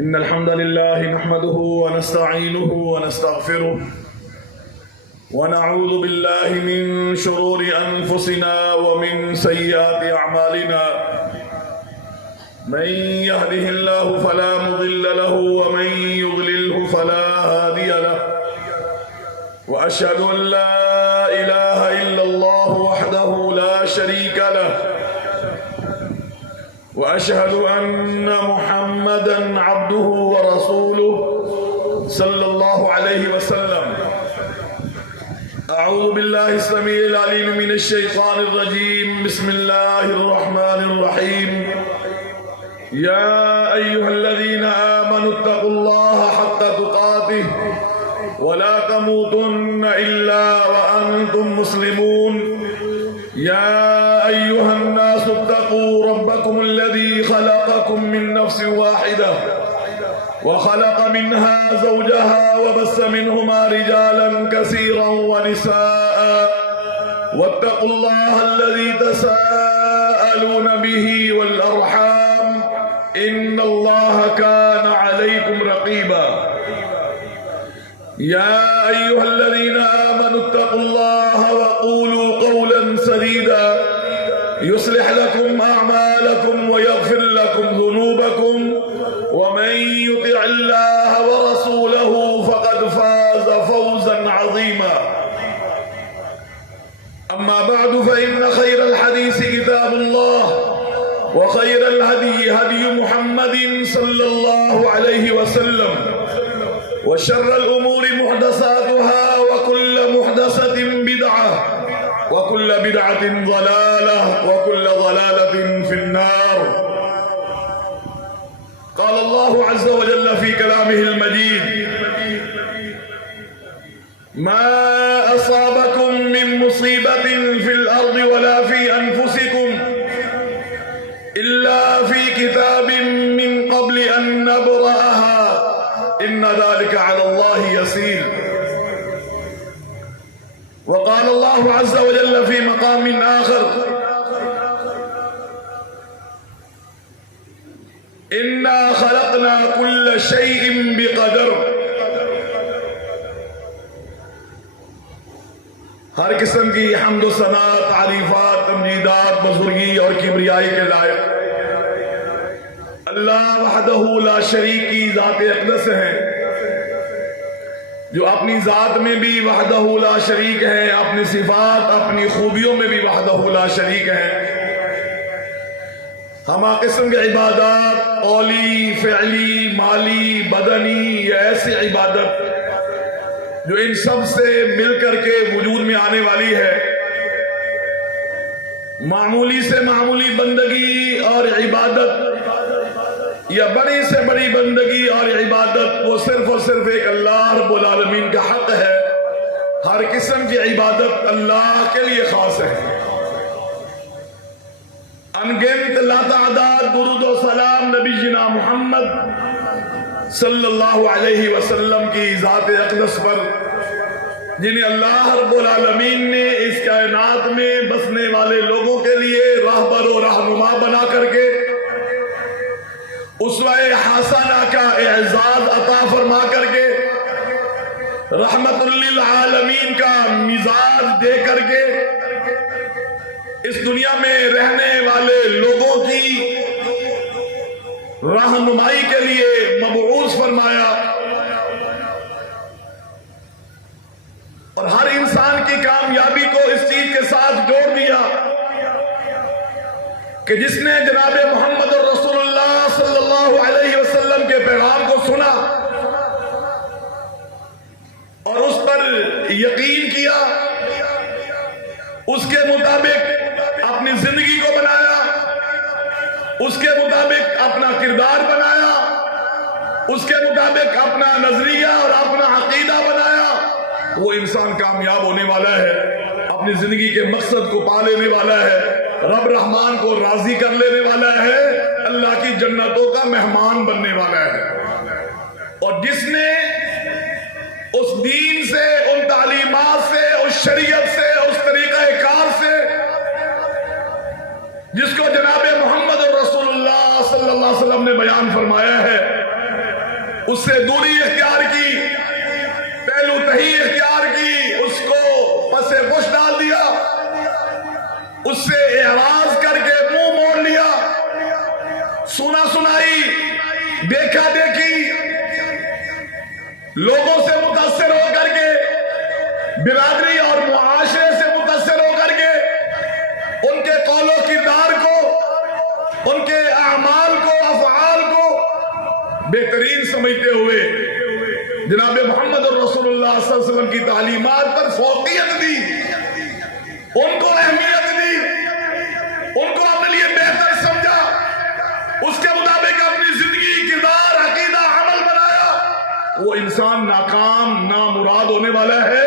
إن الحمد لله نحمده ونستعينه ونستغفره ونعوذ بالله من شرور أنفسنا ومن سيئات أعمالنا من يهده الله فلا مضل له ومن يضلله فلا هادي له وأشهد أن لا إله إلا الله وحده لا شريك له وأشهد أن محمدًا عبده ورسوله صلى الله عليه وسلم. أعوذ بالله السميع العليم من الشيطان الرجيم. بسم الله الرحمن الرحيم. يا أيها الذين آمنوا اتقوا الله حق تقاته ولا تموتن إلا وأنتم مسلمون. يا أيها الناس اتقوا ربكم الذي خلقكم من نفس واحدة وخلق منها زوجها وبث منهما رجالا كثيرا ونساء واتقوا الله الذي تساءلون به والأرحام إن الله كان عليكم رقيبا. يا أيها الذين آمنوا اتقوا الله وقولوا قولا سديدا يصلح لكم أعمالكم ويغفر لكم ذنوبكم ومن يطع الله ورسوله فقد فاز فوزا عظيما. أما بعد فإن خير الحديث كتاب الله وخير الهدي هدي محمد صلى الله عليه وسلم وشر الأمور محدثاتها وكل محدثة بدعة وكل بدعة ضلالة وكل ضلالة في النار. قال الله عز وجل في كلامه المجيد: ما أصابكم من مصيبة في الأرض ولا في أنفسكم إلا في كتاب من قبل أن نبرأها إن ذلك على الله يسير. وقال الله عز وجل في مقام آخر: إنا خلقنا كل شيء بقدر. ہر قسم کی حمد و ثنا، تعریفات، تمجیدات، بزرگی اور کبریائی کے لائق اللہ وحدہ لا شریک کی ذات اقدس ہے، جو اپنی ذات میں بھی وحدہ لا شریک ہے، اپنی صفات، اپنی خوبیوں میں بھی وحدہ لا شریک ہے۔ ہما قسم کے عبادات، قولی، فعلی، مالی، بدنی، یہ ایسی عبادت جو ان سب سے مل کر کے وجود میں آنے والی ہے، معمولی سے معمولی بندگی اور عبادت یا بڑی سے بڑی بندگی اور عبادت وہ صرف اور صرف ایک اللہ رب العالمین کا حق ہے۔ ہر قسم کی عبادت اللہ کے لیے خاص ہے۔ انگنت لا تعداد درود و سلام نبی جنا محمد صلی اللہ علیہ وسلم کی ذات اقدس پر، جنہیں اللہ رب العالمین نے اس کائنات میں بسنے والے لوگوں کے لیے راہبر و رہنما بنا کر کے اسوہ حسنہ کا اعزاز عطا فرما کر کے رحمت للعالمین کا مزاج دے کر کے اس دنیا میں رہنے والے لوگوں کی رہنمائی کے لیے مبعوث فرمایا، اور ہر انسان کی کامیابی کو اس چیز کے ساتھ جوڑ دیا کہ جس نے جناب محمد رسول اللہ صلی اللہ علیہ وسلم کے پیغام کو سنا اور اس پر یقین کیا، اس کے مطابق اپنی زندگی کو بنایا، اس کے مطابق اپنا کردار بنایا، اس کے مطابق اپنا نظریہ اور اپنا عقیدہ بنایا، وہ انسان کامیاب ہونے والا ہے، اپنی زندگی کے مقصد کو پا لینے والا ہے، رب رحمان کو راضی کر لینے والا ہے، اللہ کی جنتوں کا مہمان بننے والا ہے۔ اور جس نے اس دین سے، ان تعلیمات سے، اس شریعت سے، اس طریقہ کار سے جس کو جناب محمد رسول اللہ صلی اللہ علیہ وسلم نے بیان فرمایا ہے، اس سے دوری اختیار کی، پہلو تہی اختیار کی، اس کو پس پش ڈال دیا، اس سے اعراض کر کے منہ موڑ لیا، سنا سنائی، دیکھا دیکھی، لوگوں سے متاثر ہو کر کے، برادری اور معاشرے سے متاثر ہو کر کے، ان کے قول و کردار کو، ان کے اعمال کو، افعال کو بہترین سمجھتے ہوئے جناب محمد رسول اللہ صلی اللہ علیہ وسلم کی تعلیمات پر فوقیت دی، ان کو اہمیت دی، ان کو اپنے لیے بہتر سمجھا، اس کے مطابق اپنی زندگی، کردار، عقیدہ، عمل بنایا، وہ انسان ناکام، نامراد ہونے والا ہے،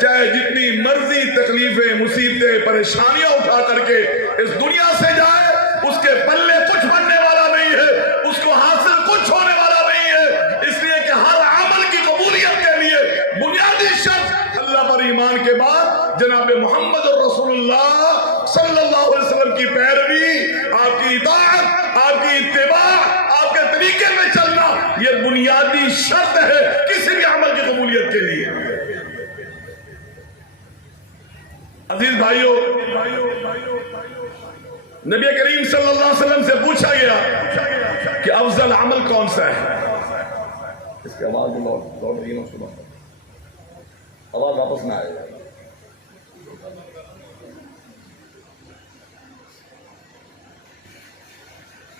چاہے جتنی مرضی تکلیفیں، مصیبتیں، پریشانیاں اٹھا کر کے اس دنیا سے جائے، اس کے پلے کچھ بننے والا نہیں ہے، اس کو حاصل کچھ ہونے والا نہیں ہے، اس لیے کہ ہر عمل کی قبولیت کے لیے بنیادی شرط اللہ پر ایمان کے بعد جناب محمد رسول اللہ صلی اللہ علیہ وسلم کی پیروی، آپ کی اطاعت، آپ کی اتباع، آپ کے طریقے میں چلنا، یہ بنیادی شرط ہے کسی بھی عمل کی قبولیت کے لیے۔ عزیز بھائیو، نبی کریم صلی اللہ علیہ وسلم سے پوچھا گیا کہ افضل عمل کون سا ہے؟ اس کی آواز لوٹ رہی ہے، آواز واپس نہ آئے۔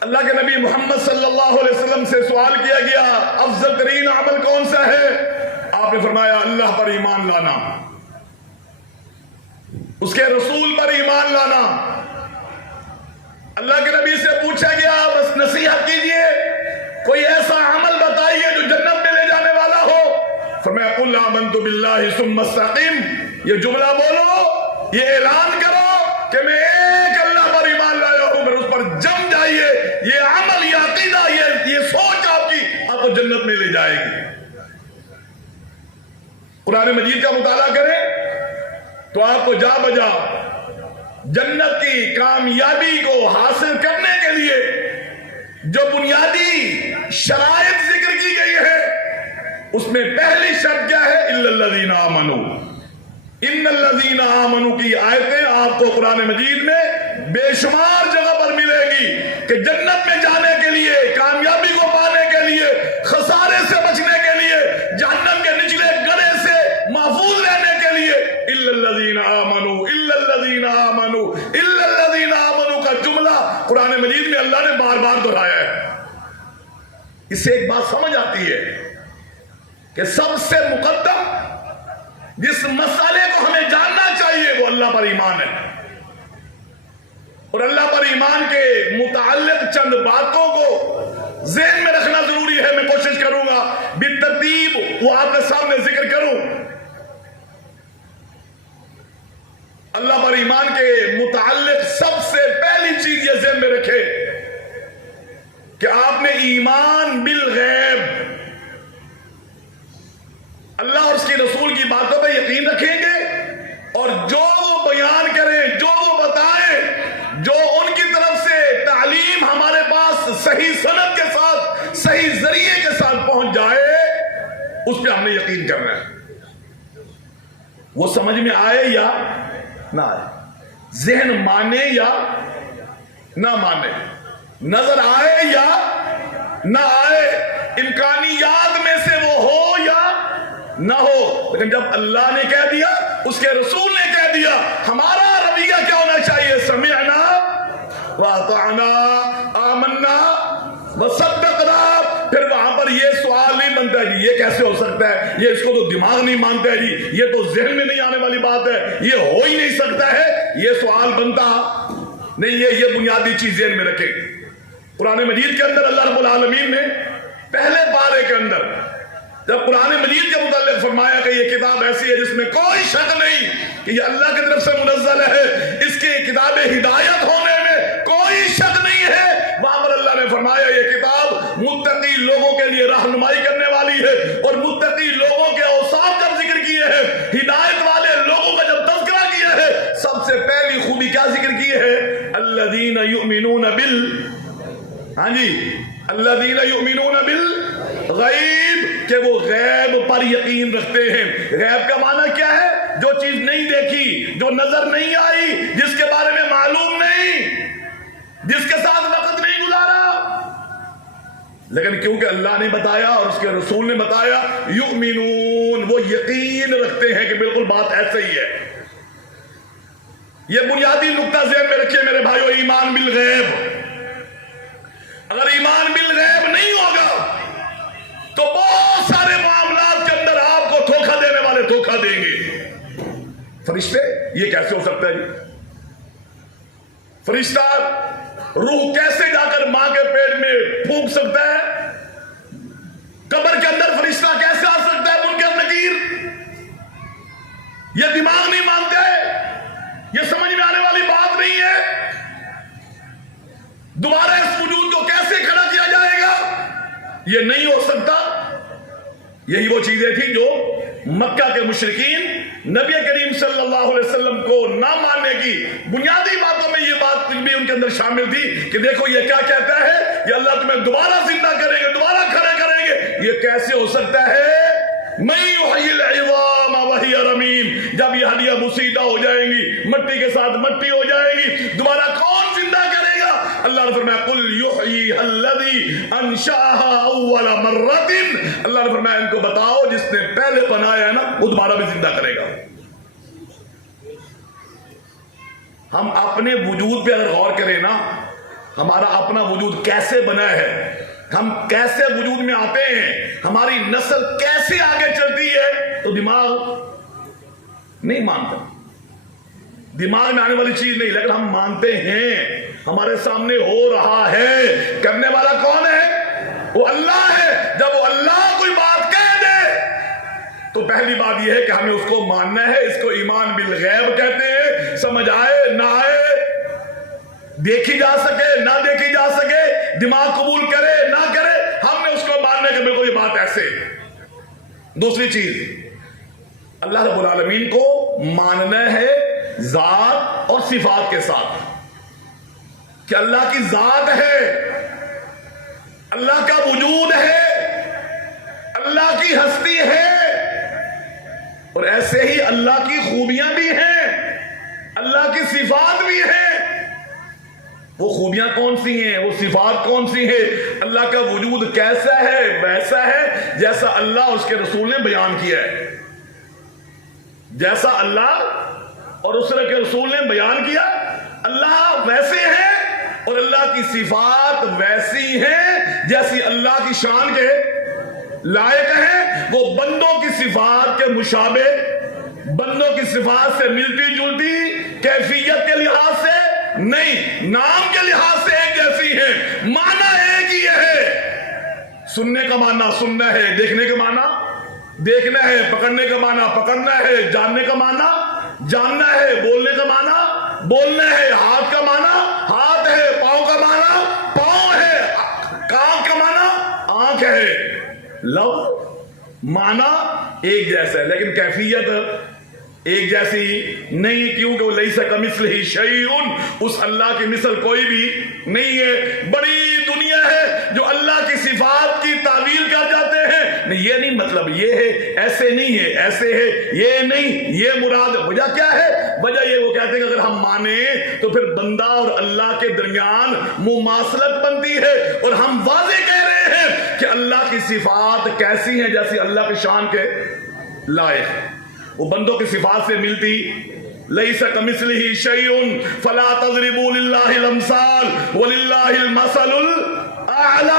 اللہ کے نبی محمد صلی اللہ علیہ وسلم سے سوال کیا گیا افضل ترین عمل کون سا ہے؟ آپ نے فرمایا اللہ پر ایمان لانا، اس کے رسول پر ایمان لانا۔ اللہ کے نبی سے پوچھا گیا بس نصیحت کیجئے، کوئی ایسا عمل بتائیے جو جنت میں لے جانے والا ہو۔ فرمایا قل آمنت باللہ ثم استقم، یہ جملہ بولو، یہ اعلان کرو کہ میں ایک اللہ پر ایمان لایا ہوں، پھر اس پر جم جائیے، یہ عمل، یہ عقیدہ، یہ سوچ آپ کی آپ کو جنت میں لے جائے گی۔ قرآن مجید کا مطالعہ کریں تو آپ کو جا بجا جنت کی کامیابی کو حاصل کرنے کے لیے جو بنیادی شرائط ذکر کی گئی ہے، اس میں پہلی شرط کیا ہے؟ الا الذین آمنوا، ان الذین آمنوا کی آیتیں آپ کو قرآن مجید میں بے شمار جگہ پر ملے گی کہ جنت میں جانے کے لیے، کامیابی کو پانے کے لیے، خسارے سے بچنے کے لیے، جہنم کے نچلے گڑھے سے محفوظ رہنے کے لیے الا الذین آمنوا، الا الذین آمنوا، الا الذین آمنوا کا جملہ قرآن مجید میں اللہ نے بار بار دہرایا ہے۔ اس سے ایک بات سمجھ آتی ہے کہ سب سے مقدم جس مسئلے کو ہمیں جاننا چاہیے وہ اللہ پر ایمان ہے، اور اللہ پر ایمان کے متعلق چند باتوں کو ذہن میں رکھنا ضروری ہے۔ میں کوشش کروں گا بالترتیب وہ آپ کے سامنے ذکر کروں۔ اللہ پر ایمان کے متعلق سب سے پہلی چیز یہ ذہن میں رکھے کہ آپ نے ایمان بالغیب، اللہ اور اس کی رسول کی باتوں پہ یقین رکھیں گے، اور جو وہ بیان کریں، جو وہ بتائیں، جو ان کی طرف سے تعلیم ہمارے پاس صحیح سند کے ساتھ، صحیح ذریعے کے ساتھ پہنچ جائے، اس پہ ہم نے یقین کرنا ہے۔ وہ سمجھ میں آئے یا نہ آئے، ذہن مانے یا نہ مانے، نظر آئے یا نہ آئے، امکانیات میں سے وہ ہو یا نہ ہو، لیکن جب اللہ نے کہہ دیا، اس کے رسول نے کہہ دیا، ہمارا رویہ کیا ہونا چاہیے؟ سمعنا واطعنا، آمنا وصدقنا۔ پھر وہاں پر یہ سوال نہیں بنتا ہے کہ یہ کیسے ہو سکتا ہے، یہ اس کو تو دماغ نہیں مانتا ہے جی، یہ تو ذہن میں نہیں آنے والی بات ہے، یہ ہو ہی نہیں سکتا ہے، یہ سوال بنتا نہیں۔ یہ بنیادی چیز ذہن میں رکھیں۔ قرآن مجید کے اندر اللہ رب العالمین نے پہلے پارے کے اندر جب قرآن مجید کے متعلق فرمایا کہ یہ کتاب ایسی ہے جس میں کوئی شک نہیں کہ یہ اللہ کی طرف سے منزل ہے، اس کی کتاب ہدایت ہونے میں کوئی شک نہیں ہے، وہاں پر اللہ نے فرمایا یہ کتاب متقی لوگوں کے لیے رہنمائی کرنے والی ہے، اور متقی لوگوں کے اوصاف جب ذکر کیے ہیں، ہدایت والے لوگوں کا جب تذکرہ کیا ہے، سب سے پہلی خوبی کیا ذکر کی ہے؟ الذین یؤمنون الذین یؤمنون غیب کہ وہ غیب پر یقین رکھتے ہیں۔ غیب کا معنی کیا ہے؟ جو چیز نہیں دیکھی، جو نظر نہیں آئی، جس کے بارے میں معلوم نہیں، جس کے ساتھ وقت نہیں گزارا، لیکن کیونکہ اللہ نے بتایا اور اس کے رسول نے بتایا، یؤمنون، وہ یقین رکھتے ہیں کہ بالکل بات ایسے ہی ہے۔ یہ بنیادی نقطہ ذہن میں رکھیے میرے بھائیو، ایمان بالغیب۔ اگر ایمان بالغیب نہیں ہوگا تو بہت سارے معاملات کے اندر آپ کو دھوکہ دینے والے دھوکہ دیں گے۔ فرشتے، یہ کیسے ہو سکتا ہے جی؟ فرشتہ روح کیسے جا کر ماں کے پیٹ میں پھونک سکتا ہے؟ قبر کے اندر فرشتہ کیسے آ سکتا ہے؟ منکر نکیر، یہ دماغ نہیں مانتے، یہ سمجھ میں آنے والی بات نہیں ہے۔ دوبارہ اس وجود کو کیسے کھڑا کیا جائے گا؟ یہ نہیں ہو سکتا۔ یہی وہ چیزیں تھیں جو مکہ کے مشرکین نبی کریم صلی اللہ علیہ وسلم کو نہ ماننے کی بنیادی باتوں میں یہ بات بھی ان کے اندر شامل تھی کہ دیکھو یہ کیا کہتا ہے، یہ اللہ تمہیں دوبارہ زندہ کریں گے، دوبارہ کھڑے کریں گے، یہ کیسے ہو سکتا ہے؟ من یحیی العظام وہی رمیم، جب یہ ہڈیاں بسیدہ ہو جائیں گی، مٹی کے ساتھ مٹی ہو جائے گی، دوبارہ کون زندہ کرے گا؟ اللہ نے فرمایا قل یحییھا الذی انشأھا اول مرۃ، اللہ نے فرمایا ان کو بتاؤ جس نے پہلے بنایا ہے نا وہ دوبارہ بھی زندہ کرے گا۔ ہم اپنے وجود پہ اگر غور کریں نا، ہمارا اپنا وجود کیسے بنا ہے، ہم کیسے وجود میں آتے ہیں، ہماری نسل کیسے آگے چلتی ہے، تو دماغ نہیں مانتا، دماغ میں آنے والی چیز نہیں، لیکن ہم مانتے ہیں ہمارے سامنے ہو رہا ہے۔ کرنے والا کون ہے؟ وہ اللہ ہے۔ جب وہ اللہ کوئی بات کہہ دے تو پہلی بات یہ ہے کہ ہمیں اس کو ماننا ہے۔ اس کو ایمان بالغیب کہتے ہیں۔ سمجھ آئے نہ آئے، دیکھی جا سکے نہ دیکھی جا سکے، دماغ قبول کرے نہ کرے، ہم نے اس کو ماننا ہے کہ بالکل یہ بات ایسے۔ دوسری چیز، اللہ رب العالمین کو ماننا ہے ذات اور صفات کے ساتھ، کہ اللہ کی ذات ہے، اللہ کا وجود ہے، اللہ کی ہستی ہے، اور ایسے ہی اللہ کی خوبیاں بھی ہیں، اللہ کی صفات بھی ہیں۔ وہ خوبیاں کون سی ہیں، وہ صفات کون سی ہیں؟ اللہ کا وجود کیسا ہے؟ ویسا ہے جیسا اللہ اس کے رسول نے بیان کیا ہے، جیسا اللہ اور اس کے رسول نے بیان کیا، اللہ ویسے ہیں، اور اللہ کی صفات ویسی ہیں جیسی اللہ کی شان کے لائق ہیں۔ وہ بندوں کی صفات کے مشابہ، بندوں کی صفات سے ملتی جلتی، کیفیت کے لحاظ سے نہیں، نام کے لحاظ سے ایک جیسی ہیں، معنی ایک ہی ہے۔ سننے کا معنی سننا ہے، دیکھنے کا معنی دیکھنا ہے، پکڑنے کا معنی پکڑنا ہے، جاننے کا معنی جاننا ہے، بولنے کا معنی بولنا ہے، ہاتھ کا معنی ہاتھ ہے، پاؤں کا معنی پاؤں ہے، کان کا معنی آنکھ ہے۔ لفظ معنی ایک جیسا ہے لیکن کیفیت ایک جیسی نہیں، کیونکہ وہ لیس کمثلہ شیء، اس اللہ کی مثل کوئی بھی نہیں ہے۔ بڑی دنیا ہے جو اللہ کی صفات کی تعویل کر جاتے ہیں، نہیں یہ نہیں مطلب یہ ہے، ایسے نہیں ہے، ایسے ہے، یہ نہیں، یہ مراد۔ وجہ کیا ہے؟ وجہ یہ وہ کہتے ہیں کہ اگر ہم مانیں تو پھر بندہ اور اللہ کے درمیان مماثلت بنتی ہے، اور ہم واضح کہہ رہے ہیں کہ اللہ کی صفات کیسی ہیں جیسی اللہ کی شان کے لائق ہے، وہ بندوں کی صفات سے ملتی۔ لیس کمثلہ شیء فلا تضربوا للہ الامثال وللہ المثل الاعلی،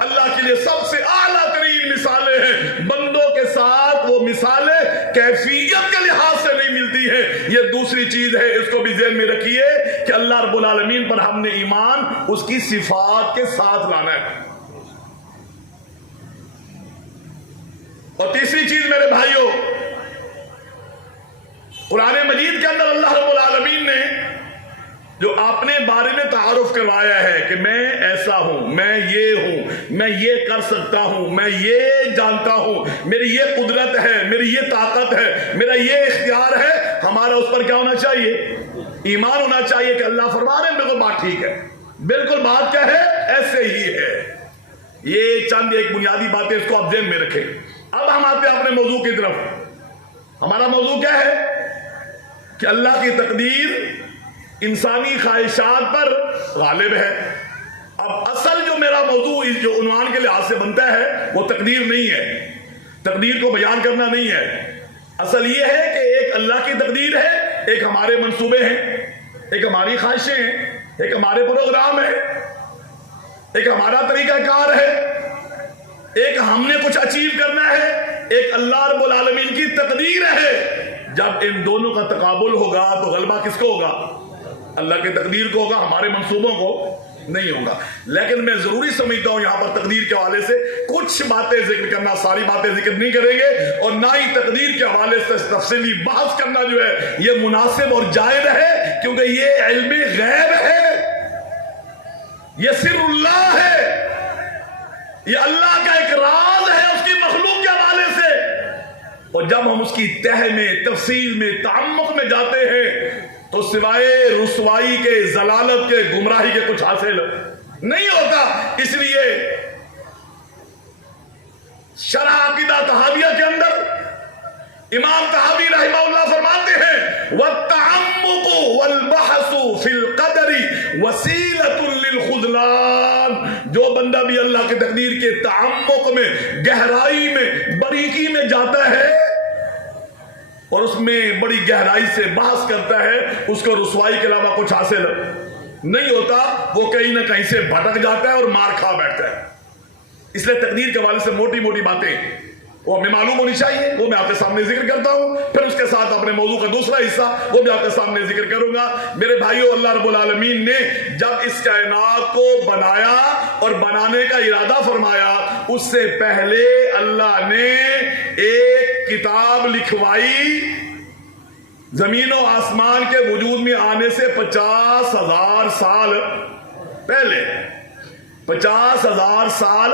اللہ کے لیے سب سے اعلیٰ ترین مثالیں ہیں، بندوں کے ساتھ وہ مثالیں کیفیت کے لحاظ سے نہیں ملتی ہیں۔ یہ دوسری چیز ہے، اس کو بھی ذہن میں رکھیے کہ اللہ رب العالمین پر ہم نے ایمان اس کی صفات کے ساتھ لانا ہے۔ اور تیسری چیز میرے بھائیوں، قرآن مجید کے اندر اللہ رب العالمین نے جو اپنے بارے میں تعارف کروایا ہے کہ میں ایسا ہوں، میں یہ ہوں، میں یہ کر سکتا ہوں، میں یہ جانتا ہوں، میری یہ قدرت ہے، میری یہ طاقت ہے، میرا یہ اختیار ہے، ہمارا اس پر کیا ہونا چاہیے؟ ایمان ہونا چاہیے کہ اللہ فرما رہے ہیں بالکل بات ٹھیک ہے، بالکل بات کیا ہے؟ ایسے ہی ہے۔ یہ چند ایک بنیادی باتیں، اس کو آپ ذہن میں رکھیں۔ اب ہم آتے ہیں اپنے موضوع کی طرف۔ ہمارا موضوع کیا ہے کہ اللہ کی تقدیر انسانی خواہشات پر غالب ہے۔ اب اصل جو میرا موضوع جو عنوان کے لحاظ سے بنتا ہے وہ تقدیر نہیں ہے، تقدیر کو بیان کرنا نہیں ہے۔ اصل یہ ہے کہ ایک اللہ کی تقدیر ہے، ایک ہمارے منصوبے ہیں، ایک ہماری خواہشیں ہیں، ایک ہمارے پروگرام ہیں، ایک ہمارا طریقہ کار ہے، ایک ہم نے کچھ اچیو کرنا ہے، ایک اللہ رب العالمین کی تقدیر ہے۔ جب ان دونوں کا تقابل ہوگا تو غلبہ کس کو ہوگا؟ اللہ کی تقدیر کو ہوگا، ہمارے منصوبوں کو نہیں ہوگا۔ لیکن میں ضروری سمجھتا ہوں یہاں پر تقدیر کے حوالے سے کچھ باتیں ذکر کرنا، ساری باتیں ذکر نہیں کریں گے، اور نہ ہی تقدیر کے حوالے سے تفصیلی بحث کرنا جو ہے یہ مناسب اور جائز ہے، کیونکہ یہ علم غیب ہے، یہ سر اللہ ہے، یہ اللہ کا ایک راز ہے اس کی مخلوق کے حوالے سے۔ اور جب ہم اس کی تہ میں، تفصیل میں، تعمق میں جاتے ہیں تو سوائے رسوائی کے، ضلالت کے، گمراہی کے کچھ حاصل نہیں ہوتا۔ اس لیے شرح عقیدہ طحاویہ کے اندر امام طحاوی رحمہ اللہ فرماتے ہیں وَالتَّعَمُّقُ وَالْبَحْثُ فِي الْقَدَرِ وَسِيلَةٌ لِلْخُذْلَانِ۔ جو بندہ بھی اللہ کی تقدیر کے تعمق میں، گہرائی میں، باریکی میں جاتا ہے اور اس میں بڑی گہرائی سے بحث کرتا ہے، اس کو رسوائی کے علاوہ کچھ حاصل نہیں ہوتا، وہ کہیں نہ کہیں سے بھٹک جاتا ہے اور مار کھا بیٹھتا ہے۔ اس لیے تقدیر کے حوالے سے موٹی موٹی باتیں وہ ہمیں معلوم ہونی چاہیے، وہ میں آپ کے سامنے ذکر کرتا ہوں، پھر اس کے ساتھ اپنے موضوع کا دوسرا حصہ وہ بھی آپ کے سامنے ذکر کروں گا۔ میرے بھائیو، اللہ رب العالمین نے جب اس کائنات کو بنایا اور بنانے کا ارادہ فرمایا، اس سے پہلے اللہ نے ایک کتاب لکھوائی زمین و آسمان کے وجود میں آنے سے 50,000 سال پہلے۔ 50,000 سال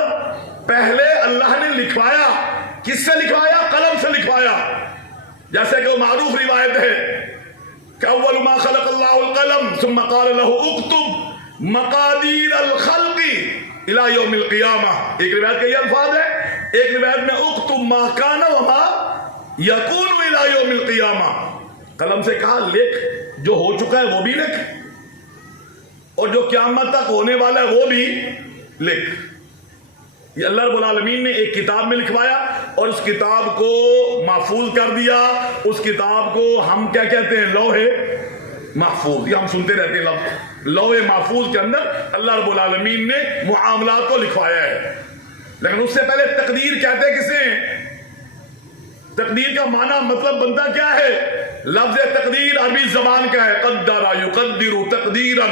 پہلے اللہ نے لکھوایا۔ کس سے لکھوایا؟ قلم سے لکھوایا۔ جیسے کہ وہ معروف روایت ہے کہ اول ما خلق اللہ القلم ثم قال له اکتب مقادیر الخلق الى یوم القیامہ۔ ایک روایت کے یہ الفاظ ہے، ایک روایت میں اکتب ما کان وما یکون الى یوم القیامہ۔ قلم سے کہا لکھ، جو ہو چکا ہے وہ بھی لکھ، اور جو قیامت تک ہونے والا ہے وہ بھی لکھ۔ یہ اللہ رب العالمین نے ایک کتاب میں لکھوایا اور اس کتاب کو محفوظ کر دیا۔ اس کتاب کو ہم کیا کہتے ہیں؟ لوح محفوظ۔ یہ ہم سنتے رہتے ہیں لفظ لوح محفوظ کے اندر اللہ رب العالمین نے معاملات کو لکھوایا ہے۔ لیکن اس سے پہلے تقدیر کہتے کسے ہیں؟ تقدیر کا معنی مطلب بنتا کیا ہے؟ لفظ تقدیر عربی زبان کا ہے، قدر یقدر تقدیرا۔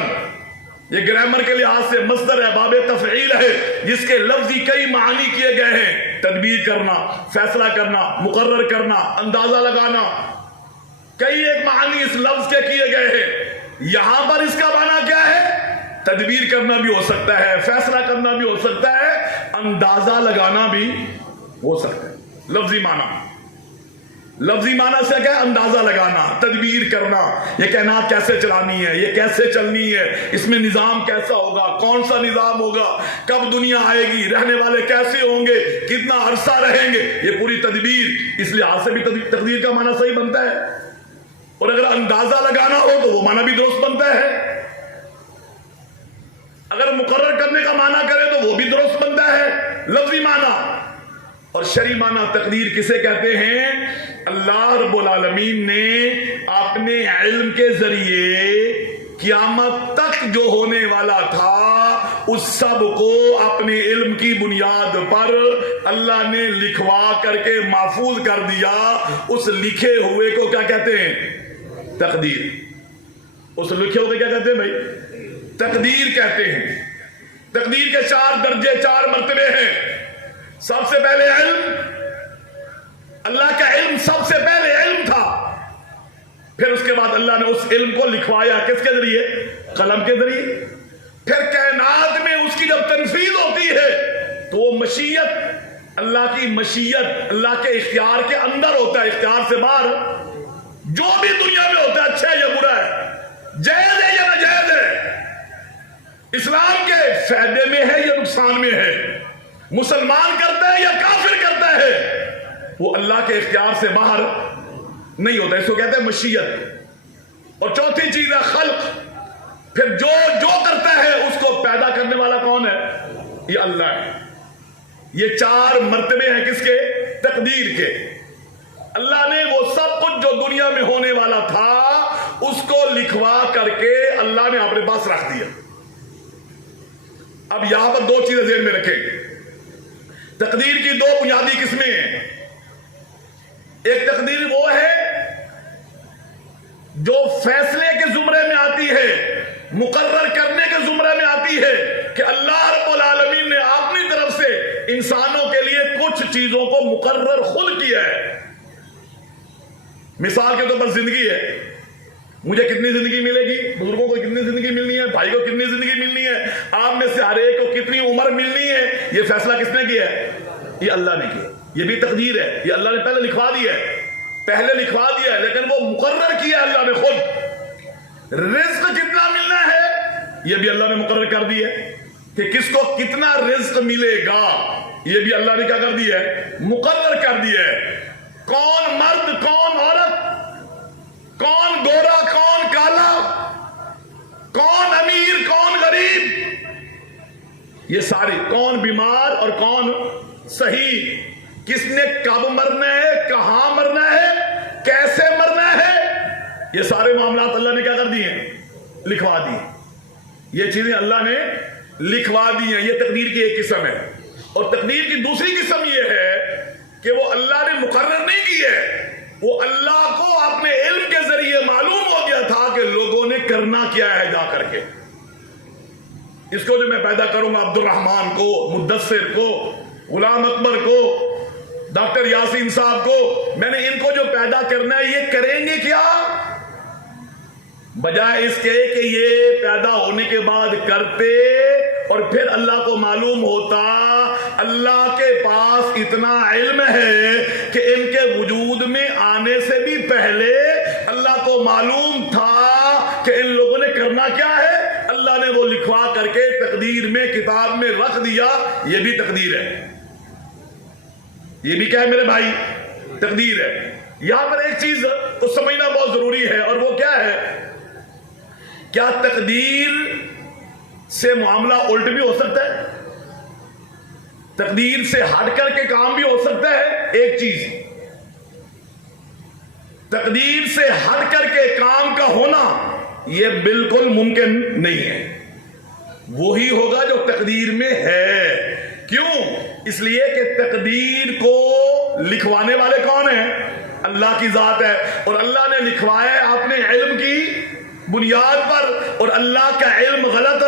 یہ گرامر کے لحاظ سے مصدر ہے، باب تفعیل ہے، جس کے لفظی کئی معنی کیے گئے ہیں۔ تدبیر کرنا، فیصلہ کرنا، مقرر کرنا، اندازہ لگانا، کئی ایک معنی اس لفظ کے کیے گئے ہیں۔ یہاں پر اس کا معنی کیا ہے؟ تدبیر کرنا بھی ہو سکتا ہے، فیصلہ کرنا بھی ہو سکتا ہے، اندازہ لگانا بھی ہو سکتا ہے۔ لفظی معنی، لفظی معنی سے کیا ہے؟ اندازہ لگانا، تدبیر کرنا، یہ کائنات کیسے چلانی ہے، یہ کیسے چلنی ہے، اس میں نظام کیسا ہوگا، کون سا نظام ہوگا، کب دنیا آئے گی، رہنے والے کیسے ہوں گے، کتنا عرصہ رہیں گے، یہ پوری تدبیر۔ اس لحاظ سے بھی تقدیر کا معنی صحیح بنتا ہے، اور اگر اندازہ لگانا ہو تو وہ معنی بھی درست بنتا ہے۔ اگر مقرر کرنے کا معنی کرے تو وہ بھی درست بنتا ہے، لفظی معنی۔ اور شرعی معنی تقدیر کسے کہتے ہیں؟ اللہ رب العالمین نے اپنے علم کے ذریعے قیامت تک جو ہونے والا تھا اس سب کو اپنے علم کی بنیاد پر اللہ نے لکھوا کر کے محفوظ کر دیا۔ اس لکھے ہوئے کو کیا کہتے ہیں؟ تقدیر۔ اس لکھے ہوئے کیا کہتے ہیں بھائی؟ تقدیر کہتے ہیں۔ تقدیر کے 4 درجے، 4 مرتبے ہیں۔ سب سے پہلے علم، اللہ کا علم سب سے پہلے علم تھا، پھر اس کے بعد اللہ نے اس علم کو لکھوایا کس کے ذریعے؟ قلم کے ذریعے۔ پھر کائنات میں اس کی جب تنفیذ ہوتی ہے تو وہ مشیت، اللہ کی مشیت اللہ کے اختیار کے اندر ہوتا ہے، اختیار سے باہر جو بھی دنیا میں ہوتا ہے، اچھا ہے یا برا ہے، جائز ہے یا ناجائز ہے، اسلام کے فائدے میں ہے یا نقصان میں ہے، مسلمان کرتا ہے یا کافر کرتا ہے وہ اللہ کے اختیار سے باہر نہیں ہوتا. اس کو کہتے ہیں مشیت. اور چوتھی چیز ہے خلق. پھر جو کرتا ہے اس کو پیدا کرنے والا کون ہے؟ یہ اللہ ہے. یہ 4 مرتبے ہیں کس کے؟ تقدیر کے. اللہ نے وہ سب کچھ جو دنیا میں ہونے والا تھا اس کو لکھوا کر کے اللہ نے اپنے پاس رکھ دیا. اب یہاں پر 2 چیزیں ذہن میں رکھیں. تقدیر کی 2 بنیادی قسمیں ہیں. ایک تقدیر وہ ہے جو فیصلے کے زمرے میں آتی ہے, مقرر کرنے کے زمرے میں آتی ہے کہ اللہ رب العالمین نے اپنی طرف سے انسانوں کے لیے کچھ چیزوں کو مقرر خود کیا ہے. مثال کے طور پر زندگی ہے. مجھے کتنی زندگی ملے گی, بزرگوں کو کتنی زندگی ملنی ہے, بھائی کو کتنی زندگی ملنی ہے, آپ میں سے ہر ایک کو کتنی عمر ملنی ہے, یہ فیصلہ کس نے کیا ہے؟ یہ اللہ نے کیا. یہ بھی تقدیر ہے. یہ اللہ نے پہلے لکھوا دیا ہے, لیکن وہ مقرر کیا اللہ نے خود. رزق کتنا ملنا ہے یہ بھی اللہ نے مقرر کر دیا ہے کہ کس کو کتنا رزق ملے گا, یہ بھی اللہ نے کیا کر دیا ہے؟ مقرر کر دیا ہے. کون مرد, کون عورت, کون گورا, کون کالا, کون امیر, کون غریب, یہ سارے, کون بیمار اور کون صحیح, کس نے کب مرنا ہے, کہاں مرنا ہے, کیسے مرنا ہے, یہ سارے معاملات اللہ نے کیا کر دیے ہیں؟ لکھوا دیے. یہ چیزیں اللہ نے لکھوا دی ہیں. یہ تقدیر کی ایک قسم ہے. اور تقدیر کی دوسری قسم یہ ہے کہ وہ اللہ نے مقرر نہیں کی ہے, وہ اللہ کو اپنے علم کے ذریعے معلوم ہو گیا تھا کہ لوگوں نے کرنا کیا ہے جا کر کے. اس کو جو میں پیدا کروں گا, عبد الرحمان کو, مدثر کو, غلام اکبر کو, ڈاکٹر یاسین صاحب کو, میں نے ان کو جو پیدا کرنا ہے یہ کریں گے کیا؟ بجائے اس کے کہ یہ پیدا ہونے کے بعد کرتے اور پھر اللہ کو معلوم ہوتا. اللہ کے پاس اتنا علم ہے کہ ان کے وجود میں آنے سے بھی پہلے اللہ کو معلوم تھا کہ ان لوگوں نے کرنا کیا ہے. اللہ نے وہ لکھوا کر کے تقدیر میں, کتاب میں رکھ دیا. یہ بھی تقدیر ہے. یہ بھی کیا ہے میرے بھائی؟ تقدیر ہے. یہاں پر ایک چیز تو سمجھنا بہت ضروری ہے, اور وہ کیا ہے؟ کیا تقدیر سے معاملہ الٹ بھی ہو سکتا ہے؟ تقدیر سے ہٹ کر کے کام بھی ہو سکتا ہے؟ ایک چیز, تقدیر سے ہٹ کر کے کام کا ہونا یہ بالکل ممکن نہیں ہے. وہی ہوگا جو تقدیر میں ہے. کیوں؟ اس لیے کہ تقدیر کو لکھوانے والے کون ہیں؟ اللہ کی ذات ہے. اور اللہ نے لکھوایا ہے اپنے علم کی بنیاد پر, اور اللہ کا علم غلط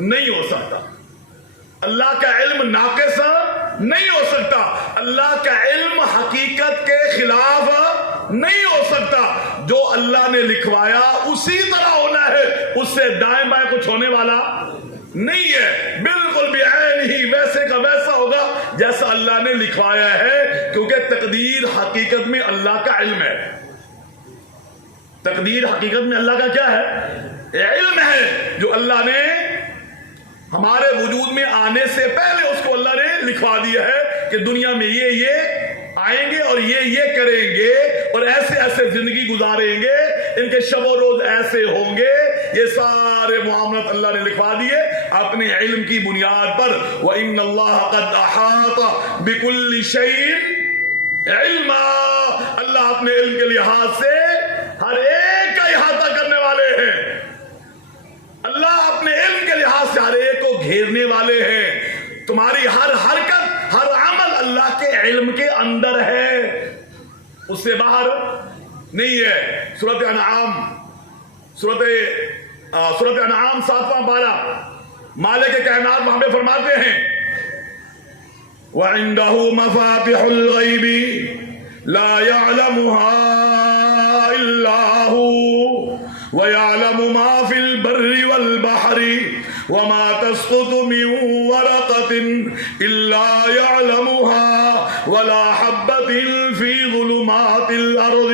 نہیں ہو سکتا. اللہ کا علم ناقص نہیں ہو سکتا. اللہ کا علم حقیقت کے خلاف نہیں ہو سکتا. جو اللہ نے لکھوایا اسی طرح ہونا ہے, اس سے دائیں بائیں کچھ ہونے والا نہیں ہے. بالکل بعین ہی ویسے کا ویسا ہوگا جیسا اللہ نے لکھوایا ہے, کیونکہ تقدیر حقیقت میں اللہ کا علم ہے. تقدیر حقیقت میں اللہ کا کیا ہے؟ علم ہے, جو اللہ نے ہمارے وجود میں آنے سے پہلے اس کو اللہ نے لکھوا دیا ہے کہ دنیا میں یہ آئیں گے اور یہ کریں گے اور ایسے ایسے زندگی گزاریں گے, ان کے شب و روز ایسے ہوں گے. یہ سارے معاملات اللہ نے لکھوا دیے اپنے علم کی بنیاد پر. وَإِنَّ اللَّهَ قَدْ أَحَاطَ بِكُلِّ شَيْءٍ عِلْمًا. اللہ اپنے علم کے لحاظ سے ہر ایک کا احاطہ کرنے والے ہیں. اللہ اپنے علم کے لحاظ سے ہر ایک کو گھیرنے والے ہیں. تمہاری ہر حرکت, ہر عمل اللہ کے علم کے اندر ہے, اس سے باہر نہیں ہے. سورۃ انعام 7واں پارہ مالک کائنات وہاں پہ فرماتے ہیں وَعِندَهُ مَفَاتِحُ الْغَيْبِ لَا يَعْلَمُهَا إِلَّا هُوَ وَيَعْلَمُ مَا فِي الْبَرِّ وَالْبَحْرِ وَمَا تَسْقُطُ مِنْ وَرَقَةٍ إِلَّا يَعْلَمُهَا وَلَا حَبَّةٍ فِي ظُلُمَاتِ الْأَرْضِ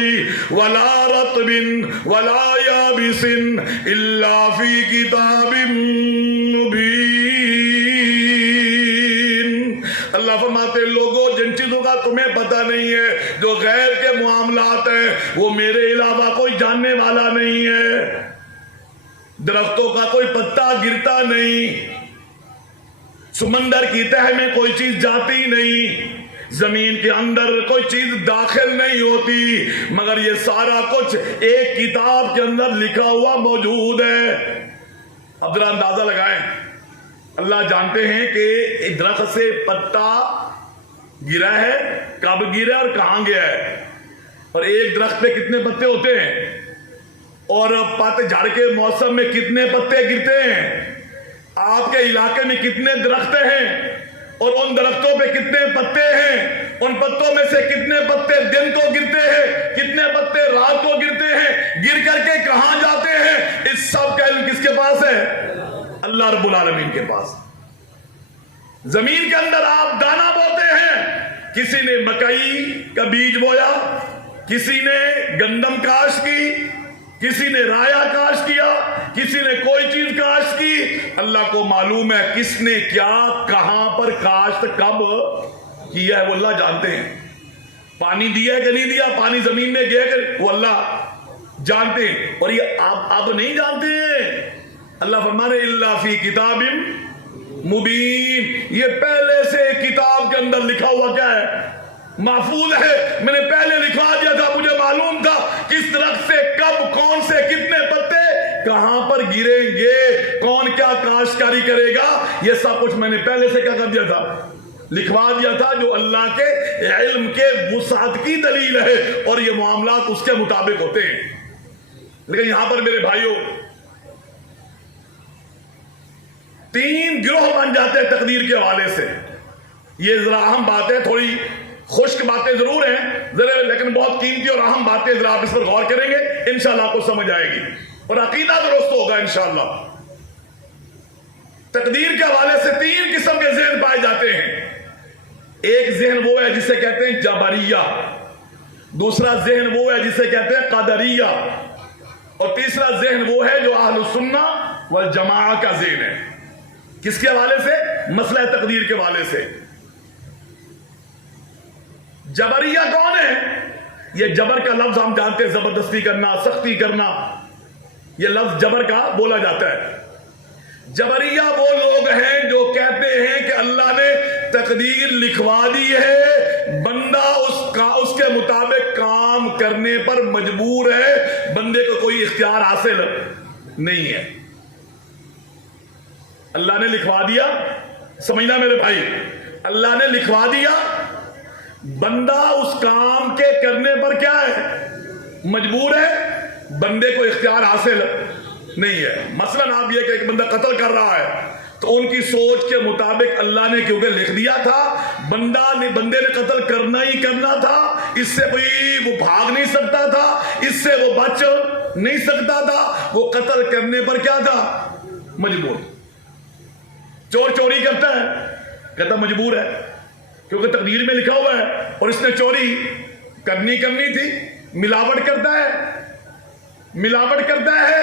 وَلَا رَطْبٍ وَلَا يَابِسٍ إِلَّا فِي كِتَابٍ مُبِينٍ. اللہ فرماتے ہیں لوگوں جن چیزوں کا تمہیں پتہ نہیں ہے، جو غیب کے معاملات ہیں، وہ میرے علاوہ کوئی جاننے والا نہیں ہے۔ درختوں کا کوئی پتا گرتا نہیں، سمندر کی تہہ میں کوئی چیز جاتی نہیں، زمین کے اندر کوئی چیز داخل نہیں ہوتی، مگر یہ سارا کچھ ایک کتاب کے اندر لکھا ہوا موجود ہے۔ اب ذرا اندازہ لگائیں، اللہ جانتے ہیں کہ درخت سے پتا گرا ہے، کب گرا اور کہاں گیا ہے، اور ایک درخت پہ کتنے پتے ہوتے ہیں، اور پت جھڑ کے موسم میں کتنے پتے گرتے ہیں، آپ کے علاقے میں کتنے درخت ہیں، اور ان درختوں پہ کتنے پتے ہیں، ان پتوں میں سے کتنے پتے دن کو گرتے ہیں، کتنے پتے رات کو گرتے ہیں، گر کر کے کہاں جاتے ہیں، اس سب کا علم کس کے پاس ہے؟ اللہ رب العالمین کے پاس۔ زمین کے اندر آپ دانا بوتے ہیں، کسی نے مکئی کا بیج بویا، کسی نے گندم کاشت کی، کسی نے رایا کاشت کیا، کسی نے کوئی چیز کاشت کی، اللہ کو معلوم ہے کس نے کیا کہاں پر کاشت کب کیا ہے، وہ اللہ جانتے ہیں۔ پانی دیا ہے کہ نہیں دیا، پانی زمین میں گیا کہ وہ اللہ جانتے ہیں، اور یہ آپ اب نہیں جانتے ہیں۔ اللہ فرمانے الا فی کتاب مبین، یہ پہلے سے کتاب کے اندر لکھا ہوا کیا ہے؟ محفوظ ہے، میں نے پہلے لکھوا دیا تھا، مجھے معلوم تھا کس درخت سے کب کون سے کتنے پتے کہاں پر گریں گے، کون کیا کاشتکاری کرے گا، یہ سب کچھ میں نے پہلے سے کیا کر دیا تھا؟ لکھوا دیا تھا، جو اللہ کے علم کے وسعت کی دلیل ہے، اور یہ معاملات اس کے مطابق ہوتے ہیں۔ لیکن یہاں پر میرے بھائیوں تین گروہ بن جاتے ہیں تقدیر کے حوالے سے۔ یہ ذرا اہم بات ہے، تھوڑی خشک باتیں ضرور ہیں ذرا، لیکن بہت قیمتی اور اہم باتیں، ذرا آپ اس پر غور کریں گے انشاءاللہ آپ کو سمجھ آئے گی اور عقیدہ درست ہوگا انشاءاللہ۔ تقدیر کے حوالے سے تین قسم کے ذہن پائے جاتے ہیں۔ ایک ذہن وہ ہے جسے کہتے ہیں جبریہ، دوسرا ذہن وہ ہے جسے کہتے ہیں قدریہ، اور تیسرا ذہن وہ ہے جو اہل السنہ والجماعہ کا ذہن ہے۔ کس کے حوالے سے؟ مسئلہ تقدیر کے حوالے سے۔ جبریہ کون ہے؟ یہ جبر کا لفظ ہم جانتے ہیں، زبردستی کرنا، سختی کرنا، یہ لفظ جبر کا بولا جاتا ہے۔ جبریہ وہ لوگ ہیں جو کہتے ہیں کہ اللہ نے تقدیر لکھوا دی ہے، بندہ اس کے مطابق کام کرنے پر مجبور ہے، بندے کو کوئی اختیار حاصل نہیں ہے۔ اللہ نے لکھوا دیا، سمجھنا میرے بھائی، اللہ نے لکھوا دیا، بندہ اس کام کے کرنے پر کیا ہے؟ مجبور ہے، بندے کو اختیار حاصل نہیں ہے۔ مثلا آپ یہ کہ ایک بندہ قتل کر رہا ہے تو ان کی سوچ کے مطابق اللہ نے کیونکہ لکھ دیا تھا، بندے نے قتل کرنا ہی کرنا تھا، اس سے کوئی وہ بھاگ نہیں سکتا تھا، اس سے وہ بچ نہیں سکتا تھا، وہ قتل کرنے پر کیا تھا؟ مجبور۔ چور چوری کرتا ہے، کہتا مجبور ہے کیونکہ تقدیر میں لکھا ہوا ہے اور اس نے چوری کرنی تھی، ملاوٹ کرتا ہے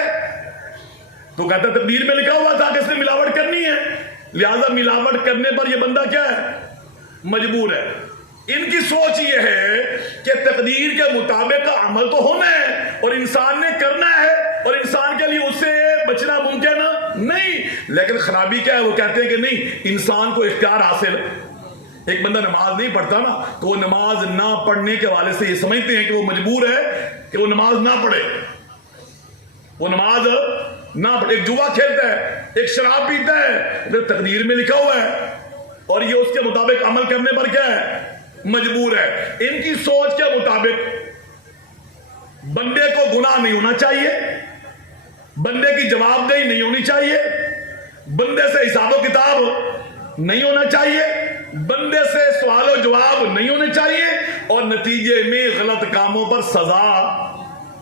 تو کہتا تقدیر میں لکھا ہوا تھا کہ اس نے ملاوٹ کرنی ہے، لہذا ملاوٹ کرنے پر یہ بندہ کیا ہے؟ مجبور ہے۔ ان کی سوچ یہ ہے کہ تقدیر کے مطابق عمل تو ہونا ہے اور انسان نے کرنا ہے اور انسان کے لیے اس سے بچنا ممکن نہیں، لیکن خرابی کیا ہے؟ وہ کہتے ہیں کہ نہیں، انسان کو اختیار حاصل ہے۔ ایک بندہ نماز نہیں پڑھتا نا تو وہ نماز نہ پڑھنے کے حوالے سے یہ سمجھتے ہیں کہ وہ مجبور ہے کہ وہ نماز نہ پڑھے، وہ نماز نہ پڑھے۔ ایک جوا کھیلتا ہے، ایک شراب پیتا ہے، جو تقدیر میں لکھا ہوا ہے اور یہ اس کے مطابق عمل کرنے پر کیا ہے؟ مجبور ہے۔ ان کی سوچ کے مطابق بندے کو گناہ نہیں ہونا چاہیے، بندے کی جواب دہی نہیں ہونی چاہیے، بندے سے حساب و کتاب نہیں ہونا چاہیے، بندے سے سوال و جواب نہیں ہونے چاہیے، اور نتیجے میں غلط کاموں پر سزا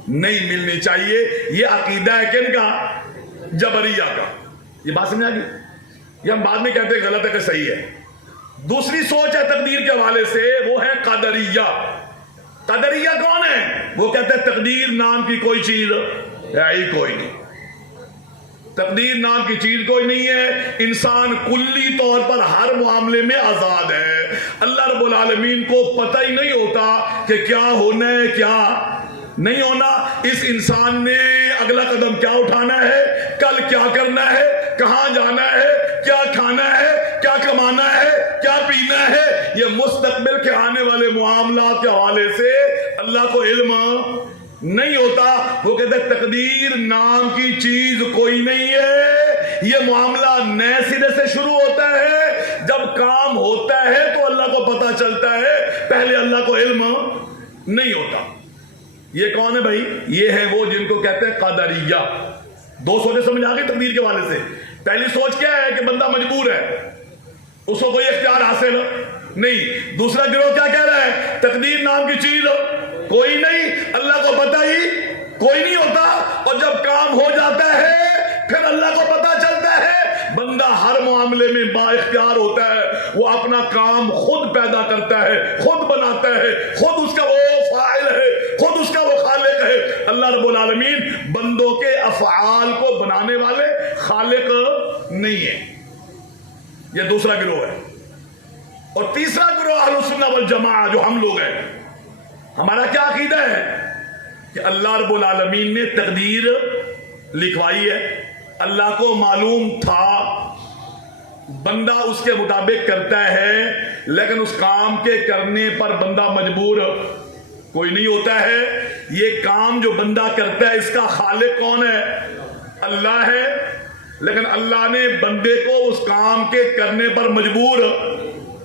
نہیں ملنی چاہیے۔ یہ عقیدہ ہے کن کا؟ جبریہ کا۔ یہ بات سمجھ آ گئی؟ یہ ہم بعد میں کہتے ہیں غلط ہے کہ صحیح ہے۔ دوسری سوچ ہے تقدیر کے حوالے سے، وہ ہے قدریہ۔ قدریہ کون ہے؟ وہ کہتے ہیں تقدیر نام کی کوئی چیز ہے ہی کوئی نہیں، تقدیر نام کی چیز کوئی نہیں ہے. انسان کلی طور پر ہر معاملے میں آزاد ہے. اللہ رب العالمین کو پتہ ہی نہیں ہوتا کہ کیا ہونا ہے کیا نہیں ہونا. اس انسان نے اگلا قدم کیا اٹھانا ہے, کل کیا کرنا ہے, کہاں جانا ہے, کیا کھانا ہے, کیا کمانا ہے, کیا پینا ہے, یہ مستقبل کے آنے والے معاملات کے حوالے سے اللہ کو علم نہیں ہوتا. وہ کہتے ہیں تقدیر نام کی چیز کوئی نہیں ہے. یہ معاملہ نئے سرے سے شروع ہوتا ہے. جب کام ہوتا ہے تو اللہ کو پتا چلتا ہے, پہلے اللہ کو علم نہیں ہوتا. یہ کون ہے بھائی؟ یہ ہے وہ جن کو کہتے ہیں قدریہ. دو سوچیں سمجھ آ گئی تقدیر کے حوالے سے. پہلی سوچ کیا ہے کہ بندہ مجبور ہے, اس کو کوئی اختیار حاصل نہیں. دوسرا گروہ کیا کہہ رہا ہے؟ تقدیر نام کی چیز کوئی نہیں, اللہ کو پتہ ہی کوئی نہیں ہوتا. اور جب کام ہو جاتا ہے پھر اللہ کو پتہ چلتا ہے. بندہ ہر معاملے میں با اختیار ہوتا ہے. وہ اپنا کام خود پیدا کرتا ہے, خود بناتا ہے, خود اس کا وہ فاعل ہے, خود اس کا وہ خالق ہے. اللہ رب العالمین بندوں کے افعال کو بنانے والے خالق نہیں ہے. یہ دوسرا گروہ ہے. اور تیسرا گروہ اہل السنہ والجماعہ جو ہم لوگ ہیں, ہمارا کیا عقیدہ ہے کہ اللہ رب العالمین نے تقدیر لکھوائی ہے. اللہ کو معلوم تھا, بندہ اس کے مطابق کرتا ہے, لیکن اس کام کے کرنے پر بندہ مجبور کوئی نہیں ہوتا ہے. یہ کام جو بندہ کرتا ہے اس کا خالق کون ہے؟ اللہ ہے. لیکن اللہ نے بندے کو اس کام کے کرنے پر مجبور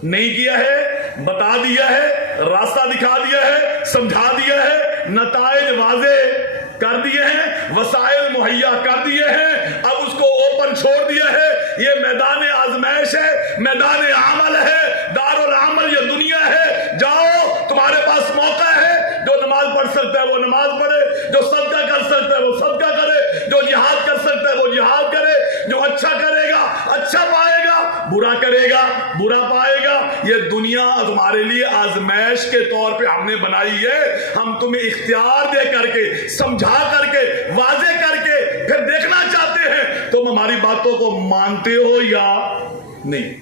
نہیں کیا ہے, بتا دیا ہے, راستہ دکھا دیا ہے, سمجھا دیا ہے, نتائج واضح کر دیے ہیں, وسائل مہیا کر دیے ہیں. اب اس کو اوپن چھوڑ دیا ہے. یہ میدان آزمائش ہے, میدان عمل ہے, دار العمل یہ دنیا ہے. جاؤ, تمہارے پاس موقع ہے. جو نماز پڑھ سکتا ہے وہ نماز پڑھے, جو صدقہ کر سکتا ہے وہ صدقہ کرے, جو جہاد کر سکتا ہے وہ جہاد کرے. جو اچھا کرے گا اچھا پائے گا, برا کرے گا برا پائے گا. یہ دنیا تمہارے لیے آزمائش کے طور پہ ہم نے بنائی ہے. ہم تمہیں اختیار دے کر کے, سمجھا کر کے, واضح کر کے پھر دیکھنا چاہتے ہیں تم ہماری باتوں کو مانتے ہو یا نہیں.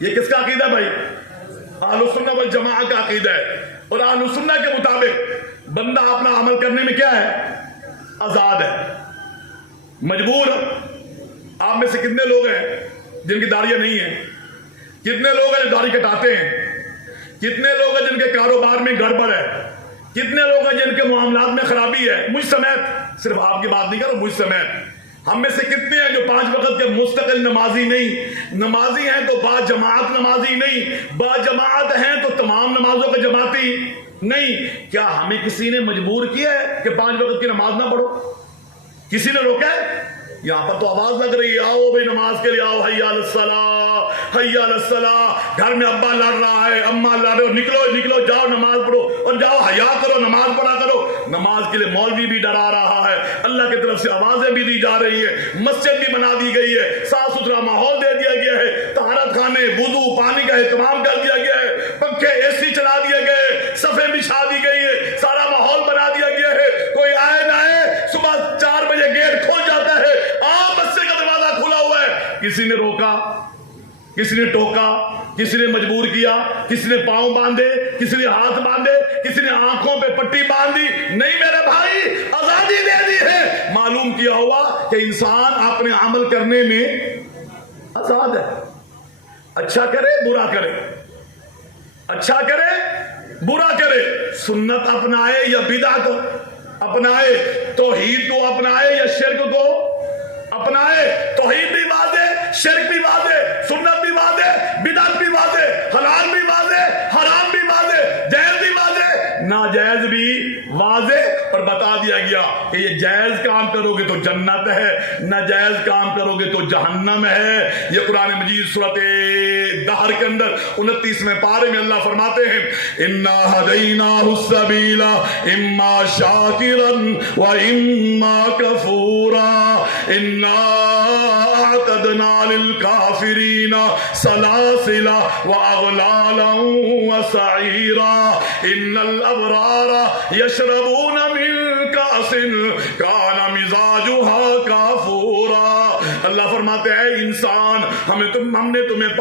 یہ کس کا عقیدہ ہے بھائی؟ اہل السنہ والجماعہ کا عقیدہ ہے. اور اہل السنہ کے مطابق بندہ اپنا عمل کرنے میں کیا ہے؟ آزاد ہے, مجبور. آپ میں سے کتنے لوگ ہیں جن کی داڑیاں نہیں ہیں؟ کتنے لوگ ہیں جو داڑھی کٹاتے ہیں؟ کتنے لوگ ہیں جن کے کاروبار میں گڑبڑ ہے؟ کتنے لوگ ہیں جن کے معاملات میں خرابی ہے؟ مجھ سمیت, صرف آپ کی بات نہیں کر رہا, مجھ سمیت. ہم میں سے کتنے ہیں جو 5 وقت کے مستقل نمازی نہیں؟ نمازی ہیں تو با جماعت نمازی نہیں, با جماعت ہیں تو تمام نمازوں کے جماعتی نہیں. کیا ہمیں کسی نے مجبور کیا ہے کہ 5 وقت کی نماز نہ پڑھو؟ کسی نے روکا ہے؟ یہاں پر تو آواز لگ رہی ہے, آؤ بھائی نماز کے لیے آؤ, حی علی الصلاۃ حی علی الصلاۃ. گھر میں ابا لڑ رہا ہے, اماں لڑ رہے ہو, نکلو نکلو, جاؤ نماز پڑھو, اور جاؤ حیا کرو, نماز پڑھا کرو. نماز کے لیے مولوی بھی ڈرا رہا ہے, اللہ کی طرف سے آوازیں بھی دی جا رہی ہے, مسجد بھی بنا دی گئی ہے, صاف ستھرا ماحول دے دیا گیا ہے, طہارت خانے, وضو, پانی کا اہتمام کر دیا گیا ہے, پنکھے اے سی چلا دیے گئے, صفیں بچھا دی گئی ہے, سارا ماحول بنا دیا گیا ہے. کوئی آئے نہ آئے, صبح 4 بجے گیٹ کھول جاتا ہے, مسجد کا دروازہ کھلا ہوا ہے. کسی نے روکا, کسی نے ٹوکا, کسی نے مجبور کیا, کسی نے پاؤں باندھے, کسی نے ہاتھ باندھے, کسی نے آنکھوں پہ پٹی باندھی. نہیں میرے بھائی, آزادی دے دی ہے. معلوم کیا ہوا کہ انسان اپنے عمل کرنے میں آزاد ہے. اچھا کرے برا کرے, اچھا کرے برا کرے, سنت اپنائے یا بدعت اپنائے, توحید کو اپنائے یا شرک کو اپنائے. توحید بھی واضح, شرک بھی واضح, سنت بھی واضح, بدعت بھی واضح, حلال بھی واضح, حرام بھی واضح, جائز بھی واضح, ناجائز بھی واضح. اور بتا دیا گیا کہ یہ جائز کام کرو گے تو جنت ہے, ناجائز کام کرو گے تو جہنم ہے. یہ قرآن مجید سورۃ دہر کے اندر 29ویں پارے میں اللہ فرماتے ہیں, انا ہدیناہ السبیل اما شاکرا و اما کفورا انا اعتدنا للکافرین سلاسل واغلالا وسعیرا ان الابرار یشربون من کأس کان مزاجها کافورا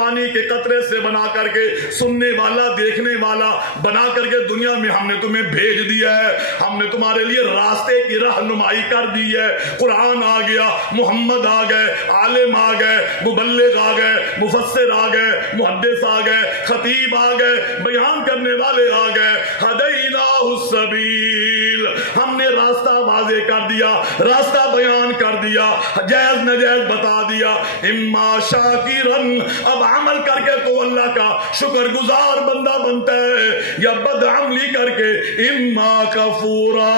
پانی کے قطرے سے بنا کر کے سننے والا دیکھنے والا بنا کر کے دنیا میں ہم نے تمہیں بھیج دیا ہے. ہم نے تمہارے لیے راستے کی رہنمائی کر دی ہے. قرآن آ گیا, محمد آ گئے, عالم آ گئے, مبلغ آ گئے, مفسر آ گئے, محدث آ گئے, خطیب آ گئے, بیان کرنے والے آ گئے. ہدیناہ السبیل, ہم نے راستہ واضح کر دیا, راستہ بیان کر دیا, جائز ناجائز بتا دیا. اما شاکرن, اب عمل کر کے تو اللہ کا شکر گزار بندہ بنتا ہے, یا بد عملی کر کے اما کفورا,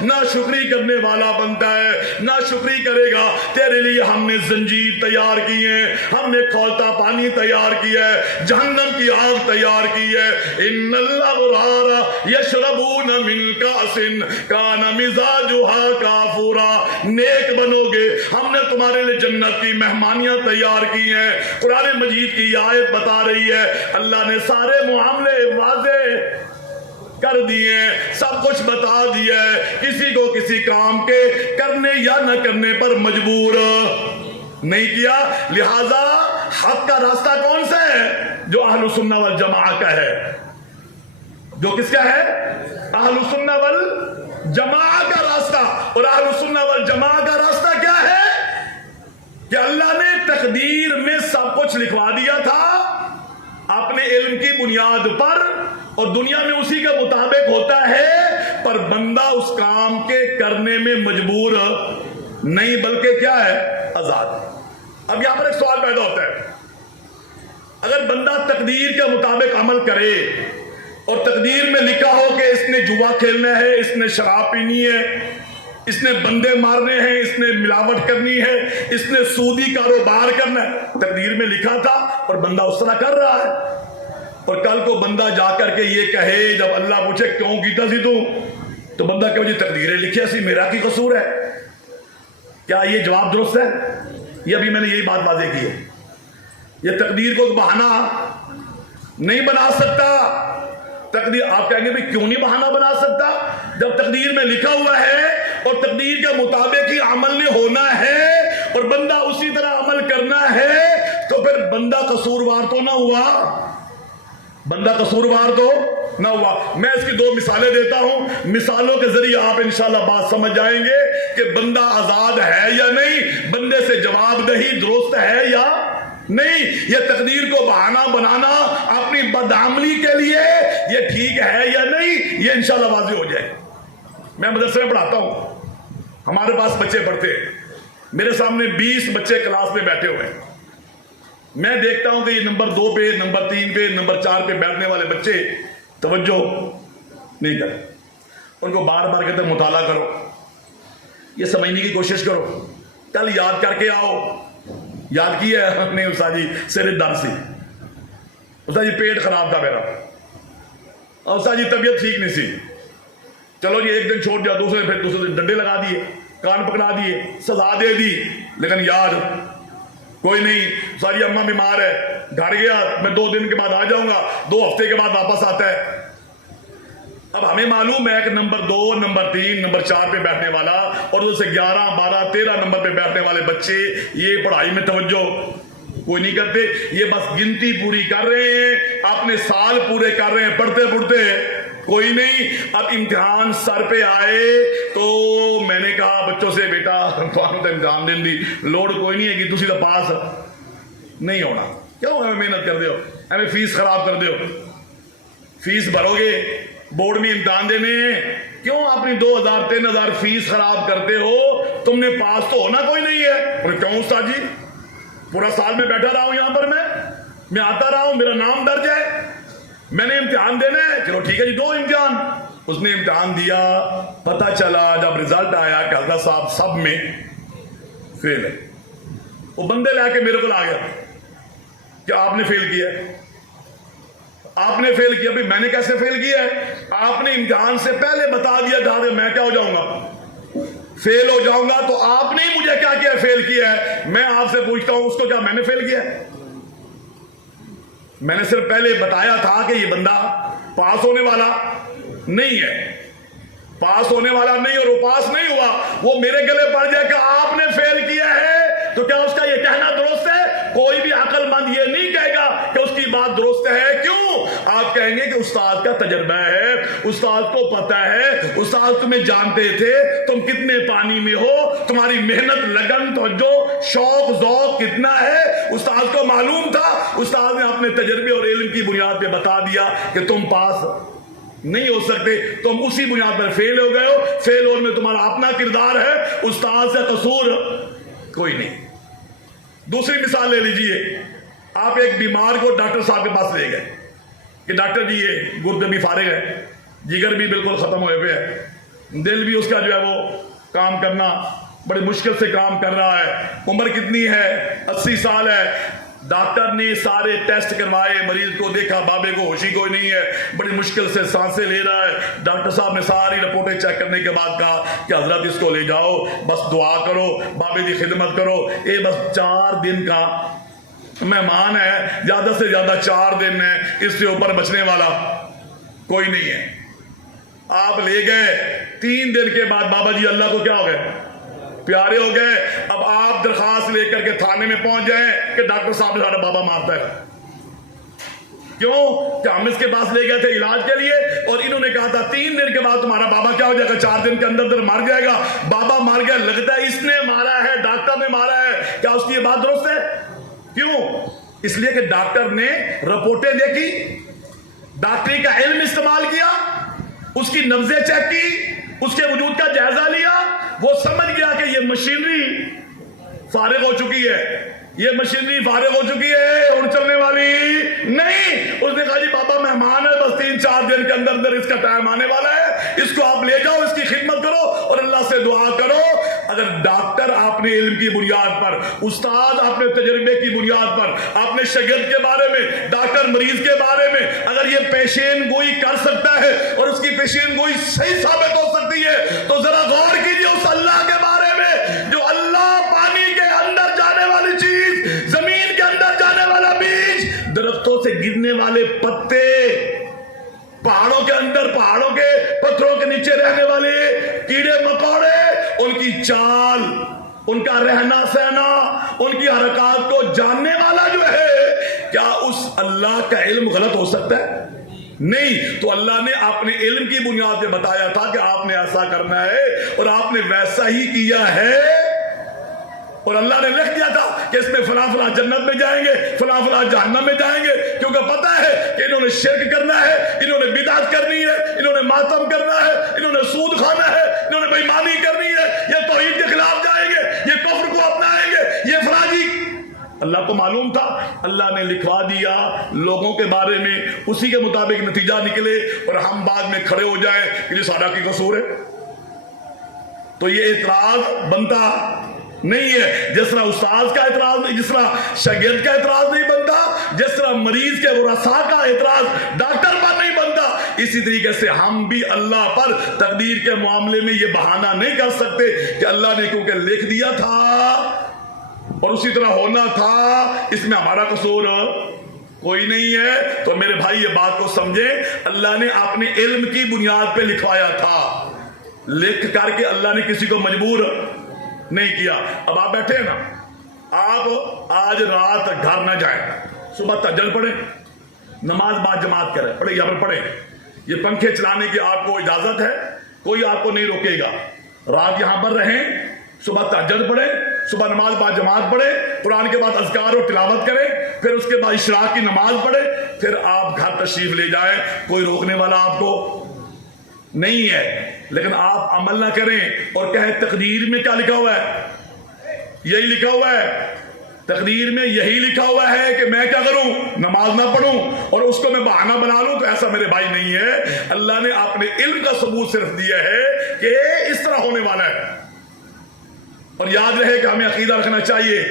نہ شکری کرنے والا بنتا ہے. نہ شکری کرے گا, تیرے لیے ہم نے زنجیر تیار کی ہے, ہم نے کھولتا پانی تیار کیا ہے, جہنم کی آگ تیار کی ہے. ان الابرار یشربون من کاس کان مزاجها کافورا, نیک بنو گے, ہم نے تمہارے لیے جنت کی مہمانیاں تیار کی ہیں. قرآن مجید کی آیت بتا رہی ہے اللہ نے سارے معاملے واضح کر دیے, سب کچھ بتا دیا ہے. کسی کو کسی کام کے کرنے یا نہ کرنے پر مجبور نہیں کیا. لہذا حق کا راستہ کون سا ہے؟ جو اہل السنہ والجماعہ کا ہے. جو کس کا ہے؟ اہل السنہ والجماعہ کا راستہ. اور اہل السنہ والجماعہ کا راستہ کیا ہے؟ کہ اللہ نے تقدیر میں سب کچھ لکھوا دیا تھا اپنے علم کی بنیاد پر, اور دنیا میں اسی کے مطابق ہوتا ہے, پر بندہ اس کام کے کرنے میں مجبور نہیں, بلکہ کیا ہے؟ آزاد. اب یہاں پر ایک سوال پیدا ہوتا ہے, اگر بندہ تقدیر کے مطابق عمل کرے اور تقدیر میں لکھا ہو کہ اس نے جوا کھیلنا ہے, اس نے شراب پینی ہے, اس نے بندے مارنے ہیں, اس نے ملاوٹ کرنی ہے, اس نے سودی کاروبار کرنا ہے, تقدیر میں لکھا تھا اور بندہ اس طرح کر رہا ہے. اور کل کو بندہ جا کر کے یہ کہے, جب اللہ پوچھے کیوں کیتا سی تو بندہ کہ مجھے تقدیریں لکھی سی, میرا کی قصور ہے. کیا یہ جواب درست ہے؟ یہ ابھی میں نے یہی بات واضح کی ہے. یہ تقدیر کو بہانہ نہیں بنا سکتا. تقدیر, آپ کہیں گے بھی کیوں نہیں بہانہ بنا سکتا؟ جب تقدیر میں لکھا ہوا ہے اور تقدیر کے مطابق ہی عمل نے ہونا ہے اور بندہ اسی طرح عمل کرنا ہے, تو پھر بندہ قصوروار تو نہ ہوا. بندہ قصوروار تو نہ ہوا. میں اس کی دو مثالیں دیتا ہوں, مثالوں کے ذریعے آپ انشاءاللہ بات سمجھ جائیں گے کہ بندہ آزاد ہے یا نہیں, بندے سے جواب دہی درست ہے یا نہیں. یہ تقدیر کو بہانہ بنانا اپنی بدعملی کے لیے یہ ٹھیک ہے یا نہیں, یہ انشاءاللہ واضح ہو جائے. میں مدرسے میں پڑھاتا ہوں, ہمارے پاس بچے پڑھتے ہیں, میرے سامنے 20 بچے کلاس میں بیٹھے ہوئے ہیں. میں دیکھتا ہوں کہ یہ نمبر 2 پہ, نمبر 3 پہ, نمبر 4 پہ بیٹھنے والے بچے توجہ نہیں کرتے. ان کو بار بار کہتے ہیں مطالعہ کرو, یہ سمجھنے کی کوشش کرو, کل یاد کر کے آؤ. یاد کیا ہے نہیں استاد جی, سر درد سی, استاد جی پیٹ خراب تھا میرا, اور استاد جی طبیعت ٹھیک نہیں سی. چلو جی ایک دن چھوڑ دیا, پھر دوسرے دن ڈنڈے لگا دیے, کان پکڑا دیے, سزا دے دی, لیکن یاد کوئی نہیں. ساری اماں بیمار ہے, گھر گیا, میں 2 دن کے بعد آ جاؤں گا, 2 ہفتے کے بعد واپس آتا ہے. اب ہمیں معلوم ہے کہ نمبر 2, نمبر 3, نمبر 4 پہ بیٹھنے والا اور اس سے 11, 12, 13 نمبر پہ بیٹھنے والے بچے یہ پڑھائی میں توجہ کوئی نہیں کرتے. یہ بس گنتی پوری کر رہے ہیں, اپنے سال پورے کر رہے ہیں, پڑھتے پڑھتے کوئی نہیں. اب امتحان سر پہ آئے تو میں نے کہا بچوں سے, بیٹا تو امتحان دین دی لوڑ کوئی نہیں ہے کہ تسی تو پاس نہیں ہونا, کیوں ہمیں محنت کر دے ہو, ہمیں فیس خراب کر دے ہو. فیس بھرو گے, بورڈ میں امتحان دینے ہیں, کیوں اپنی 2000 3000 فیس خراب کرتے ہو؟ تم نے پاس تو ہونا کوئی نہیں ہے. کیوں استاد جی, پورا سال میں بیٹھا رہا ہوں یہاں پر, میں آتا رہا ہوں, میرا نام درج ہے, میں نے امتحان دینا ہے. چلو ٹھیک ہے جی, 2 امتحان. اس نے امتحان دیا, پتہ چلا جب رزلٹ آیا کہ حضرت صاحب سب میں فیل ہے. وہ بندے لے کے میرے کو آ گیا کہ آپ نے فیل کیا, آپ نے فیل کیا. بھائی میں نے کیسے فیل کیا ہے؟ آپ نے امتحان سے پہلے بتا دیا تھا کہ میں کیا ہو جاؤں گا, فیل ہو جاؤں گا. تو آپ نے مجھے کیا کیا فیل کیا ہے؟ میں آپ سے پوچھتا ہوں, اس کو کیا میں نے فیل کیا ہے؟ میں نے صرف پہلے بتایا تھا کہ یہ بندہ پاس ہونے والا نہیں ہے, پاس ہونے والا نہیں, اور وہ پاس نہیں ہوا. وہ میرے گلے پڑ جائے کہ آپ نے فیل کیا ہے, تو کیا اس کا یہ کہنا درست ہے؟ کوئی بھی عقل مند یہ نہیں کہے گا کہ اس کی بات درست ہے. کیوں؟ آپ کہیں گے کہ استاد کا تجربہ ہے, استاد کو پتا ہے, استاد تمہیں جانتے تھے تم کتنے پانی میں ہو, تمہاری محنت, لگن, توجہ, شوق, ذوق کتنا ہے, استاد کو معلوم تھا. استاد نے اپنے تجربے اور علم کی بنیاد پہ بتا دیا کہ تم پاس نہیں ہو سکتے, تم اسی بنیاد پر فیل ہو گئے ہو. فیل ہونے میں تمہارا اپنا کردار ہے, استاد سے قصور کوئی نہیں. دوسری مثال لے لیجئے, آپ ایک بیمار کو ڈاکٹر صاحب کے پاس لے گئے کہ ڈاکٹر جی یہ گردے بھی فارغ ہے, جگر بھی بالکل ختم ہوئے پہ ہے, دل بھی اس کا جو ہے وہ کام کرنا بڑی مشکل سے کام کر رہا ہے, عمر کتنی ہے, 80 سال ہے. ڈاکٹر نے سارے ٹیسٹ کروائے, مریض کو دیکھا, بابے کو ہوشی کوئی نہیں ہے, بڑی مشکل سے سانسیں لے رہا ہے. ڈاکٹر صاحب نے ساری رپورٹیں چیک کرنے کے بعد کہا کہ حضرت اس کو لے جاؤ, بس دعا کرو, بابے کی خدمت کرو, یہ بس 4 دن کا مہمان ہے, زیادہ سے زیادہ 4 دن ہے, اس سے اوپر بچنے والا کوئی نہیں ہے. آپ لے گئے, 3 دن کے بعد بابا جی اللہ کو کیا ہو گئے, پیارے ہو گئے. اب آپ درخواست لے کر کے تھانے میں پہنچ جائیں کہ ڈاکٹر صاحب نے ہمارا بابا مارتا ہے. کیوں کہ ہم اس کے پاس لے گئے تھے علاج کے لیے اور انہوں نے کہا تھا 3 دن کے بعد تمہارا بابا کیا ہو جائے گا, 4 دن کے اندر اندر مر جائے گا. بابا مر گیا, لگتا ہے اس نے مارا ہے, ڈاکٹر نے مارا ہے. کیا اس کی یہ بات درست ہے؟ کیوں؟ اس لیے کہ ڈاکٹر نے رپورٹیں دیکھی, ڈاکٹری کا علم استعمال کیا, اس کی نبضیں چیک کی, اس کے وجود کا جائزہ لیا. وہ سمجھ گیا کہ یہ مشینری فارغ ہو چکی ہے, یہ مشینری فارغ ہو چکی ہے, اور چلنے والی نہیں. اس نے کہا جی بابا مہمان ہے, بس 3-4 دن کے اندر اندر اس کا ٹائم آنے والا ہے, اس کو آپ لے جاؤ, اس کی خدمت کرو اور اللہ سے دعا کرو. اگر ڈاکٹر آپ نے علم کی بنیاد پر, استاد آپ نے تجربے کی بنیاد پر, آپ نے شاگرد کے بارے میں, ڈاکٹر مریض کے بارے میں اگر یہ پیشین گوئی کر سکتا ہے اور اس کی پیشین گوئی صحیح ثابت ہو سکتی ہے, تو ذرا غور کیجئے اس اللہ کے بارے میں جو اللہ پانی کے اندر جانے والی چیز, زمین کے اندر جانے والا بیج, درختوں سے گرنے والے پتے, پہاڑوں کے اندر, پہاڑوں کے پتھروں کے نیچے رہنے والے کیڑے مکوڑے, ان کی چال, ان کا رہنا سہنا, ان کی حرکات کو جاننے والا جو ہے, کیا اس اللہ کا علم غلط ہو سکتا ہے؟ نہیں. تو اللہ نے اپنے علم کی بنیاد پہ بتایا تھا کہ آپ نے ایسا کرنا ہے اور آپ نے ویسا ہی کیا ہے. اور اللہ نے لکھ دیا تھا کہ اس میں فلاں فلاں جنت میں جائیں گے, فلاں فلاں جہنم میں جائیں گے, کیونکہ پتا ہے کہ انہوں نے شرک کرنا ہے, انہوں نے بدعت کرنی ہے, انہوں نے ماتم کرنا ہے, انہوں نے سود کھانا ہے, انہوں نے بے ایمانی کرنی ہے, یہ توحید کے خلاف جائیں گے, یہ کفر کو اپنائیں گے, یہ فلاں. اللہ کو معلوم تھا, اللہ نے لکھوا دیا لوگوں کے بارے میں, اسی کے مطابق نتیجہ نکلے اور ہم بعد میں کھڑے ہو جائیں کہ یہ سارا کی قصور ہے. تو یہ اعتراض بنتا نہیں ہے. جس طرح استاد کا اعتراض نہیں, جس طرح شاگرد کا اعتراض نہیں بنتا, جس طرح مریض کے ورثاء کا اعتراض ڈاکٹر پر نہیں بنتا, اسی طریقے سے ہم بھی اللہ پر تقدیر کے معاملے میں یہ بہانہ نہیں کر سکتے کہ اللہ نے کیونکہ لکھ دیا تھا اور اسی طرح ہونا تھا, اس میں ہمارا قصور کوئی نہیں ہے. تو میرے بھائی یہ بات کو سمجھیں, اللہ نے اپنے علم کی بنیاد پہ لکھوایا تھا, لکھ کر کے اللہ نے کسی کو مجبور نہیں کیا. اب آپ بیٹھے ہیں نا, آپ آج رات گھر نہ جائیں, صبح تہجد پڑھیں, نماز بعد جماعت کریں, پڑھیں یہاں پر پڑھیں. یہ پنکھے چلانے کی آپ کو اجازت ہے, کوئی آپ کو نہیں روکے گا. رات یہاں پر رہیں, صبح تہجد پڑھیں, صبح نماز بعد جماعت پڑھیں, قرآن کے بعد اذکار اور تلاوت کریں, پھر اس کے بعد اشراق کی نماز پڑھیں, پھر آپ گھر تشریف لے جائیں. کوئی روکنے والا آپ کو نہیں ہے. لیکن آپ عمل نہ کریں اور کہیں تقدیر میں کیا لکھا ہوا ہے, یہی لکھا ہوا ہے, تقدیر میں یہی لکھا ہوا ہے کہ میں کیا کروں, نماز نہ پڑھوں اور اس کو میں بہانہ بنا لوں. تو ایسا میرے بھائی نہیں ہے. اللہ نے اپنے علم کا ثبوت صرف دیا ہے کہ اس طرح ہونے والا ہے. اور یاد رہے کہ ہمیں عقیدہ رکھنا چاہیے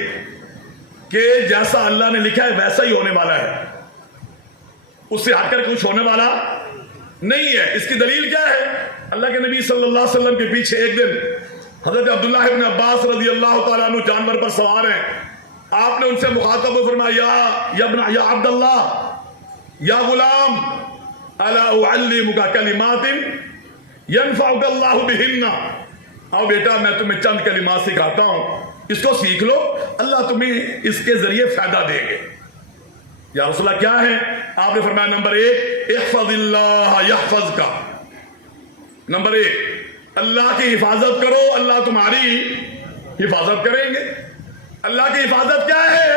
کہ جیسا اللہ نے لکھا ہے ویسا ہی ہونے والا ہے, اس سے ہٹ کر کچھ ہونے والا نہیں ہے. اس کی دلیل کیا ہے؟ اللہ کے نبی صلی اللہ علیہ وسلم کے پیچھے ایک دن حضرت عبداللہ ابن عباس رضی اللہ تعالیٰ عنہ جانور پر سوار ہیں. آپ نے ان سے مخاطب کو فرمایا, یا عبداللہ, یا غلام, الا اعلمک کلمات ینفعک اللہ بہن, آؤ بیٹا میں تمہیں چند کلمات سکھاتا ہوں اس کو سیکھ لو، اللہ تمہیں اس کے ذریعے فائدہ دیں گے۔ یا رسول اللہ کیا ہے؟ آپ نے فرمایا نمبر 1 احفظ اللہ یحفظ کا، نمبر 1 اللہ کی حفاظت کرو، اللہ تمہاری حفاظت کریں گے۔ اللہ کی حفاظت کیا ہے؟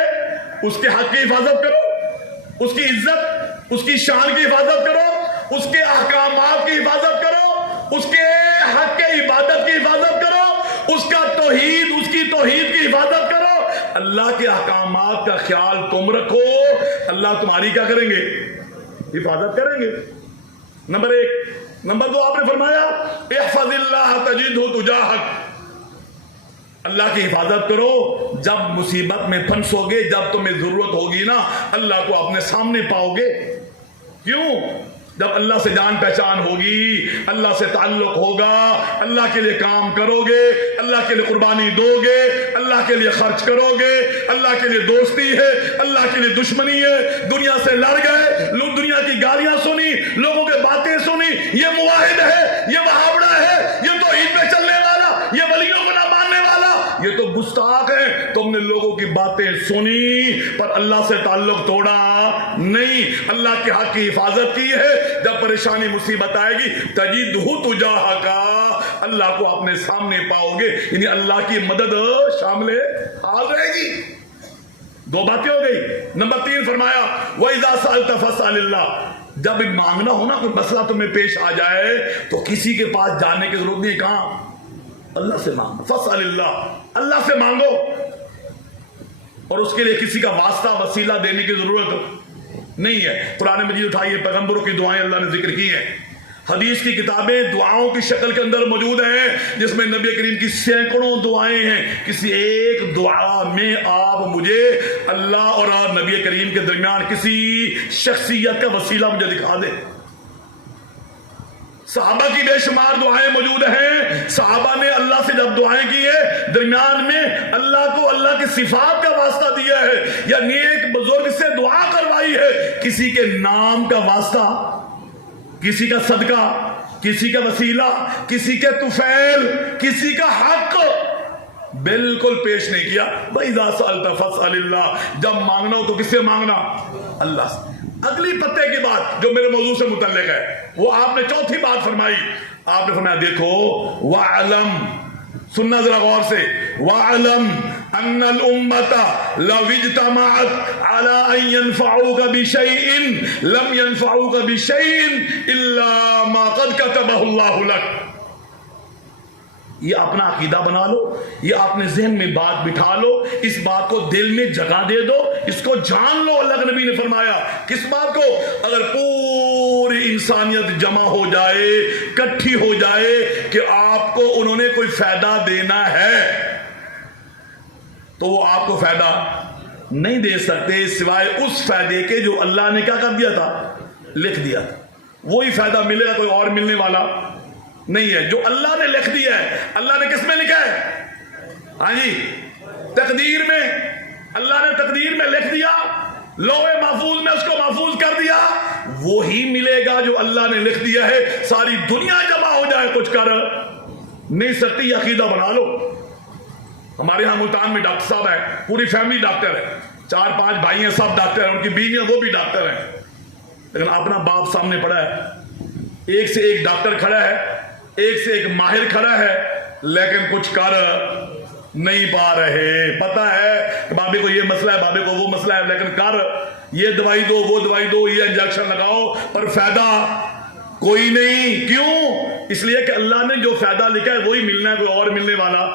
اس کے حق کی حفاظت کرو، اس کی عزت، اس کی شان کی حفاظت کرو، اس کے احکامات کی حفاظت کرو، اس کے حق کے عبادت کی حفاظت کرو، اس کا توحید، اس کی توحید کی حفاظت کرو۔ اللہ کے احکامات کا خیال تم رکھو، اللہ تمہاری کیا کریں گے؟ حفاظت کریں گے۔ نمبر 1۔ نمبر 2 آپ نے فرمایا احفظ اللہ تجدہ تجاہک، اللہ کی حفاظت کرو، جب مصیبت میں پھنسو گے، جب تمہیں ضرورت ہوگی نا، اللہ کو اپنے سامنے پاؤ گے۔ کیوں؟ جب اللہ سے جان پہچان ہوگی، اللہ سے تعلق ہوگا، اللہ کے لیے کام کرو گے، اللہ کے لیے قربانی دو گے، اللہ کے لیے خرچ کرو گے، اللہ کے لیے دوستی ہے، اللہ کے لیے دشمنی ہے، دنیا سے لڑ گئے، لوگ دنیا کی گالیاں سنی، لوگوں کے باتیں سنی، یہ موحد ہے، یہ وہابڑا ہے، یہ توحید پہ چلنے والا، یہ ولیوں کو نہ ماننے والا، یہ تو گستاخ ہے۔ تم نے لوگوں کی باتیں سنی پر اللہ سے تعلق توڑا نہیں، اللہ کے حق کی حفاظت کی ہے۔ جب پریشانی مصیبت آئے گی تجدہ تجاہک، اللہ کو اپنے سامنے پاؤ گے، یعنی اللہ کی مدد شامل حال رہے گی۔ 2 باتیں ہو گئی۔ نمبر 3 فرمایا وَإِذَا سَأَلْتَ فَاسْأَلِ اللَّهَ، جب مانگنا ہو نا، کوئی مسئلہ تمہیں پیش آ جائے تو کسی کے پاس جانے کی ضرورت نہیں، کہاں؟ اللہ سے مانگو، فَاسْأَلِ اللَّهَ، اللہ سے مانگو، اور اس کے لیے کسی کا واسطہ وسیلہ دینے کی ضرورت نہیں ہے۔ قرآن مجید اٹھائیے، پیغمبروں کی دعائیں اللہ نے ذکر کی ہیں، حدیث کی کتابیں دعاؤں کی شکل کے اندر موجود ہیں، جس میں نبی کریم کی سینکڑوں دعائیں ہیں۔ کسی ایک دعا میں آپ مجھے اللہ اور نبی کریم کے درمیان کسی شخصیت کا وسیلہ مجھے دکھا دیں۔ صحابہ کی بے شمار دعائیں موجود ہیں، صحابہ نے اللہ سے جب دعائیں کی ہے، درمیان میں اللہ کو اللہ کی صفات کا واسطہ دیا ہے، یا نیک بزرگ سے دعا کروائی ہے، کسی کے نام کا واسطہ، کسی کا صدقہ، کسی کا وسیلہ، کسی کے طفیل، کسی کا حق بالکل پیش نہیں کیا۔ وَإِذَا سَأَلْتَ فَاسْأَلِ اللَّهَ، جب مانگنا ہو تو کس سے مانگنا؟ اللہ سے۔ اگلی پتے کی بات جو میرے موضوع سے متعلق ہے، وہ آپ نے چوتھی بات فرمائی، آپ نے فرمایا دیکھو وَعَلَمْ، سننا ذرا غور سے، وَعَلَمْ أَنَّ الْأُمَّةَ لَوْ اجْتَمَعَتْ عَلَىٰ أَن يَنْفَعُوكَ بِشَيْءٍ لَمْ يَنْفَعُوكَ بِشَيْءٍ إِلَّا مَا قَدْ كَتَبَهُ اللَّهُ لَكَ۔ یہ اپنا عقیدہ بنا لو، یہ اپنے ذہن میں بات بٹھا لو، اس بات کو دل میں جگہ دے دو، اس کو جان لو۔ اللہ کے نبی نے فرمایا کس بات کو؟ اگر پوری انسانیت جمع ہو جائے، کٹھی ہو جائے کہ آپ کو انہوں نے کوئی فائدہ دینا ہے، تو وہ آپ کو فائدہ نہیں دے سکتے سوائے اس فائدے کے جو اللہ نے کیا کر دیا تھا؟ لکھ دیا تھا۔ وہی فائدہ ملے گا، کوئی اور ملنے والا نہیں ہے۔ جو اللہ نے لکھ دیا ہے، اللہ نے کس میں لکھا ہے؟ ہاں جی، تقدیر میں۔ اللہ نے تقدیر میں لکھ دیا، لوح محفوظ میں اس کو محفوظ کر دیا، وہی ملے گا جو اللہ نے لکھ دیا ہے۔ ساری دنیا جمع ہو جائے کچھ کر نہیں سکتی، یہ عقیدہ بنا لو۔ ہمارے ہاں ملتان میں ڈاکٹر صاحب ہیں، پوری فیملی ڈاکٹر ہے، 4-5 بھائی ہیں، سب ڈاکٹر ہیں، ان کی بیویاں وہ بھی ڈاکٹر ہیں، لیکن اپنا باپ سامنے پڑا ہے، ایک سے ایک ڈاکٹر کھڑا ہے، ایک سے ایک ماہر کھڑا ہے، لیکن کچھ کر نہیں پا رہے۔ پتا ہے کہ بابے کو یہ مسئلہ ہے، بابے کو وہ مسئلہ ہے، لیکن کر، یہ دوائی دو، وہ دوائی دو، یہ انجیکشن لگاؤ، پر فائدہ کوئی نہیں۔ کیوں؟ اس لیے کہ اللہ نے جو فائدہ لکھا ہے وہی ملنا ہے، کوئی اور ملنے والا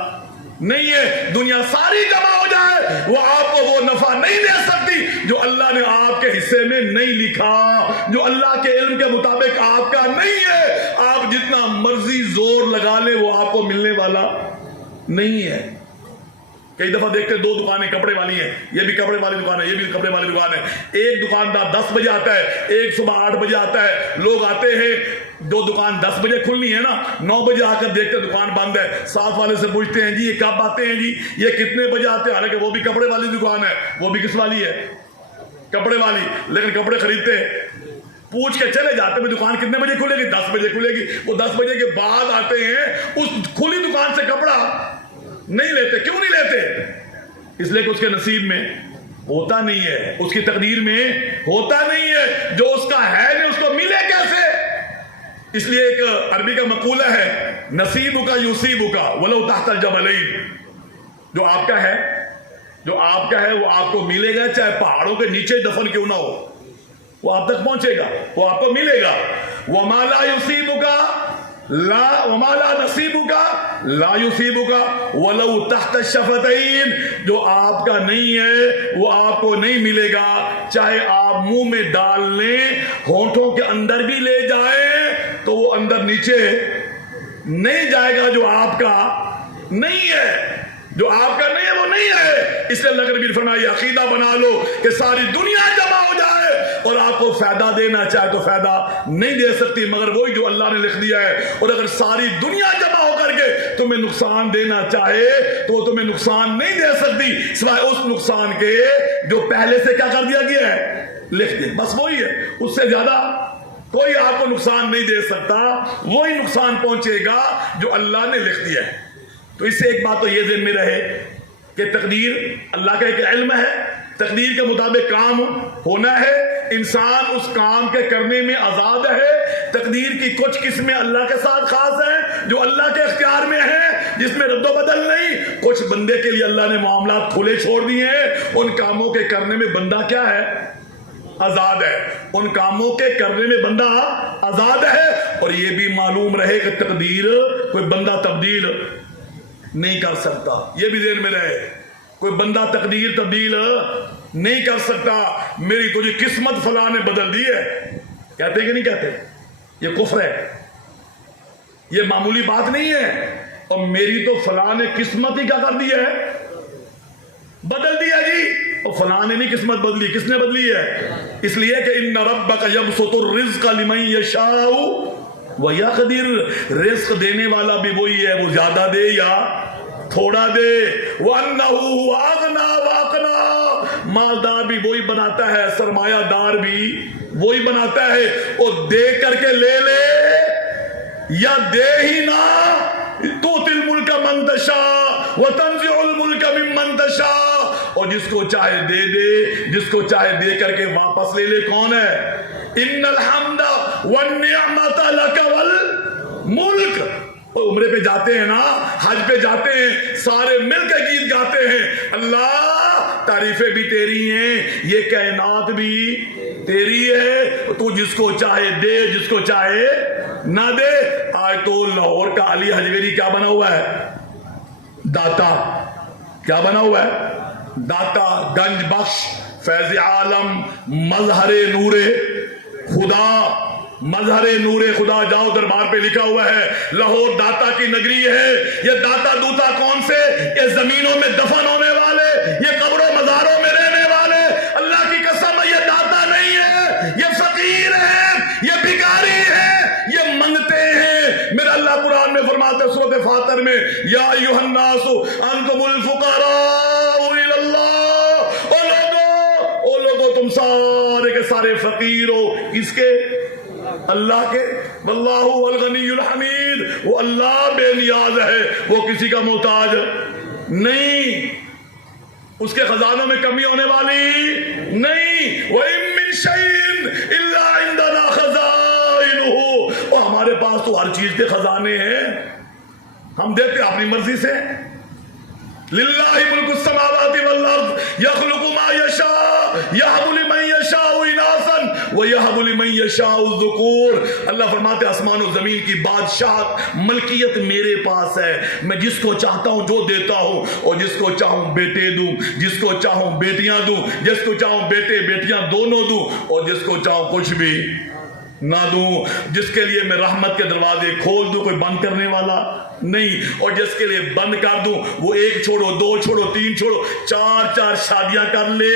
نہیں ہے۔ دنیا ساری جمع ہو جائے، وہ آپ کو وہ نفع نہیں دے سکتی جو اللہ نے آپ کے حصے میں نہیں لکھا، جو اللہ کے علم کے مطابق آپ کا نہیں ہے۔ آپ جتنا مرضی زور لگا لیں، وہ آپ کو ملنے والا نہیں ہے۔ کئی دفعہ دیکھتے ہیں 2 دکانیں کپڑے والی ہیں، یہ بھی کپڑے والی دکان ہے، یہ بھی کپڑے والی دکان ہے، ایک دکاندار 10 بجے آتا ہے، ایک صبح 8 بجے آتا ہے، لوگ آتے ہیں، 2 دکان 10 بجے کھلنی ہے نا، 9 بجے آ کر دیکھتے دکان بند ہے، ساتھ والے سے پوچھتے ہیں جی یہ کب آتے ہیں جی، یہ کتنے بجے آتے ہیں، حالانکہ وہ بھی کپڑے والی دکان ہے، وہ بھی کس والی ہے؟ کپڑے والی، لیکن کپڑے خریدتے ہیں، پوچھ کے چلے جاتے ہیں دکان کتنے بجے کھلے گی، 10 بجے کھلے گی، وہ 10 بجے کے بعد آتے ہیں، اس کھلی دکان سے کپڑا نہیں لیتے. کیوں نہیں لیتے؟ اس لیے کہ اس کے نصیب میں ہوتا نہیں ہے, اس کی تقدیر میں ہوتا نہیں ہے. جو اس کا ہے نہیں اس کو ملے کیسے؟ اس لیے ایک عربی کا مقولہ ہے, نصیبک یصیبک ولو تحت الجبلین. جو آپ کا ہے وہ آپ کو ملے گا, چاہے پہاڑوں کے نیچے دفن کیوں نہ ہو, وہ آپ تک پہنچے گا, وہ آپ کو ملے گا. وما لا یصیبک وما لا نصیبک لا یصیبک ولو تحت الشفتین. جو آپ کا نہیں ہے وہ آپ کو نہیں ملے گا, چاہے آپ منہ میں ڈال لیں, ہونٹوں کے اندر بھی لے جائیں تو وہ اندر نیچے نہیں جائے گا. جو آپ کا نہیں ہے, جو آپ کا نہیں ہے وہ نہیں ہے. اس لیے اللہ کے نبی نے فرمایا عقیدہ بنا لو کہ ساری دنیا جمع ہو جائے اور آپ کو فائدہ دینا چاہے تو فائدہ نہیں دے سکتی مگر وہی جو اللہ نے لکھ دیا ہے. اور اگر ساری دنیا جمع ہو کر کے تمہیں نقصان دینا چاہے تو وہ تمہیں نقصان نہیں دے سکتی سوائے اس نقصان کے جو پہلے سے کیا کر دیا گیا ہے, لکھ دیا. بس وہی ہے, اس سے زیادہ کوئی آپ کو نقصان نہیں دے سکتا. وہی نقصان پہنچے گا جو اللہ نے لکھ دیا ہے. تو اس سے ایک بات تو یہ ذہن میں رہے کہ تقدیر اللہ کا ایک علم ہے, تقدیر کے مطابق کام ہونا ہے, انسان اس کام کے کرنے میں آزاد ہے. تقدیر کی کچھ قسمیں اللہ کے ساتھ خاص ہیں جو اللہ کے اختیار میں ہیں, جس میں رد و بدل نہیں. کچھ بندے کے لیے اللہ نے معاملات کھلے چھوڑ دیے ہیں, ان کاموں کے کرنے میں بندہ کیا ہے, آزاد ہے. ان کاموں کے کرنے میں بندہ آزاد ہے. اور یہ بھی معلوم رہے کہ تقدیر کوئی بندہ تبدیل نہیں کر سکتا. یہ بھی ذہن میں رہے, کوئی بندہ تقدیر تبدیل نہیں کر سکتا. میری تجھے قسمت فلاں نے بدل دی ہے, کہتے کہ نہیں کہتے؟ یہ کفر ہے, یہ معمولی بات نہیں ہے. اور میری تو فلاں نے قسمت ہی کیا کر دی ہے, بدل دیا جی. اور فلاں نے نہیں قسمت بدلی, کس نے بدلی ہے؟ اس لیے کہ ان ربک یبسط الرزق لمن یشاء ویقدر. رزق دینے والا بھی وہی ہے, وہ زیادہ دے یا تھوڑا دے. وَأَنَّهُ هُوَ أَغْنَى وَأَقْنَى. مالدار بھی وہی بناتا ہے, سرمایہ دار بھی وہی بناتا ہے. اور دے کر کے لے لے یا دے ہی نہ, تُؤْتِي الْمُلْكَ مَن تَشَاءُ وَتَنزِعُ الْمُلْكَ مِمَّن تَشَاءُ. اور جس کو چاہے دے دے, جس کو چاہے دے کر کے واپس لے لے. کون ہے؟ ان الحمد والنعمت لک والملک. عمرے پہ جاتے ہیں نا, حج پہ جاتے ہیں, سارے مل کے گیت گاتے ہیں, اللہ تعریفیں بھی تیری ہیں, یہ کائنات بھی تیری ہے, تو جس کو چاہے دے, جس کو چاہے نہ دے. آج تو لاہور کا علی حجویری کیا بنا ہوا ہے, داتا. کیا بنا ہوا ہے؟ داتا, گنج بخش, فیض عالم, مظہر نور خدا, مظہر نور خدا. جاؤ دربار پہ لکھا ہوا ہے لاہور داتا کی نگری ہے. یہ داتا دوتا کون سے؟ یہ زمینوں میں دفن ہونے والے, یہ قبروں مزاروں میں رہنے والے. اللہ کی قسم یہ داتا نہیں ہے, یہ فقیر ہے, یہ بھکاری ہے, یہ منگتے ہیں. میرا اللہ قرآن میں فرماتے ہیں سورۃ فاطر میں, یا ایھا الناس انتم الفقراء الی اللہ. او لوگو تم سارے کے سارے فقیر ہو, کس کے؟ اللہ کے. واللہ هو الغنی الحمید. وہ اللہ بے نیاز ہے, وہ کسی کا محتاج نہیں, اس کے خزانوں میں کمی ہونے والی نہیں. وَإِن مِّن شَيْءٍ إِلَّا عِندَنَا خَزَائِنُهُ. اور ہمارے پاس تو ہر چیز کے خزانے ہیں, ہم دیتے اپنی مرضی سے. للہ ملک السماوات والارض یخلق ما یشاء یہب لمن یشاء اناثا ویہب لمن یشاء الذکور. اللہ فرماتے آسمان و زمین کی بادشاہت, ملکیت میرے پاس ہے. میں جس کو چاہتا ہوں جو دیتا ہوں, اور جس کو چاہوں بیٹے دوں, جس کو چاہوں بیٹیاں دوں, جس کو چاہوں بیٹے بیٹیاں دونوں دوں, اور جس کو چاہوں کچھ بھی نہ دوں. جس کے لیے میں رحمت کے دروازے کھول دوں, کوئی بند کرنے والا نہیں, اور جس کے لیے بند کر دوں وہ ایک چھوڑو, دو چھوڑو, تین چھوڑو, چار شادیاں کر لے,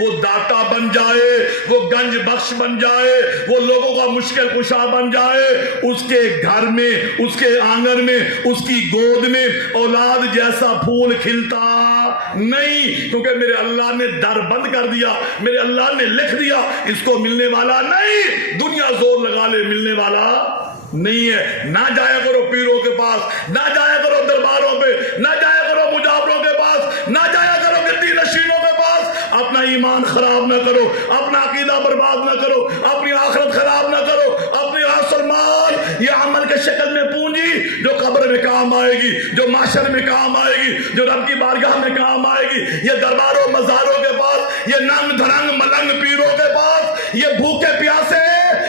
وہ داتا بن جائے, وہ گنج بخش بن جائے, وہ لوگوں کا مشکل کشا بن جائے. اس کے گھر میں, اس کے آنگن میں, اس کی گود میں اولاد جیسا پھول کھلتا نہیں, کیونکہ میرے اللہ نے در بند کر دیا, میرے اللہ نے لکھ دیا اس کو ملنے والا نہیں. دنیا زور لگا لے, ملنے والا نہیں ہے. نہ جایا کرو پیروں کے پاس, نہ جایا کرو درباروں پہ, نہ جایا کرو نہ جایا کرو گدی نشینوں کے پاس، اپنا ایمان خراب نہ کرو، اپنا عقیدہ برباد نہ کرو، اپنی آخرت خراب نہ کرو، اپنی راس اور مال یہ عمل کے شکل میں پونجی جو قبر میں کام آئے گی، جو محشر میں کام آئے گی، جو رب کی بارگاہ میں کام آئے گی، یہ درباروں مزاروں کے پاس، یہ ننگ دھرنگ ملنگ پیروں کے پاس، یہ بھوکے پیاسے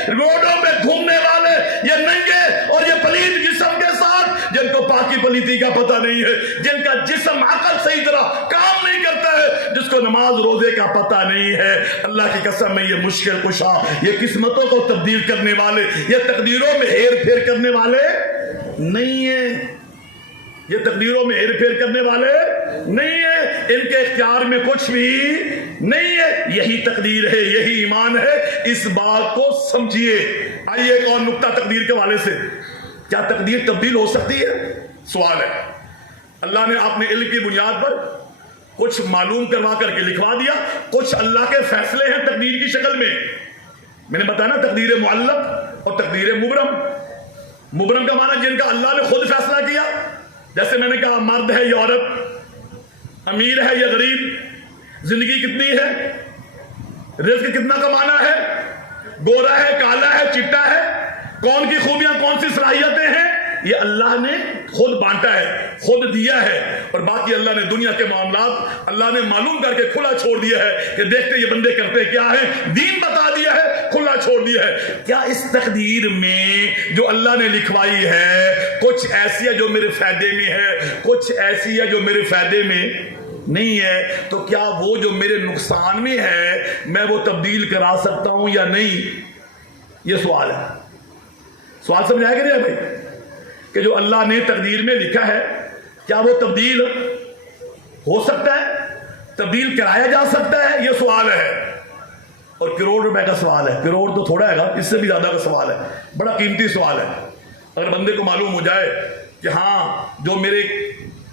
روڈوں میں گھومنے والے، یہ ننگے اور یہ پلید جسم کے ساتھ جن کو پاکی پلیتی کا پتہ نہیں ہے، جن کا جسم عقل صحیح طرح کام نہیں کرتا ہے، جس کو نماز روزے کا پتہ نہیں ہے، اللہ کی قسم میں یہ مشکل کشا، یہ قسمتوں کو تبدیل کرنے والے، یہ تقدیروں میں ہیر پھیر کرنے والے نہیں ہیں، یہ تقدیروں میں ہیر پھیر کرنے والے نہیں ہیں، ان کے اختیار میں کچھ بھی نہیں ہے، یہی تقدیر ہے، یہی ایمان ہے، اس بات کو سمجھیے۔ آئیے ایک اور نقطہ تقدیر کے حوالے سے، کیا تقدیر تبدیل ہو سکتی ہے؟ سوال ہے۔ اللہ نے اپنے علم کی بنیاد پر کچھ معلوم کروا کر کے لکھوا دیا، کچھ اللہ کے فیصلے ہیں تقدیر کی شکل میں نے بتایا نا، تقدیر معلق اور تقدیر مبرم۔ مبرم کا معنی جن کا اللہ نے خود فیصلہ کیا، جیسے میں نے کہا مرد ہے یا عورت، امیر ہے یا غریب، زندگی کتنی ہے، رزق کتنا کمانا ہے، گورا ہے کالا ہے چٹا ہے، کون کی خوبیاں کون سی صلاحیتیں ہیں، یہ اللہ نے خود بانٹا ہے، خود دیا ہے، اور باقی اللہ نے دنیا کے معاملات اللہ نے معلوم کر کے کھلا چھوڑ دیا ہے کہ دیکھتے یہ بندے کرتے کیا ہیں، دین بتا دیا ہے، کھلا چھوڑ دیا ہے۔ کیا اس تقدیر میں جو اللہ نے لکھوائی ہے کچھ ایسی ہے جو میرے فائدے میں ہے، کچھ ایسی ہے جو میرے فائدے میں نہیں ہے، تو کیا وہ جو میرے نقصان میں ہے میں وہ تبدیل کرا سکتا ہوں یا نہیں؟ یہ سوال ہے۔ سوال سمجھ آئے کہ نہیں بھائی، کہ جو اللہ نے تقدیر میں لکھا ہے کیا وہ تبدیل ہو سکتا ہے، تبدیل کرایا جا سکتا ہے؟ یہ سوال ہے، اور کروڑ روپے کا سوال ہے، کروڑ تو تھوڑا ہے گا، اس سے بھی زیادہ کا سوال ہے، بڑا قیمتی سوال ہے۔ اگر بندے کو معلوم ہو جائے کہ ہاں جو میرے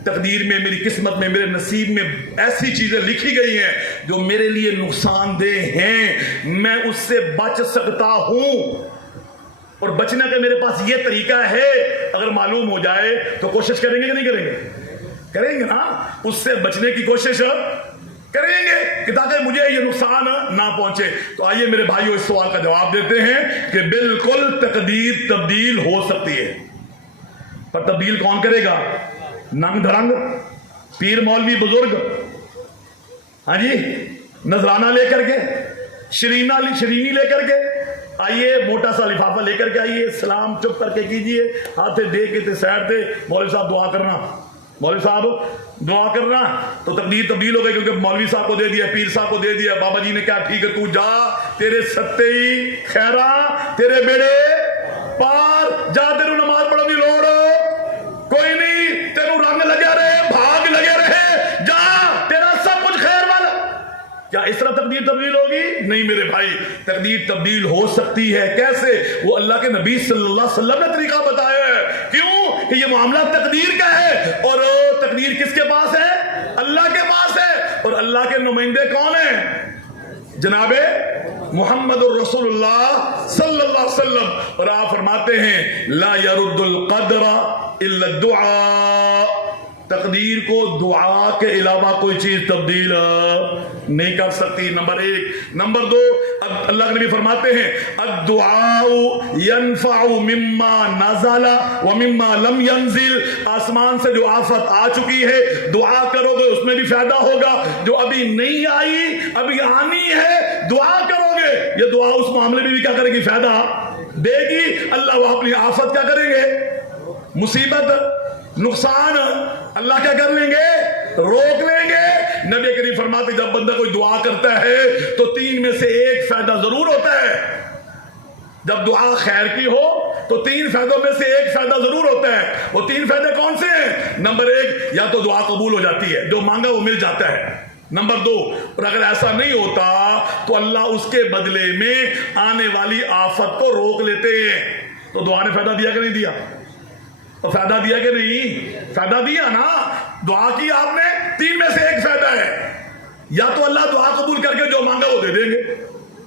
تقدیر میں، میری قسمت میں، میرے نصیب میں ایسی چیزیں لکھی گئی ہیں جو میرے لیے نقصان دہ ہیں، میں اس سے بچ سکتا ہوں، اور بچنے کا میرے پاس یہ طریقہ ہے، اگر معلوم ہو جائے تو کوشش کریں گے کہ نہیں کریں گے؟ کریں گے نا، اس سے بچنے کی کوشش کریں گے کہ تاکہ مجھے یہ نقصان نہ پہنچے۔ تو آئیے میرے بھائیوں اس سوال کا جواب دیتے ہیں کہ بالکل تقدیر تبدیل ہو سکتی ہے، پر تبدیل کون کرے گا؟ ننگ دھرنگ پیر مولوی بزرگ، ہاں جی، نذرانہ لے کر کے، شرینی لے کر کے آئیے، موٹا سا لفافہ لے کر کے آئیے، سلام چپ کر کے کیجئے، ہاتھ دے کے تے سیڈ دے، مولوی صاحب دعا کرنا، مولوی صاحب دعا کرنا، تو تقدیر تبدیل ہو گئی، کیونکہ مولوی صاحب کو دے دیا، پیر صاحب کو دے دیا، بابا جی نے کہا ٹھیک ہے تو جا، تیرے ستے ہی خیرہ، تیرے بیڑے پار، جا تیرے نماز پڑھنے کی لوڑ کوئی نہیں، تیرے رنگ لگے رہے، بھاگ لگے رہے، جا تیرا سب کچھ خیر والا۔ کیا اس طرح تقدیر تبدیل ہوگی؟ نہیں میرے بھائی، تقدیر تبدیل ہو سکتی ہے، کیسے؟ وہ اللہ کے نبی صلی اللہ علیہ وسلم نے طریقہ بتایا ہے، کیوں کہ یہ معاملہ تقدیر کا ہے، اور تقدیر کس کے پاس ہے؟ اللہ کے پاس ہے، اور اللہ کے نمائندے کون ہیں؟ جناب محمد الرسول اللہ صلی اللہ علیہ وسلم، اور آپ فرماتے ہیں لا يرد القدر الا الدعاء، تقدیر کو دعا کے علاوہ کوئی چیز تبدیل نہیں کر سکتی، نمبر ایک۔ نمبر دو، اللہ کے نبی فرماتے ہیں الدعاء ينفع مما نزل ومما لم ينزل، آسمان سے جو آفت آ چکی ہے دعا کرو گے اس میں بھی فائدہ ہوگا، جو ابھی نہیں آئی ابھی آنی ہے دعا کرو گے، یہ دعا اس معاملے میں بھی کیا کرے گی؟ فائدہ دے گی۔ اللہ وہ اپنی آفت کیا کریں گے؟ مصیبت، نقصان، اللہ کیا کر لیں گے؟ روک لیں گے۔ نبی کریم فرماتے جب بندہ کوئی دعا کرتا ہے تو تین میں سے ایک فائدہ ضرور ہوتا ہے، جب دعا خیر کی ہو تو تین فائدوں میں سے ایک فائدہ ضرور ہوتا ہے۔ وہ تین فائدے کون سے ہیں؟ نمبر ایک، یا تو دعا قبول ہو جاتی ہے، جو مانگا وہ مل جاتا ہے۔ نمبر دو، اور اگر ایسا نہیں ہوتا تو اللہ اس کے بدلے میں آنے والی آفت کو روک لیتے ہیں۔ تو دعا نے فائدہ دیا کہ نہیں دیا؟ تو فائدہ دیا کہ نہیں؟ فائدہ دیا نا، دعا کی آپ نے، تین میں سے ایک فائدہ ہے، یا تو اللہ دعا قبول کر کے جو مانگا وہ دے دیں گے،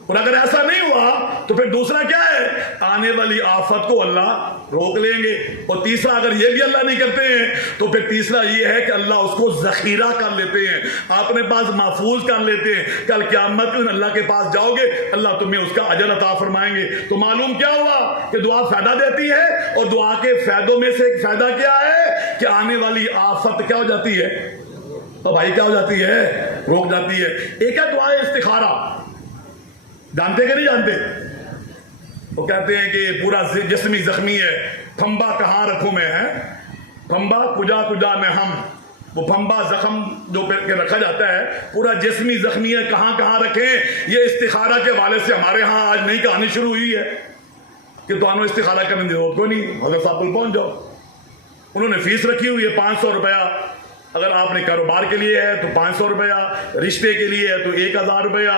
اور اگر ایسا نہیں ہوا تو پھر دوسرا کیا ہے؟ آنے والی آفت کو اللہ روک لیں گے. اور تیسرا اگر یہ بھی اللہ نہیں کرتے ہیں تو پھر تیسرا یہ ہے کہ اللہ اس کو ذخیرہ کر لیتے ہیں, اپنے پاس محفوظ کر لیتے ہیں. کل قیامت میں اللہ کے پاس جاؤ گے, اللہ تمہیں اس کا اجر عطا فرمائیں گے. تو معلوم کیا ہوا کہ دعا فائدہ دیتی ہے, اور دعا کے فائدوں میں سے ایک فائدہ کیا ہے کہ آنے والی آفت کیا ہو جاتی ہے؟ تو بھائی کیا ہو جاتی ہے؟ روک جاتی ہے. ایک ہے دعا استخارہ, جانتے کہ نہیں جانتے؟ وہ کہتے ہیں کہ پورا جسمی زخمی ہے, پھمبا کہاں رکھوں میں, ہے پھمبا کجا کجا میں ہم. وہ پھمبا زخم جو پہ رکھا جاتا ہے پورا جسمی زخمی ہے, کہاں کہاں رکھیں. یہ استخارہ کے والے سے ہمارے ہاں آج نئی کہانی شروع ہوئی ہے کہ تو آنو استخارہ کرنے دی ضرورت کو نہیں, حضرت صاحب کو پہنچ جاؤ. انہوں نے فیس رکھی ہوئی ہے 500 روپیہ. اگر آپ نے کاروبار کے لیے ہے تو 500 روپیہ, رشتے کے لیے ہے تو 1000 روپیہ,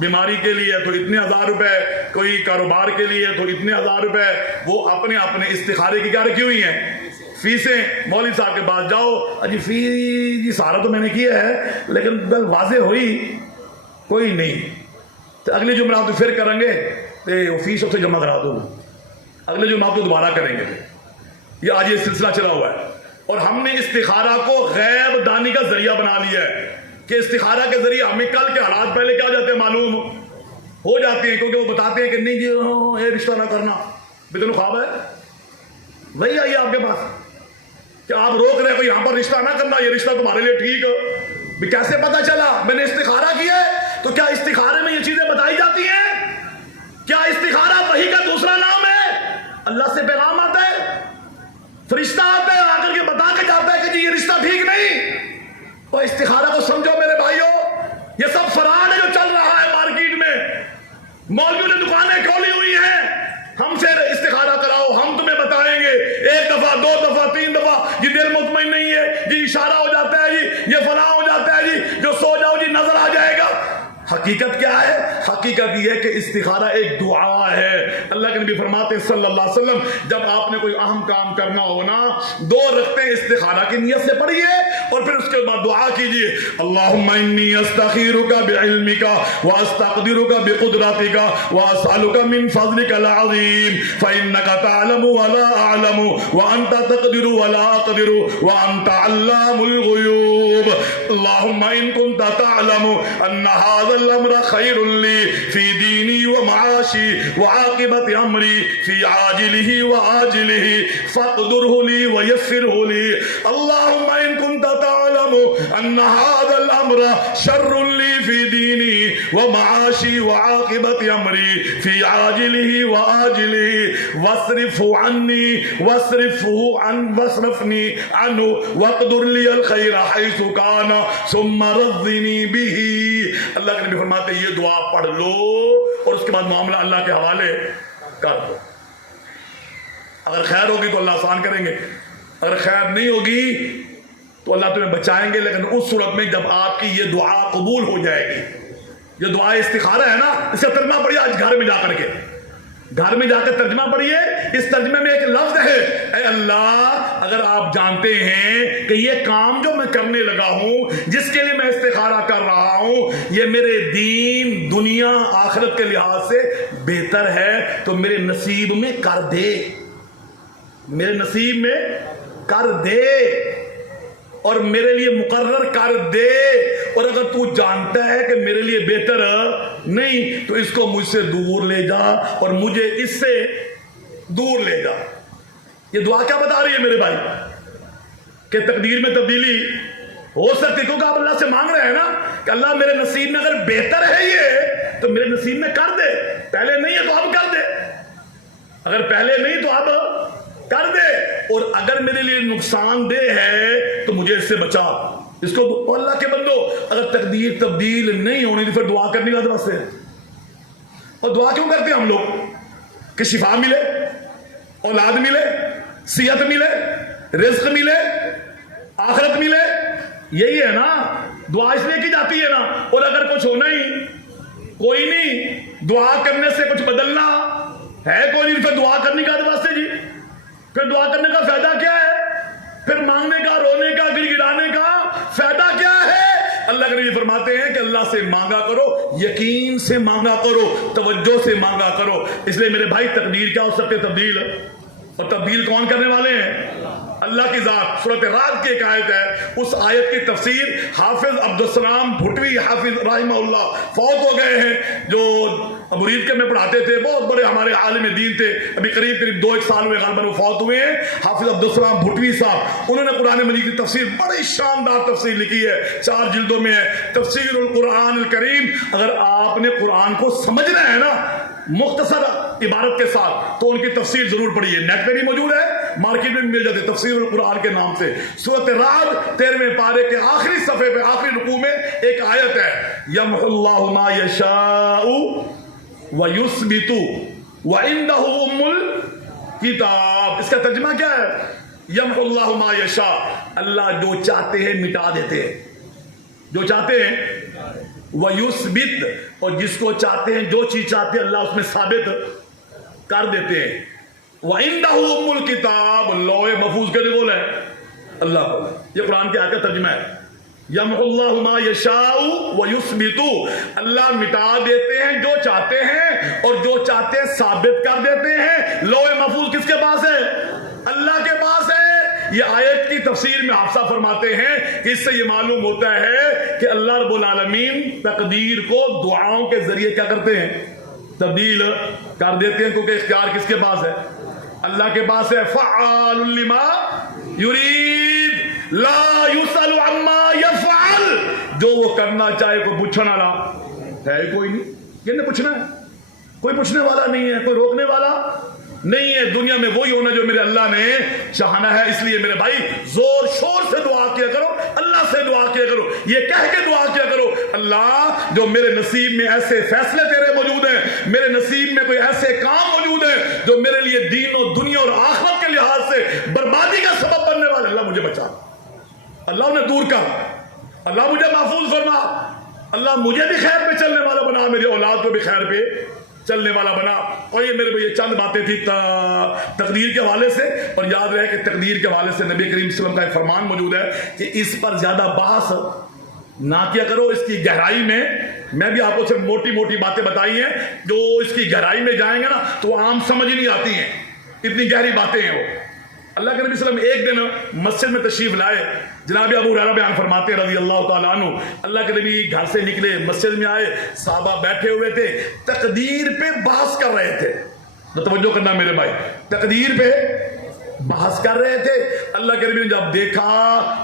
بیماری کے لیے ہے تو اتنے 1000 روپے, کوئی کاروبار کے لیے ہے تو اتنے 1000 روپے. وہ اپنے اپنے استخارے کی کیا رکھی ہوئی ہیں؟ فیسیں. مولوی صاحب کے پاس جاؤ, اجی فیس جی سارا تو میں نے کیا ہے لیکن گل واضح ہوئی کوئی نہیں, تو اگلی جمعہ تو پھر کریں گے تو فیس اسے جمع کرا دو, اگلے جمعہ تو دوبارہ کریں گے. یہ آج یہ سلسلہ چلا ہوا ہے. اور ہم نے استخارہ کو غیب دانی کا ذریعہ بنا لیا ہے کہ استخارہ کے ذریعے ہمیں کل کے حالات پہلے کیا جاتے ہیں معلوم ہو جاتے ہیں, کیونکہ وہ بتاتے ہیں کہ نہیں جی یہ رشتہ نہ کرنا, بدن خواب ہے وہی آئیے آپ کے پاس کہ آپ روک رہے ہو یہاں پر رشتہ نہ کرنا, یہ رشتہ تمہارے لیے ٹھیک ہے. کیسے پتا چلا؟ میں نے استخارہ کیا ہے. تو کیا استخارے میں یہ چیزیں بتائی جاتی ہیں؟ کیا استخارہ وحی کا دوسرا نام ہے؟ اللہ سے پیغام آتا ہے, فرشتہ آتا ہے, آ کر کے بتا کے جاتا ہے کہ جی یہ رشتہ ٹھیک نہیں. اور استخارہ کو سمجھو میرے بھائیوں, یہ سب فراڈ ہے جو چل رہا ہے مارکیٹ میں. مولویوں نے دکانیں کھولی ہوئی ہیں, ہم سے استخارہ کراؤ, ہم تمہیں بتائیں گے 1 دفعہ 2 دفعہ 3 دفعہ, جی دل مطمئن نہیں ہے جی, اشارہ ہو جاتا ہے جی, یہ فلاں ہو جاتا ہے جی, جو سو جاؤ جی نظر آ جائے گا. حقیقت کیا ہے؟ حقیقت یہ ہے کہ استخارہ ایک دعا ہے. اللہ کے نبی فرماتے ہیں صلی اللہ علیہ وسلم, جب آپ نے کوئی اہم کام کرنا ہو نا, 2 رکعتیں استخارہ کی نیت سے پڑھیے اور پھر اس کے بعد دعا کیجیے. اللہم انی استخیرک بعلمک واستقدرک بقدرتک واسألک من فضلک العظیم فانک تعلم ولا اعلم وانت تقدر ولا اقدر وانت علام الغیوب. اللہم ان کنت تعلم ان هذا الامر خیر لی فی دینی ومعاشی وعاقبت امری فی عاجلہ وآجلہ فاقدرہ لی ویسرہ لی. اللہم ان کنت تعلم ان هذا الامر شر لی فی دینی ومعاشی وعاقبت امری فی عاجلہ وآجلہ واصرفنی عنہ واقدر لی الخیر حیث کان ثم رضنی بہ. اللہ کے نبی فرماتے ہیں یہ دعا پڑھ لو اور اس کے بعد معاملہ اللہ کے حوالے کر دو. اگر خیر ہوگی تو اللہ آسان کریں گے, اگر خیر نہیں ہوگی تو اللہ تمہیں بچائیں گے. لیکن اس صورت میں جب آپ کی یہ دعا قبول ہو جائے گی, یہ دعا استخارہ ہے نا, اس کا ترجمہ پڑھیے آج گھر میں جا کر کے, گھر میں جا کر ترجمہ پڑھیے. اس ترجمے میں ایک لفظ ہے, اے اللہ اگر آپ جانتے ہیں کہ یہ کام جو میں کرنے لگا ہوں, جس کے لیے میں استخارہ کر رہا ہوں, یہ میرے دین دنیا آخرت کے لحاظ سے بہتر ہے تو میرے نصیب میں کر دے, میرے نصیب میں کر دے اور میرے لیے مقرر کر دے. اور اگر تو جانتا ہے کہ میرے لیے بہتر نہیں تو اس کو مجھ سے دور لے جا اور مجھے اس سے دور لے جا. یہ دعا کیا بتا رہی ہے میرے بھائی کہ تقدیر میں تبدیلی ہو سکتی, کیونکہ آپ اللہ سے مانگ رہے ہیں نا کہ اللہ میرے نصیب میں اگر بہتر ہے یہ تو میرے نصیب میں کر دے. پہلے نہیں ہے تو اب کر دے, اگر پہلے نہیں تو اب کر دے, اور اگر میرے لیے نقصان دہ ہے تو مجھے اس سے بچا. اس کو اللہ کے بندو اگر تقدیر تبدیل نہیں ہونی تو پھر دعا کرنے کا واسطے. اور دعا کیوں کرتے ہیں ہم لوگ؟ کہ شفا ملے, اولاد ملے, صحت ملے, رزق ملے, آخرت ملے, یہی ہے نا. دعا اس لیے کی جاتی ہے نا. اور اگر کچھ ہونا ہی کوئی نہیں, دعا کرنے سے کچھ بدلنا ہے کوئی نہیں, پھر دعا کرنے کا واسطے جی, پھر دعا کرنے کا فائدہ کیا ہے؟ پھر مانگنے کا, رونے کا, گڑ گڑانے کا فائدہ کیا ہے؟ اللہ کے نبی فرماتے ہیں کہ اللہ سے مانگا کرو، یقین سے مانگا کرو، توجہ سے مانگا کرو. اس لیے میرے بھائی تقدیر کیا ہو سکتے تبدیل، اور تبدیل کون کرنے والے ہیں؟ اللہ کی ذات. سورۃ رعد کی ایک آیت ہے، اس آیت کی تفسیر حافظ عبدالسلام بھٹوی حافظ رحمہ اللہ فوت ہو گئے ہیں، جو مرید کے میں پڑھاتے تھے، بہت بڑے ہمارے عالم دین تھے، ابھی قریب 2-1 سال ہوئے غالباً وہ فوت ہوئے ہیں. حافظ عبدالسلام بھٹوی صاحب، انہوں نے قرآن مجید کی تفسیر بڑی شاندار تفسیر لکھی ہے، 4 جلدوں میں ہے، تفسیر القرآن الکریم. اگر آپ نے قرآن کو سمجھنا ہے نا مختصر عبارت کے ساتھ، تو ان کی تفسیر ضرور پڑھیے. نیٹ پہ بھی موجود ہے، مارکیٹ میں بھی مل جاتے، تفسیر القرآن کے نام سے. سورۃ رعد 13ویں پارے کے آخری صفحے پہ آخری رکوع میں ایک آیت ہے، یمحو اللہ ما یشاء ویثبت وعندہ ام الکتاب. اس کا ترجمہ کیا ہے؟ یمحو اللہ ما یشاء، اللہ جو چاہتے ہیں مٹا دیتے ہیں، جو چاہتے ہیں. وَيُثْبِتْ، اور جس کو چاہتے ہیں، جو چیز چاہتے ہیں اللہ اس میں ثابت کر دیتے ہیں. وَعِنْدَهُ أُمُّ الْكِتَابِ، لوح محفوظ کے بول ہے اللہ کو. یہ قرآن کی آیت کا ترجمہ ہے. یمحو اللہ ما یشاء ویثبت، اللہ مٹا دیتے ہیں جو چاہتے ہیں، اور جو چاہتے ہیں ثابت کر دیتے ہیں. لوح محفوظ کس کے پاس ہے؟ اللہ کے پاس ہے. یہ آیت کی تفسیر میں حافظہ فرماتے ہیں کہ اس سے یہ معلوم ہوتا ہے کہ اللہ رب العالمین تقدیر کو دعاؤں کے ذریعے کیا کرتے ہیں؟ تبدیل کر دیتے ہیں، کیونکہ اختیار کس کے پاس ہے؟ اللہ کے پاس ہے. فعال لما یرید لا یسأل عما یفعل، جو وہ کرنا چاہے کوئی پوچھنے والا ہے کوئی نہیں. یہ نہیں پوچھنا ہے، کوئی پوچھنے والا نہیں ہے، کوئی روکنے والا نہیں ہے. دنیا میں وہی ہونا جو میرے اللہ نے چاہنا ہے. اس لیے میرے بھائی زور شور سے دعا کیا کرو، اللہ سے دعا کیا کرو، یہ کہہ کے دعا کیا کرو، اللہ جو میرے نصیب میں ایسے فیصلے تیرے موجود ہیں، میرے نصیب میں کوئی ایسے کام موجود ہیں جو میرے لیے دین و دنیا اور آخرت کے لحاظ سے بربادی کا سبب بننے والے، اللہ مجھے بچا، اللہ انہیں دور کر، اللہ مجھے محفوظ فرما، اللہ مجھے بھی خیر پہ چلنے والا بنا، میری اولاد کو بھی خیر پہ چلنے والا بنا. اور یہ میرے یہ چند باتیں تھی تقدیر کے حوالے سے. اور یاد رہے کہ تقدیر کے حوالے سے نبی کریم صلی اللہ علیہ وسلم کا ایک فرمان موجود ہے کہ اس پر زیادہ بحث نہ کیا کرو. اس کی گہرائی میں بھی آپ کو صرف موٹی موٹی باتیں بتائی ہیں، جو اس کی گہرائی میں جائیں گے نا تو عام سمجھ نہیں آتی ہیں، اتنی گہری باتیں ہیں وہ. اللہ کے نبی صلی اللہ علیہ وسلم ایک دن مسجد میں تشریف لائے. جناب ابو ہریرہ بیان فرماتے ہیں رضی اللہ تعالیٰ عنہ، اللہ کے نبی گھر سے نکلے، مسجد میں آئے، صحابہ بیٹھے ہوئے تھے، تقدیر پہ بحث کر رہے تھے. تو توجہ کرنا میرے بھائی، تقدیر پہ بحث کر رہے تھے. اللہ کے نبی نے جب دیکھا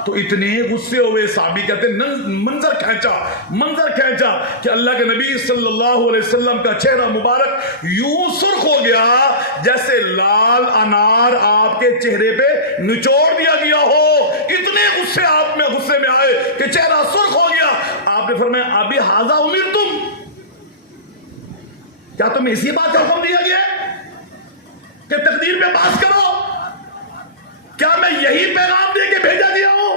تو اتنے غصے ہوئے، صحابی کہتے ہیں منظر کھینچا کہ اللہ کے نبی صلی اللہ علیہ وسلم کا چہرہ مبارک یوں سرخ ہو گیا جیسے لال انار آپ کے چہرے پہ نچوڑ دیا گیا ہو. اتنے غصے میں آئے کہ چہرہ سرخ ہو گیا. آپ نے فرمایا ابھی حاذا امرتم، کیا تمہیں اسی بات کا حکم دیا گیا کہ تقدیر پہ بحث کرو؟ کیا میں یہی پیغام دے کے بھیجا گیا ہوں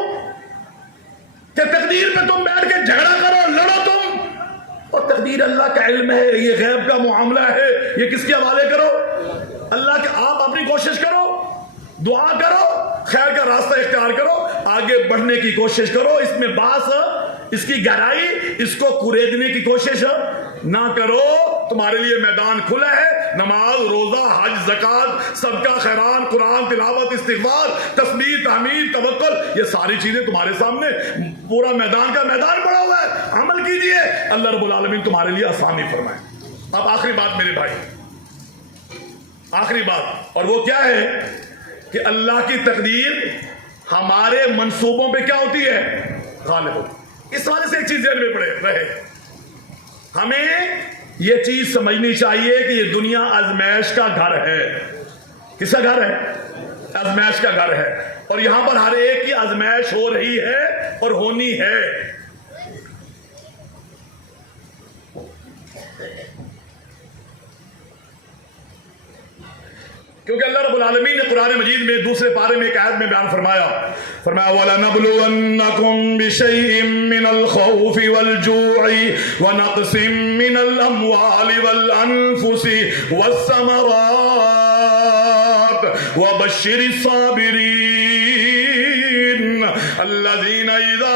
کہ تقدیر پہ تم بیٹھ کے جھگڑا کرو، لڑو تم؟ اور تقدیر اللہ کا علم ہے، یہ غیب کا معاملہ ہے، یہ کس کے حوالے کرو؟ اللہ کے. آپ اپنی کوشش کرو، دعا کرو، خیر کا راستہ اختیار کرو، آگے بڑھنے کی کوشش کرو. اس میں باس، اس کی گہرائی، اس کو کریدنے کی کوشش نہ کرو. تمہارے لیے میدان کھلا ہے. نماز، روزہ، حج، زکات، صدقہ، خیرات، قرآن تلاوت، استغفار، تسبیح، تحمید، توکل، یہ ساری چیزیں تمہارے سامنے، پورا میدان کا میدان پڑا ہوا ہے. عمل کیجئے، اللہ رب العالمین تمہارے لیے آسانی فرمائے. اب آخری بات میرے بھائی، آخری بات، اور وہ کیا ہے کہ اللہ کی تقدیر ہمارے منصوبوں پہ کیا ہوتی ہے؟ غالب ہوتی. اس والے سے ایک چیز ذہن میں پڑے رہے، ہمیں یہ چیز سمجھنی چاہیے کہ یہ دنیا آزمائش کا گھر ہے. کس کا گھر ہے؟ آزمائش کا گھر ہے. اور یہاں پر ہر ایک کی آزمائش ہو رہی ہے اور ہونی ہے. کیونکہ اللہ رب العالمین نے قرآن مجید میں دوسرے پارے میں ایک آیت میں بیان فرمایا وَلَنَبْلُوَنَّكُمْ بِشَيْءٍ مِّنَ الْخَوْفِ وَالْجُوعِ وَنَقْصٍ مِّنَ الْأَمْوَالِ وَالْأَنفُسِ وَالثَّمَرَاتِ وَبَشِّرِ الصَّابِرِينَ الَّذِينَ إِذَا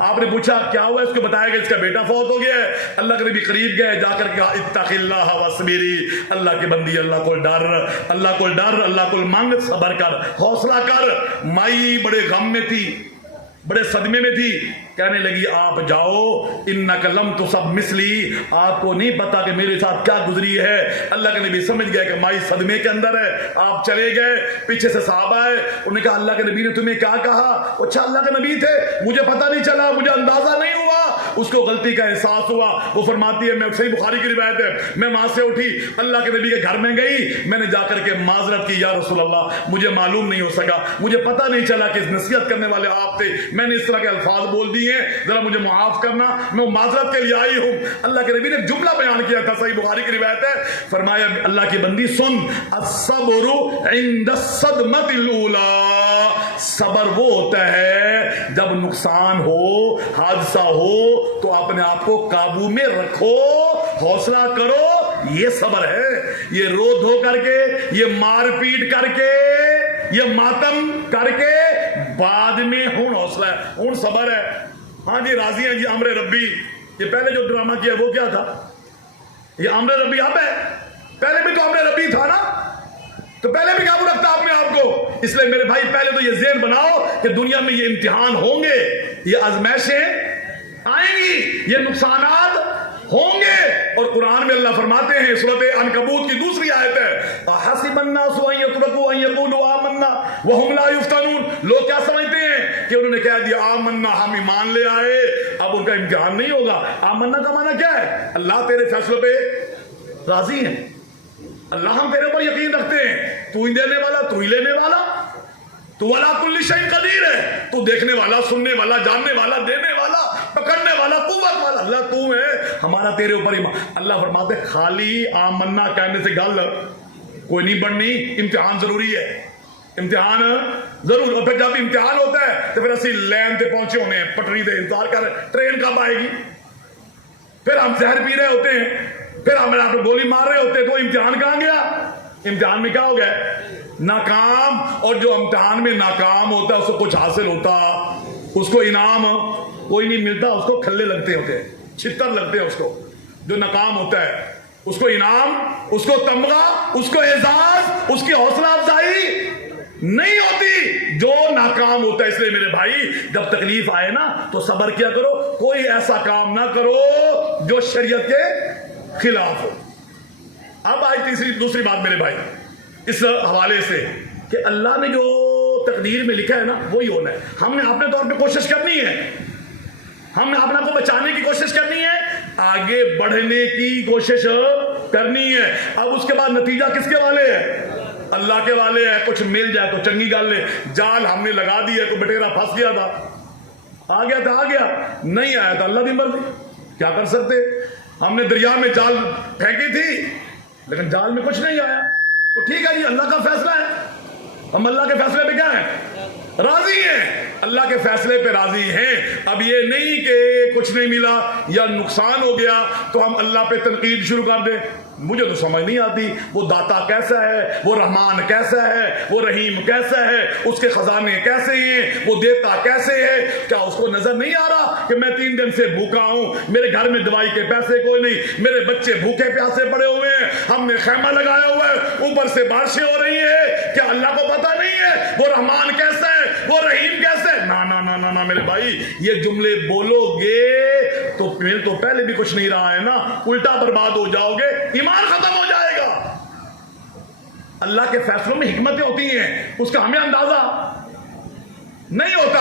آپ نے پوچھا کیا ہوا؟ اس کو بتایا کہ اس کا بیٹا فوت ہو گیا ہے. اللہ کے نبی قریب گئے، جا کر کہا اتق اللہ وصبری، اللہ کے بندی اللہ کو ڈر، اللہ کو ڈر، اللہ کو مانگ، صبر کر، حوصلہ کر. مائی بڑے غم میں تھی، بڑے صدمے میں تھی. کہنے لگی آپ جاؤ، انک لم تصب مثلی، آپ کو نہیں پتا کہ میرے ساتھ کیا گزری ہے. اللہ کے نبی سمجھ گئے کہ مائی صدمے کے اندر ہے. آپ چلے گئے، پیچھے سے صحابہ آئے، انہوں نے کہا اللہ کے نبی نے تمہیں کیا کہا؟ اچھا اللہ کے نبی تھے، مجھے پتا نہیں چلا، مجھے اندازہ نہیں ہوا. اس کو غلطی کا احساس ہوا. وہ فرماتی ہے، میں صحیح بخاری کی روایت ہے، میں وہاں سے اٹھی، اللہ کے نبی کے گھر میں گئی، میں نے جا کر کے معذرت کی، یا رسول اللہ مجھے معلوم نہیں ہو سکا، مجھے پتا نہیں چلا کہ نصیحت کرنے والے آپ تھے، میں نے اس طرح کے الفاظ بول دیے، ذرا مجھے معاف کرنا، میں معذرت کے لیے آئی ہوں. اللہ کے نبی نے جملہ بیان کیا تھا، صحیح بخاری کی روایت ہے، فرمایا اللہ کی بندی سن، الصبر عند الصدمۃ الاولی، صبر وہ ہوتا ہے جب نقصان ہو، حادثہ ہو تو اپنے آپ کو قابو میں رکھو، حوصلہ کرو، یہ صبر ہے. یہ رو دھو کر کے، یہ مار پیٹ کر کے، یہ ماتم کر کے بعد میں ہون حوصلہ ہے، ہون صبر ہے. ہاں جی راضی ہیں جی امر ربی، یہ پہلے جو ڈرامہ کیا وہ کیا تھا؟ یہ امر ربی اب ہے، پہلے بھی تو امر ربی تھا نا، تو پہلے بھی قابو رکھتا آپ نے آپ کو. اس لیے میرے بھائی پہلے تو یہ ذہن بناؤ کہ دنیا میں یہ امتحان ہوں گے، یہ آزمائشیں آئیں گی، یہ نقصانات ہوں گے. اور قرآن میں اللہ فرماتے ہیں، سورۃ عنکبوت کی دوسری آیت ہے، حسب الناس ان یترکوا ان یقولوا آمنا وهم لا یفتنون. لوگ کیا سمجھتے ہیں کہ انہوں نے کہہ دیا آمنا، ہم ایمان لے آئے، اب ان کا امتحان نہیں ہوگا. آمنا کا معنی کیا ہے؟ اللہ تیرے فیصلوں پہ راضی ہیں، اللہ ہم تیرے پر یقین رکھتے ہیں، تو ہی دینے والا، تو ہی لینے والا، تو علی کل شیء قدیر ہے، تو دیکھنے والا، سننے والا، جاننے والا، دینے والا، پکڑنے والا، قوت والا، اللہ تو ہے، ہمارا تیرے اوپر ایمان. اللہ فرماتے خالی آمنا کہنے سے گل کوئی نہیں بڑھنی، امتحان ضروری ہے، امتحان ضرور. اور پھر جب امتحان ہوتا ہے تو پھر اسی لین تے پہنچے ہونے ہیں، پٹری دے انتظار کر رہے ہیں ٹرین کب آئے گی، پھر ہم زہر پی رہے ہوتے ہیں، پھر ہم آپ کو گولی مار رہے ہوتے ہیں، تو امتحان کہاں گیا؟ امتحان میں کیا ہو گیا؟ ناکام. اور جو امتحان میں ناکام ہوتا ہے اس کو کچھ حاصل ہوتا، اس کو انعام کوئی نہیں ملتا، اس کو کھلے لگتے ہوتے ہیں، چھتر لگتے ہیں اس کو. جو ناکام ہوتا ہے اس کو انعام، اس کو تمغہ، اس کو اعزاز، اس کی حوصلہ افزائی نہیں ہوتی جو ناکام ہوتا ہے. اس لیے میرے بھائی جب تکلیف آئے نا تو صبر کیا کرو، کوئی ایسا کام نہ کرو جو شریعت کے خلاف ہو. اب آئی دوسری بات میرے بھائی اس حوالے سے کہ اللہ نے جو تقدیر میں لکھا ہے نا وہی ہونا ہے. ہم نے اپنے طور پہ کوشش کرنی ہے، ہم نے اپنا کو بچانے کی کوشش کرنی ہے، آگے بڑھنے کی کوشش کرنی ہے. اب اس کے بعد نتیجہ کس کے والے ہیں؟ اللہ کے والے ہیں. کچھ مل جائے تو چنگی گل ہے، جال ہم نے لگا دی ہے، کوئی بٹیرا پھنس گیا تھا، آ گیا تھا، آ گیا، نہیں آیا تھا، اللہ دی مرضی، کیا کر سکتے. ہم نے دریا میں جال پھینکی تھی لیکن جال میں کچھ نہیں آیا، تو ٹھیک ہے جی اللہ کا فیصلہ ہے، ہم اللہ کے فیصلے پہ کیا ہیں؟ راضی ہیں، اللہ کے فیصلے پہ راضی ہیں. اب یہ نہیں کہ کچھ نہیں ملا یا نقصان ہو گیا تو ہم اللہ پہ تنقید شروع کر دیں. مجھے تو سمجھ نہیں آتی وہ داتا کیسا ہے، وہ رحمان کیسا ہے، وہ رحیم کیسا ہے، اس کے خزانے کیسے ہیں، وہ دیتا کیسے ہے. کیا اس کو نظر نہیں آ رہا کہ میں 3 دن سے بھوکا ہوں، میرے گھر میں دوائی کے پیسے کوئی نہیں، میرے بچے بھوکے پیاسے پڑے ہوئے ہیں، ہم نے خیمہ لگایا ہوا ہے، اوپر سے بارشیں ہو رہی ہیں، کیا اللہ کو پتہ نہیں ہے وہ رحمان کیسا ہے، وہ رحیم کیسا ہے؟ نا نا نا نا نا میرے بھائی، یہ جملے بولو گے تو پہلے بھی کچھ نہیں رہا ہے نا، الٹا برباد ہو جاؤ گے، ایمان ختم ہو جائے گا. اللہ کے فیصلوں میں حکمتیں ہوتی ہیں، اس کا ہمیں اندازہ نہیں ہوتا.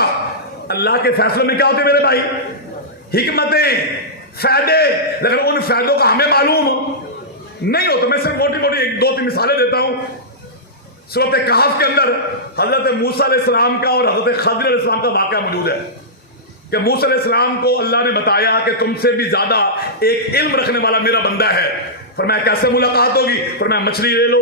اللہ کے فیصلوں میں کیا ہوتے میرے بھائی؟ حکمتیں، فائدے، لیکن ان فائدوں کا ہمیں معلوم نہیں ہوتا. میں صرف موٹی موٹی 2-3 مثالیں دیتا ہوں. سورۃ کہف کے اندر حضرت موسیٰ علیہ السلام کا اور حضرت خضر علیہ السلام کا واقعہ موجود ہے کہ موسیٰ علیہ السلام کو اللہ نے بتایا کہ تم سے بھی زیادہ ایک علم رکھنے والا میرا بندہ ہے. فرمایا کیسے ملاقات ہوگی؟ فرمایا مچھلی لے لو،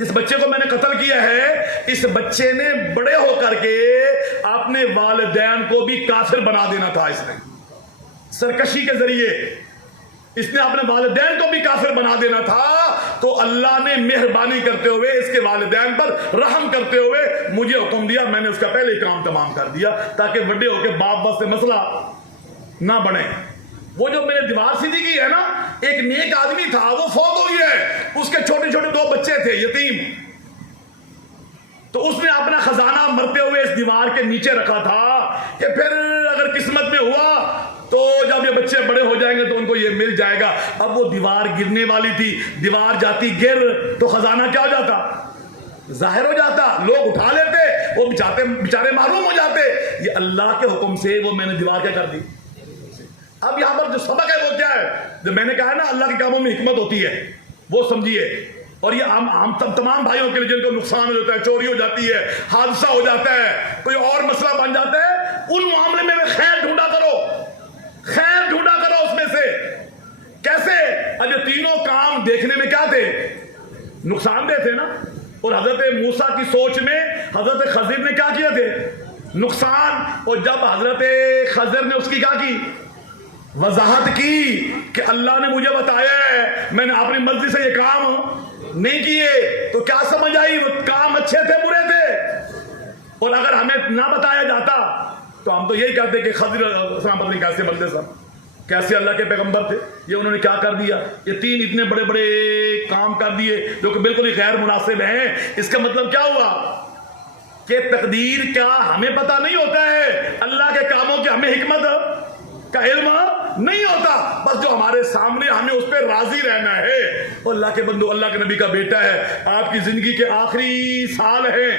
جس بچے کو میں نے قتل کیا ہے، اس بچے نے بڑے ہو کر کے اپنے والدین کو بھی کافر بنا دینا تھا. اس نے سرکشی کے ذریعے اس نے اپنے والدین کو بھی کافر بنا دینا تھا. تو اللہ نے مہربانی کرتے ہوئے اس کے والدین پر رحم کرتے ہوئے مجھے حکم دیا، میں نے اس کا پہلے ہی کام تمام کر دیا تاکہ بڑے ہو کے باپ باپ سے مسئلہ نہ بنے. وہ جو میں نے دیوار سیدھی کی ہے نا، ایک نیک آدمی تھا، وہ فوت ہو گیا ہے، اس کے چھوٹے چھوٹے 2 بچے تھے یتیم، تو اس نے اپنا خزانہ مرتے ہوئے اس دیوار کے نیچے رکھا تھا کہ پھر اگر قسمت میں ہوا تو جب یہ بچے بڑے ہو جائیں گے تو ان کو یہ مل جائے گا. اب وہ دیوار گرنے والی تھی، دیوار جاتی گر تو خزانہ کیا ہو جاتا؟ ظاہر ہو جاتا، لوگ اٹھا لیتے، وہ بیچارے معلوم ہو جاتے. یہ اللہ کے حکم سے وہ میں نے دیوار کیا کر دی. اب یہاں پر جو سبق ہے وہ کیا ہے؟ جب میں نے کہا نا اللہ کے کاموں میں حکمت ہوتی ہے، وہ سمجھیے. اور یہ عام تمام بھائیوں کے لیے جن کو نقصان ہو جاتا ہے، چوری ہو جاتی ہے، حادثہ ہو جاتا ہے، کوئی اور مسئلہ بن جاتا ہے، ان معاملے میں خیر ڈھونڈا کرو، خیر ڈھونڈا کرو اس میں سے. کیسے؟ اب یہ تینوں کام دیکھنے میں کیا تھے؟ نقصان دہ تھے نا. اور حضرت موسیٰ کی سوچ میں حضرت خضر نے کیا کیے تھے؟ نقصان. اور جب حضرت خضر نے اس کی کیا کی؟ وضاحت کی کہ اللہ نے مجھے بتایا ہے، میں نے اپنی مرضی سے یہ کام نہیں کیے، تو کیا سمجھ آئی؟ وہ کام اچھے تھے برے تھے؟ اور اگر ہمیں نہ بتایا جاتا تو ہم تو یہی کہتے کہ خضر السلام پتہ نہیں کیسے بندے سب، کیسے اللہ کے پیغمبر تھے، یہ انہوں نے کیا کر دیا. یہ 3 اتنے بڑے بڑے کام کر دیے جو کہ بالکل ہی غیر مناسب ہیں. اس کا مطلب کیا ہوا کہ تقدیر کا ہمیں پتہ نہیں ہوتا ہے، اللہ کے کاموں کی ہمیں حکمت کا علم نہیں ہوتا. بس جو ہمارے سامنے ہمیں اس پہ راضی رہنا ہے. اور اللہ کے بندو، اللہ کے نبی کا بیٹا ہے، آپ کی زندگی کے آخری سال ہیں،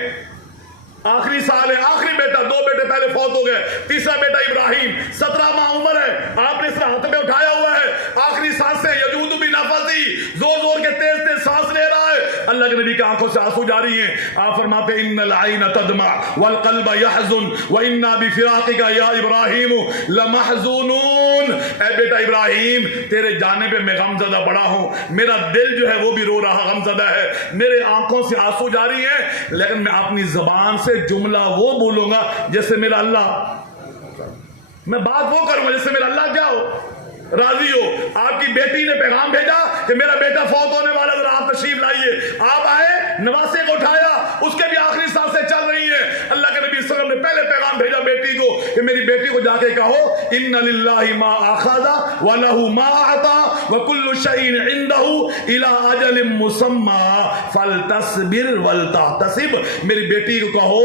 آخری سال ہے، آخری بیٹا. 2 بیٹے پہلے فوت ہو گئے، تیسرا بیٹا ابراہیم 17 ماہ عمر ہے، آپ نے اس ہاتھ میں اٹھایا ہوا ہے، آخری سانس سے یجود بھی نفسی، زور زور کے تیز تیز سانس لے رہا ہے. اللہ کے نبی کی آنکھوں سے آنسو جاری ہیں. آپ فرماتے ہیں ان العین تدمع والقلب يحزن وانا بفراقك یا ابراہیم لمحزونون. اے بیٹا ابراہیم، تیرے جانے پہ میں غم زدہ بڑا ہوں، میرا دل جو ہے وہ بھی رو رہا، غم زدہ ہے، میرے آنکھوں سے آنسو جاری ہیں، لیکن میں اپنی زبان سے جملہ وہ بولوں گا جیسے میرا اللہ، میں بات وہ کروں گا جیسے میرا اللہ کیا ہو، راضی ہو. آپ کی بیٹی نے پیغام بھیجا کہ میرا بیٹا فوت ہونے والا، ذرا آپ تشریف لائیے. آپ آئے، نواسے کو اٹھایا، اس کے بھی آخری سانسیں چل رہی ہیں. اللہ کے نبی صلی اللہ علیہ وسلم نے پہلے پیغام بھیجا بیٹی کو کہ میری بیٹی کو جا کے کہو ان للہ ما اخذ ولہ ما اعطى وكل شيء عنده الى اجل مسمى فلتصبر ولتحتسب. میری بیٹی کو کہو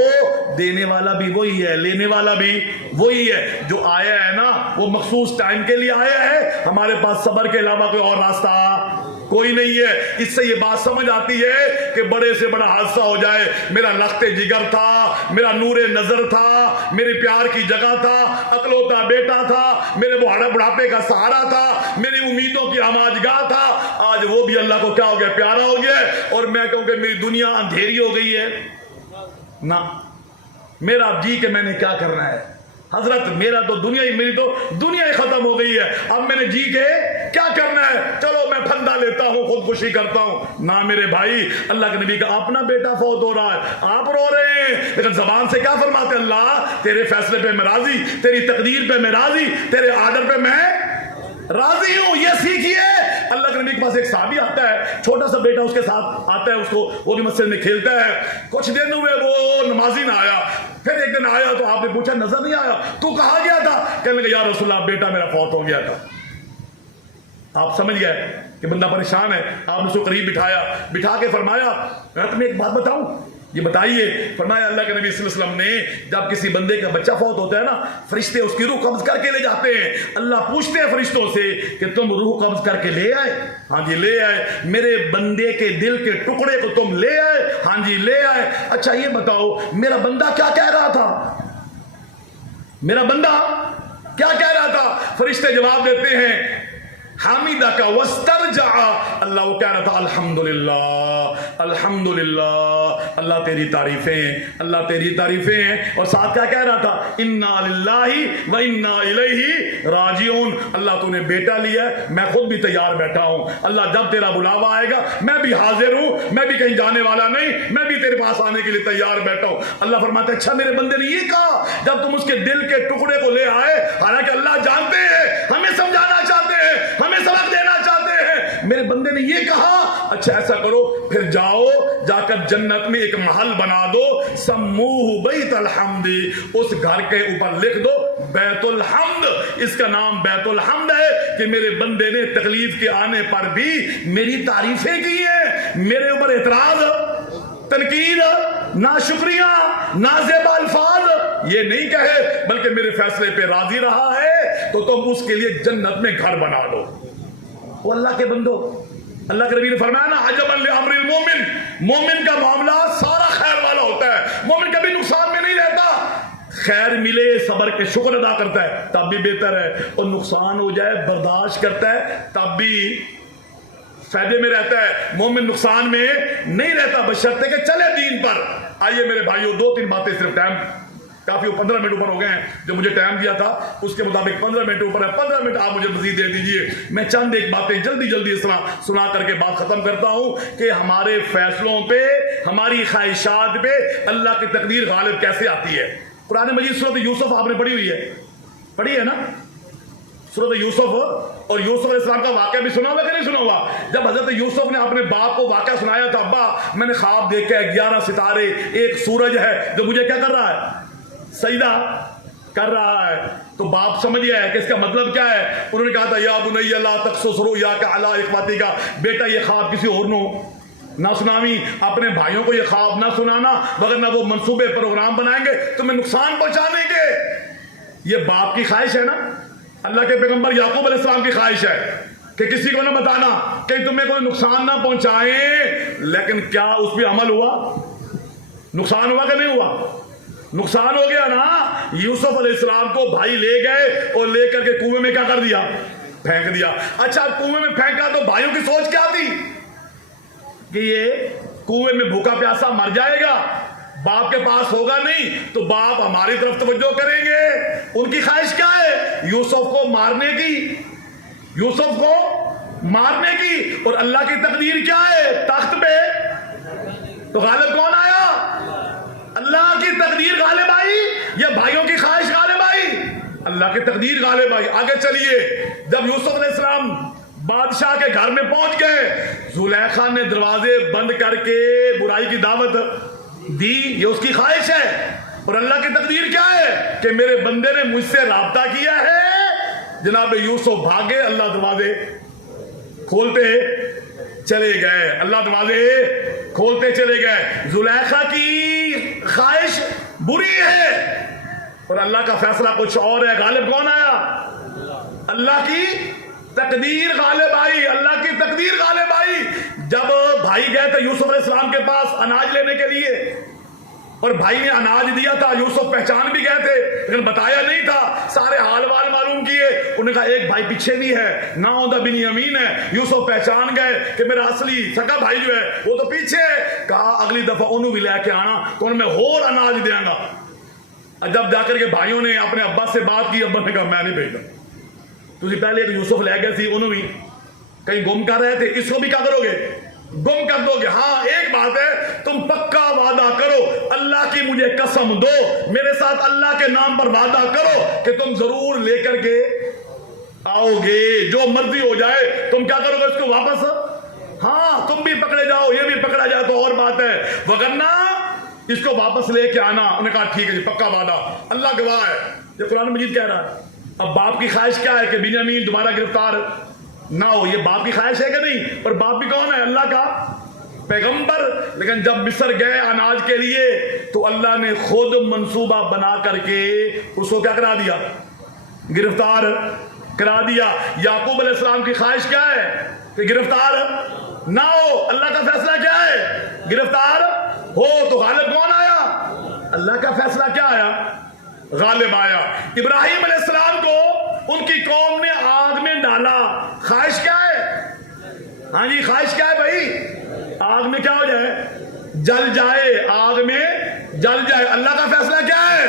دینے والا بھی وہی ہے، لینے والا بھی وہی ہے. جو آیا ہے نا وہ مخصوص ٹائم کے لیے آیا ہے. ہمارے پاس صبر کے علاوہ کوئی اور راستہ کوئی نہیں ہے. اس سے یہ بات سمجھ آتی ہے کہ بڑے سے بڑا حادثہ ہو جائے، میرا لخت جگر تھا، میرا نور نظر تھا، میرے پیار کی جگہ تھا، اکلوتا بیٹا تھا، میرے بڑھاپے کا سہارا تھا، میری امیدوں کی آماجگاہ تھا، آج وہ بھی اللہ کو کیا ہو گیا؟ پیارا ہو گیا. اور میں کہوں کہ میری دنیا اندھیری ہو گئی ہے نا، میرا اب جی کہ میں نے کیا کرنا ہے. حضرت میرا تو دنیا ہی، میری تو دنیا ہی ختم ہو گئی ہے، اب میں نے جی کے کیا کرنا ہے؟ چلو میں پھندا لیتا ہوں، خودکشی کرتا ہوں. نہ میرے بھائی، اللہ کے نبی کا اپنا بیٹا فوت ہو رہا ہے، آپ رو رہے ہیں، لیکن زبان سے کیا فرماتے؟ اللہ تیرے فیصلے پہ میں راضی، تیری تقدیر پہ میں راضی، تیرے آرڈر پہ میں راضی ہوں. یہ سیکھیے. اللہ کے نبی کے پاس ایک صحابی آتا ہے، چھوٹا سا بیٹا اس کے ساتھ آتا ہے، اس کو وہ بھی مسجد میں کھیلتا ہے. کچھ دن ہوئے وہ نمازی نہ آیا. پھر ایک دن آیا تو آپ نے پوچھا نظر نہیں آیا، تو کہاں گیا تھا؟ کہنے لگا یا رسول اللہ بیٹا میرا فوت ہو گیا تھا. آپ سمجھ گئے کہ بندہ پریشان ہے. آپ نے اس کو قریب بٹھا کے فرمایا میں تمہیں ایک بات بتاؤں، یہ بتائیے. فرمایا اللہ کے نبی صلی اللہ علیہ وسلم نے جب کسی بندے کا بچہ فوت ہوتا ہے نا، فرشتے اس کی روح قبض کر کے لے جاتے ہیں. اللہ پوچھتے ہیں فرشتوں سے کہ تم روح قبض کر کے لے آئے؟ ہاں جی لے آئے. میرے بندے کے دل کے ٹکڑے کو تم لے آئے؟ ہاں جی لے آئے. اچھا یہ بتاؤ میرا بندہ کیا کہہ رہا تھا؟ میرا بندہ کیا کہہ رہا تھا؟ فرشتے جواب دیتے ہیں حمیدک واسترجع, اللہ وہ کہہ رہا تھا الحمدللہ الحمدللہ, اللہ تیری تعریفیں, اللہ تیری تعریفیں ہیں. اور ساتھ کیا کہہ رہا تھا, انا للہ و انا الیہ راجعون, اللہ تو نے بیٹا لیا ہے, میں خود بھی تیار بیٹھا ہوں, اللہ جب تیرا بلاوا آئے گا میں بھی حاضر ہوں, میں بھی کہیں جانے والا نہیں, میں بھی تیرے پاس آنے کے لیے تیار بیٹھا ہوں. اللہ فرماتا ہے اچھا میرے بندے نے یہ کہا جب تم اس کے دل کے ٹکڑے کو لے آئے, حالانکہ اللہ جانتے ہیں, ہمیں سمجھانا چاہتے ہیں, ہمیں سبق دینا چاہتے ہیں, میرے بندے نے یہ کہا, اچھا ایسا کرو پھر جاؤ, جا کر جنت میں ایک محل بنا دو, سموہ بیت الحمد, اس گھر کے اوپر لکھ دو بیت الحمد, اس کا نام بیت الحمد ہے کہ میرے بندے نے تکلیف کے آنے پر بھی میری تعریفیں کی ہیں, میرے اوپر اعتراض, تنقید, ناشکریہ, نازیبا الفاظ یہ نہیں کہے, بلکہ میرے فیصلے پہ راضی رہا ہے, تو تم اس کے لیے جنت میں گھر بنا دو. وہ اللہ کے بندو, اللہ کے نبی نے فرمایا نا, عجبا لامر المومن, مومن کا معاملہ سارا خیر والا ہوتا ہے, مومن کبھی نقصان میں نہیں رہتا, خیر ملے صبر کے شکر ادا کرتا ہے تب بھی بہتر ہے, اور نقصان ہو جائے برداشت کرتا ہے تب بھی فائدے میں رہتا ہے. مومن نقصان میں نہیں رہتا بشرطے کہ چلے دین پر. آئیے میرے بھائیوں, 2-3 باتیں, صرف ٹائم کافی 15 منٹ اوپر ہو گئے ہیں, جو مجھے ٹائم دیا تھا اس کے مطابق 15 منٹ اوپر ہے, 15 منٹ آپ مجھے مزید دے دیجئے. میں چند ایک باتیں جلدی جلدی سنا کر کے بات ختم کرتا ہوں کہ ہمارے فیصلوں پہ, ہماری خواہشات پہ اللہ کی تقدیر غالب کیسے آتی ہے. قرآن مجید سورۃ یوسف آپ نے پڑھی ہوئی ہے, پڑھی ہے نا, سورۃ یوسف, اور یوسف علیہ السلام کا واقعہ بھی سنا ہوا کہ نہیں سنا ہوا. جب حضرت یوسف نے اپنے باپ کو واقعہ سنایا تھا, ابا میں نے خواب دیکھا ہے 11 ستارے, ایک سورج ہے جو مجھے کیا کر رہا ہے, سجدہ کر رہا ہے, تو باپ سمجھ گیا ہے کہ اس کا مطلب کیا ہے. انہوں نے کہا تھا یا بنی لا تقصص رؤیاک علی اخواتک, بیٹا یہ خواب کسی اور نہ سناوی, اپنے بھائیوں کو یہ خواب نہ سنانا, وگرنہ وہ منصوبے پروگرام بنائیں گے تمہیں نقصان پہنچانے کے. یہ باپ کی خواہش ہے نا, اللہ کے پیغمبر یعقوب علیہ السلام کی خواہش ہے کہ کسی کو نہ بتانا کہ تمہیں کوئی نقصان نہ پہنچائیں. لیکن کیا اس پہ عمل ہوا, نقصان ہوا کہ نہیں ہوا, نقصان ہو گیا نا. یوسف علیہ السلام کو بھائی لے گئے اور لے کر کے کنویں میں کیا کر دیا, پھینک دیا. اچھا کنویں میں پھینکا تو بھائیوں کی سوچ کیا تھی کہ یہ کنویں میں بھوکا پیاسا مر جائے گا, باپ کے پاس ہوگا نہیں تو باپ ہماری طرف توجہ کریں گے. ان کی خواہش کیا ہے, یوسف کو مارنے کی, یوسف کو مارنے کی. اور اللہ کی تقدیر کیا ہے, تخت پہ تو غالب کون آیا, اللہ کی تقدیر غالب آئی یا بھائیوں کی خواہش غالب آئی, اللہ کی تقدیر غالب آئی. آگے چلیے, جب یوسف علیہ السلام بادشاہ کے گھر میں پہنچ گئے, زلیخا نے دروازے بند کر کے برائی کی دعوت دی, یہ اس کی خواہش ہے. اور اللہ کی تقدیر کیا ہے کہ میرے بندے نے مجھ سے رابطہ کیا ہے, جناب یوسف بھاگے, اللہ دروازے کھولتے چلے گئے, اللہ دروازے کھولتے چلے گئے. زلیخا کی خواہش بری ہے اور اللہ کا فیصلہ کچھ اور ہے. غالب کون آیا, اللہ کی تقدیر غالب آئی, اللہ کی تقدیر غالب آئی. جب بھائی گئے تھے یوسف علیہ السلام کے پاس اناج لینے کے لیے, اور بھائی نے اناج دیا تھا, یوسف پہچان بھی گئے تھے لیکن بتایا نہیں تھا, سارے حال وال معلوم کیے. انہوں نے کہا ایک بھائی پیچھے بھی ہے, نام بنیامین ہے. یوسف پہچان گئے کہ میرا اصلی سگا بھائی جو ہے وہ تو پیچھے ہے. کہا اگلی دفعہ انہوں بھی لے کے آنا تو ان میں اور اناج دیا گا. جب جا کر کے بھائیوں نے اپنے ابا سے بات کی, ابا نے کہا میں نہیں بھیجا, تجھے پہلے ایک یوسف لے گئے تھی, انہوں بھی کہیں گم کر رہے تھے, اس کو بھی کیا کرو گے, گم کر دو گے. ہاں ایک بات ہے, تم پکا وعدہ کرو, اللہ کی مجھے قسم دو, میرے ساتھ اللہ کے نام پر وعدہ کرو کہ تم ضرور لے کر کے آؤ گے, جو مرضی ہو جائے تم کیا کرو گے اس کو واپس. ہاں تم بھی پکڑے جاؤ, یہ بھی پکڑا جائے تو اور بات ہے, وگرنہ اس کو واپس لے کے آنا. انہوں نے کہا ٹھیک ہے جی, پکا وعدہ, اللہ گواہ ہے. یہ قرآن مجید کہہ رہا ہے. اب باپ کی خواہش کیا ہے کہ بنیامین دوبارہ گرفتار نہ ہو, یہ باپ کی خواہش ہے کہ نہیں, اور باپ بھی کون ہے, اللہ کا پیغمبر. لیکن جب مصر گئے اناج کے لیے تو اللہ نے خود منصوبہ بنا کر کے اس کو کیا کرا دیا, گرفتار کرا دیا. یعقوب علیہ السلام کی خواہش کیا ہے کہ گرفتار نہ ہو, اللہ کا فیصلہ کیا ہے, گرفتار ہو. تو غالب کون آیا, اللہ کا فیصلہ کیا آیا, غالب آیا. ابراہیم علیہ السلام کو ان کی قوم نے آگ میں ڈالا, خواہش کیا ہے؟ ہاں جی خواہش کیا ہے بھائی؟ آگ میں کیا ہو جائے؟ جل جائے، آگ میں جل جائے۔ اللہ کا فیصلہ کیا ہے؟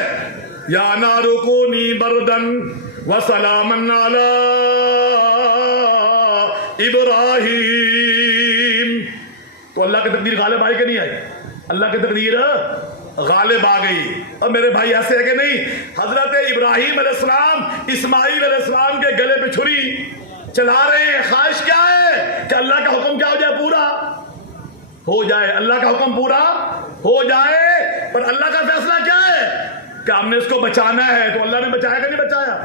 یا نار کونی بردن وسلاما علی ابراہیم۔ تو اللہ کی تقدیر غالب آئی کہ نہیں آئی؟ اللہ کی تقدیر غالب آ گئی۔ اور میرے بھائی ایسے ہے کہ نہیں، حضرت ابراہیم علیہ السلام اسماعیل علیہ السلام کے گلے پہ چھری چلا رہے ہیں۔ خواہش کیا ہے؟ کہ اللہ کا حکم کیا ہو جائے؟ پورا ہو جائے، اللہ کا حکم پورا ہو جائے۔ پر اللہ کا فیصلہ کیا ہے؟ کہ ہم نے اس کو بچانا ہے۔ تو اللہ نے بچایا کہ نہیں بچایا؟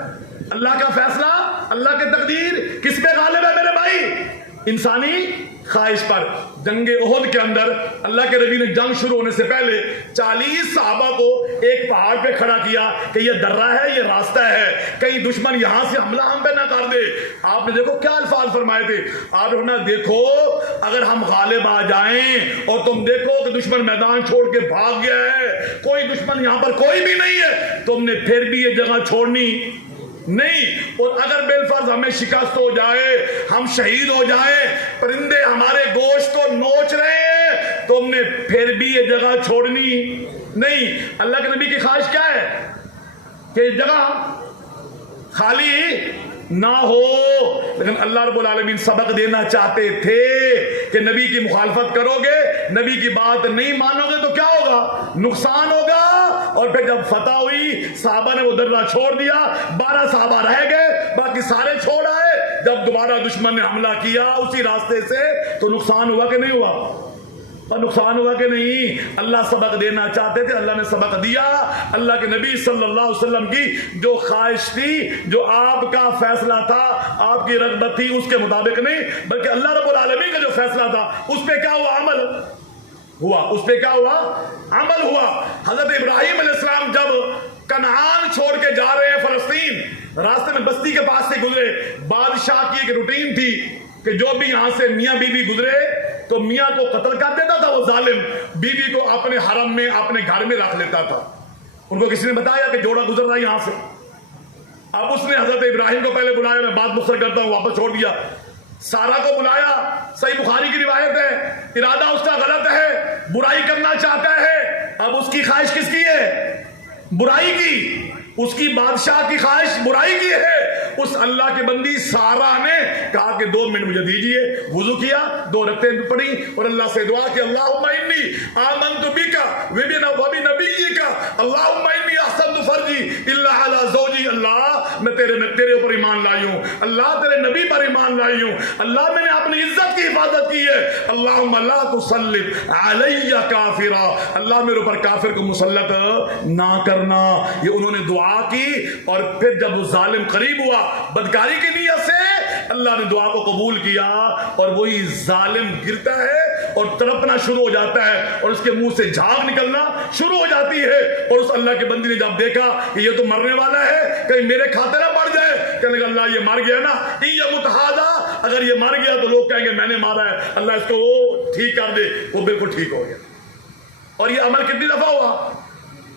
اللہ کا فیصلہ، اللہ کی تقدیر کس پہ غالب ہے میرے بھائی؟ انسانی خواہش پر۔ جنگ احد کے اندر اللہ کے نبی نے جنگ شروع ہونے سے پہلے 40 صحابہ کو ایک پہاڑ پہ کھڑا کیا کہ یہ درہ ہے، یہ راستہ ہے، کہیں دشمن یہاں سے حملہ ہم پہ نہ کر دے۔ آپ نے دیکھو کیا الفاظ فرمائے تھے، آپ نے دیکھو اگر ہم غالب آ جائیں اور تم دیکھو کہ دشمن میدان چھوڑ کے بھاگ گیا ہے، کوئی دشمن یہاں پر کوئی بھی نہیں ہے، تم نے پھر بھی یہ جگہ چھوڑنی نہیں۔ اور اگر بالفرض ہمیں شکست ہو جائے، ہم شہید ہو جائے، پرندے ہمارے گوشت کو نوچ رہے ہیں، تو ہم نے پھر بھی یہ جگہ چھوڑنی نہیں۔ اللہ کے نبی کی خواہش کیا ہے؟ کہ یہ جگہ خالی نہ ہو۔ لیکن اللہ رب العالمین سبق دینا چاہتے تھے کہ نبی کی مخالفت کرو گے، نبی کی بات نہیں مانو گے تو کیا ہوگا؟ نقصان ہوگا۔ اور پھر جب فتح ہوئی، صحابہ نے وہ درہ چھوڑ دیا، 12 صحابہ رہ گئے، باقی سارے چھوڑ آئے۔ جب دوبارہ دشمن نے حملہ کیا اسی راستے سے تو نقصان ہوا کہ نہیں ہوا؟ اور نقصان ہوا کہ نہیں؟ اللہ سبق دینا چاہتے تھے، اللہ نے سبق دیا۔ اللہ کے نبی صلی اللہ علیہ وسلم کی جو خواہش تھی، جو آپ کا فیصلہ تھا، آپ کی رغبت تھی، اس کے مطابق نہیں بلکہ اللہ رب العالمین کا جو فیصلہ تھا اس پہ کیا ہوا؟ عمل ہوا۔ اس پہ کیا ہوا؟ عمل ہوا۔ حضرت ابراہیم علیہ السلام جب کنعان چھوڑ کے جا رہے ہیں فلسطین، راستے میں بستی کے پاس سے گزرے، بادشاہ کی ایک روٹین تھی کہ جو بھی یہاں سے میاں بیوی گزرے تو میاں کو قتل کر دیتا تھا وہ ظالم، بیوی کو اپنے حرم میں اپنے گھر میں رکھ لیتا تھا۔ ان کو کسی نے بتایا کہ جوڑا گزر رہا ہے یہاں سے۔ اب اس نے حضرت ابراہیم کو پہلے بلایا، میں بات مختصر کرتا ہوں، واپس چھوڑ دیا۔ سارا کو بلایا، صحیح بخاری کی روایت ہے، ارادہ اس کا غلط ہے، برائی کرنا چاہتا ہے۔ اب اس کی خواہش کس کی ہے؟ برائی کی۔ اس کی بادشاہ کی خواہش برائی کی ہے۔ اس اللہ کی بندی سارا نے کہا کہ 2 منٹ مجھے دیجئے، وضو کیا، 2 رکعتیں پڑھی اور اللہ سے دعا کہ اللہم انی آمنت بکا وبنبیک اللہم انی احسنت فرجی الا علی زوجی۔ اللہ میں تیرے اوپر ایمان لائی ہوں، اللہ تیرے نبی پر ایمان لائی ہوں، اللہ میں نے اپنی عزت کی حفاظت کی ہے۔ اللہم لا تسلط علی کافرا، اللہ میرے اوپر کافر کو مسلط نہ کرنا۔ یہ انہوں نے دعا کی اور پھر جب وہ ظالم قریب ہوا بدکاری کی نیت سے، اللہ نے دعا کو قبول کیا اور وہی ظالم گرتا ہے اور تڑپنا شروع ہو جاتا ہے اور اس کے منہ سے جھاگ نکلنا شروع ہو جاتی ہے۔ اور اس اللہ کے بندی نے جب دیکھا کہ یہ تو مرنے والا ہے، کہیں میرے کھاتے نہ پڑ جائے، کہنے لگا اللہ یہ مر گیا نا، یہ متحادہ، اگر یہ مر گیا تو لوگ کہیں گے میں نے مارا ہے، اللہ اس کو وہ ٹھیک کر دے۔ وہ بالکل ٹھیک ہو گیا۔ اور یہ عمل کتنی دفعہ ہوا؟